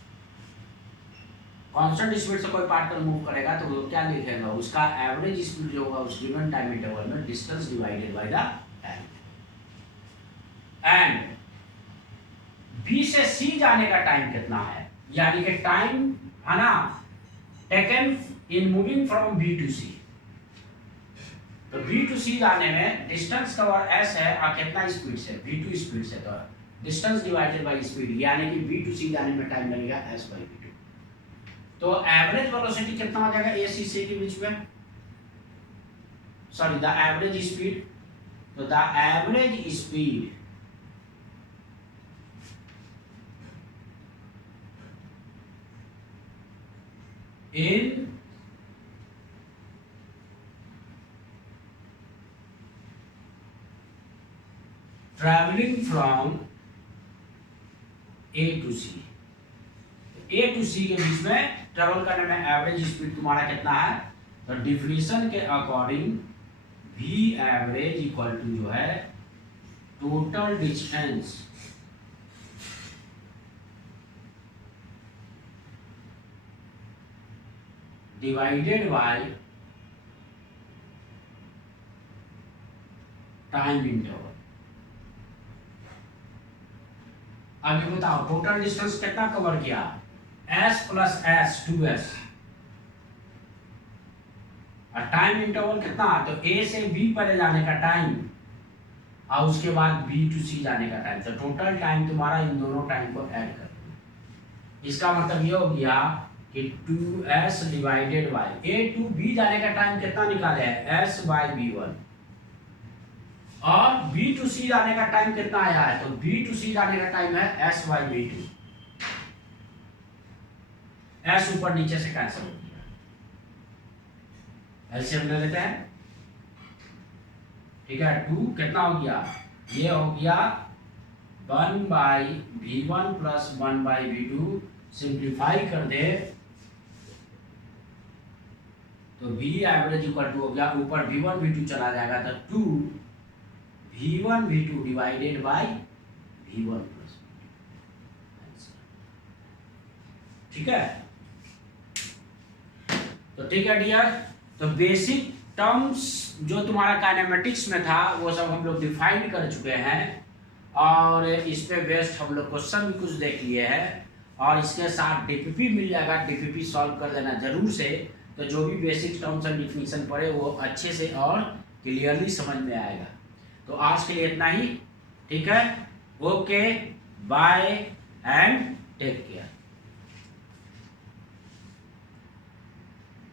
कांस्टेंट स्पीड से कोई पार्टिकल मूव करेगा तो वो क्या लिखेगा, उसका एवरेज स्पीड जो होगा उस गिवन टाइम इंटरवल में distance divided by the time. And B से सी जाने का टाइम कितना है, यानी कि टाइम है ना taken in moving from B to C. तो बी टू सी जाने में डिस्टेंस कवर एस है और कितना स्पीड से, बी टू स्पीड से, तो डिस्टेंस डिवाइडेड बाय स्पीड, यानी कि बी टू सी जाने में टाइम लगेगा एस बाई बी टू। तो एवरेज वेलोसिटी कितना हो जाएगा ए सी सी के बीच में, सॉरी द एवरेज स्पीड, तो the average speed in traveling from A to C, A to C के बीच में ट्रेवल करने में एवरेज स्पीड तुम्हारा कितना है, तो डिफिनेशन के according V average equal to जो है total distance divided by time interval. अभी बताओ टोटल डिस्टेंस कितना कवर किया, s प्लस s 2s, और टाइम इंटरवल कितना, तो a से b पहले जाने का टाइम और उसके बाद b टू c जाने का टाइम, तो टोटल टाइम तुम्हारा इन दोनों टाइम को ऐड कर दो। इसका मतलब ये हो गया कि 2s divided by a to b जाने का टाइम कितना निकाले है, s बाय b1, और b टू c जाने का टाइम कितना आया है, तो b टू c जाने का टाइम है s बाय b2। s ऊपर नीचे से कैंसिल हो गया, एलसीएम ले लेते हैं, ठीक है। 2 कितना हो गया, ये हो गया 1 by v1 plus 1 by v2, simplify कर दे तो v एवरेज इक्वल टू हो गया, ऊपर v1 v2 चला जाएगा तो 2 v1 v2 divided by v1 plus, ठीक है। तो ठीक है डियर, तो बेसिक टर्म्स जो तुम्हारा काइनेमेटिक्स में था वो सब हम लोग डिफाइन कर चुके हैं, और इस पे बेस्ड हम लोग क्वेश्चन भी कुछ देख लिए हैं, और इसके साथ डीपीपी मिल जाएगा, डीपीपी सॉल्व कर लेना जरूर से, तो जो भी बेसिक टर्म्स एंड डिफिनीशन पढ़े वो अच्छे से और क्लियरली समझ में आएगा। तो आज के लिए इतना ही, ठीक है, okay bye and take care.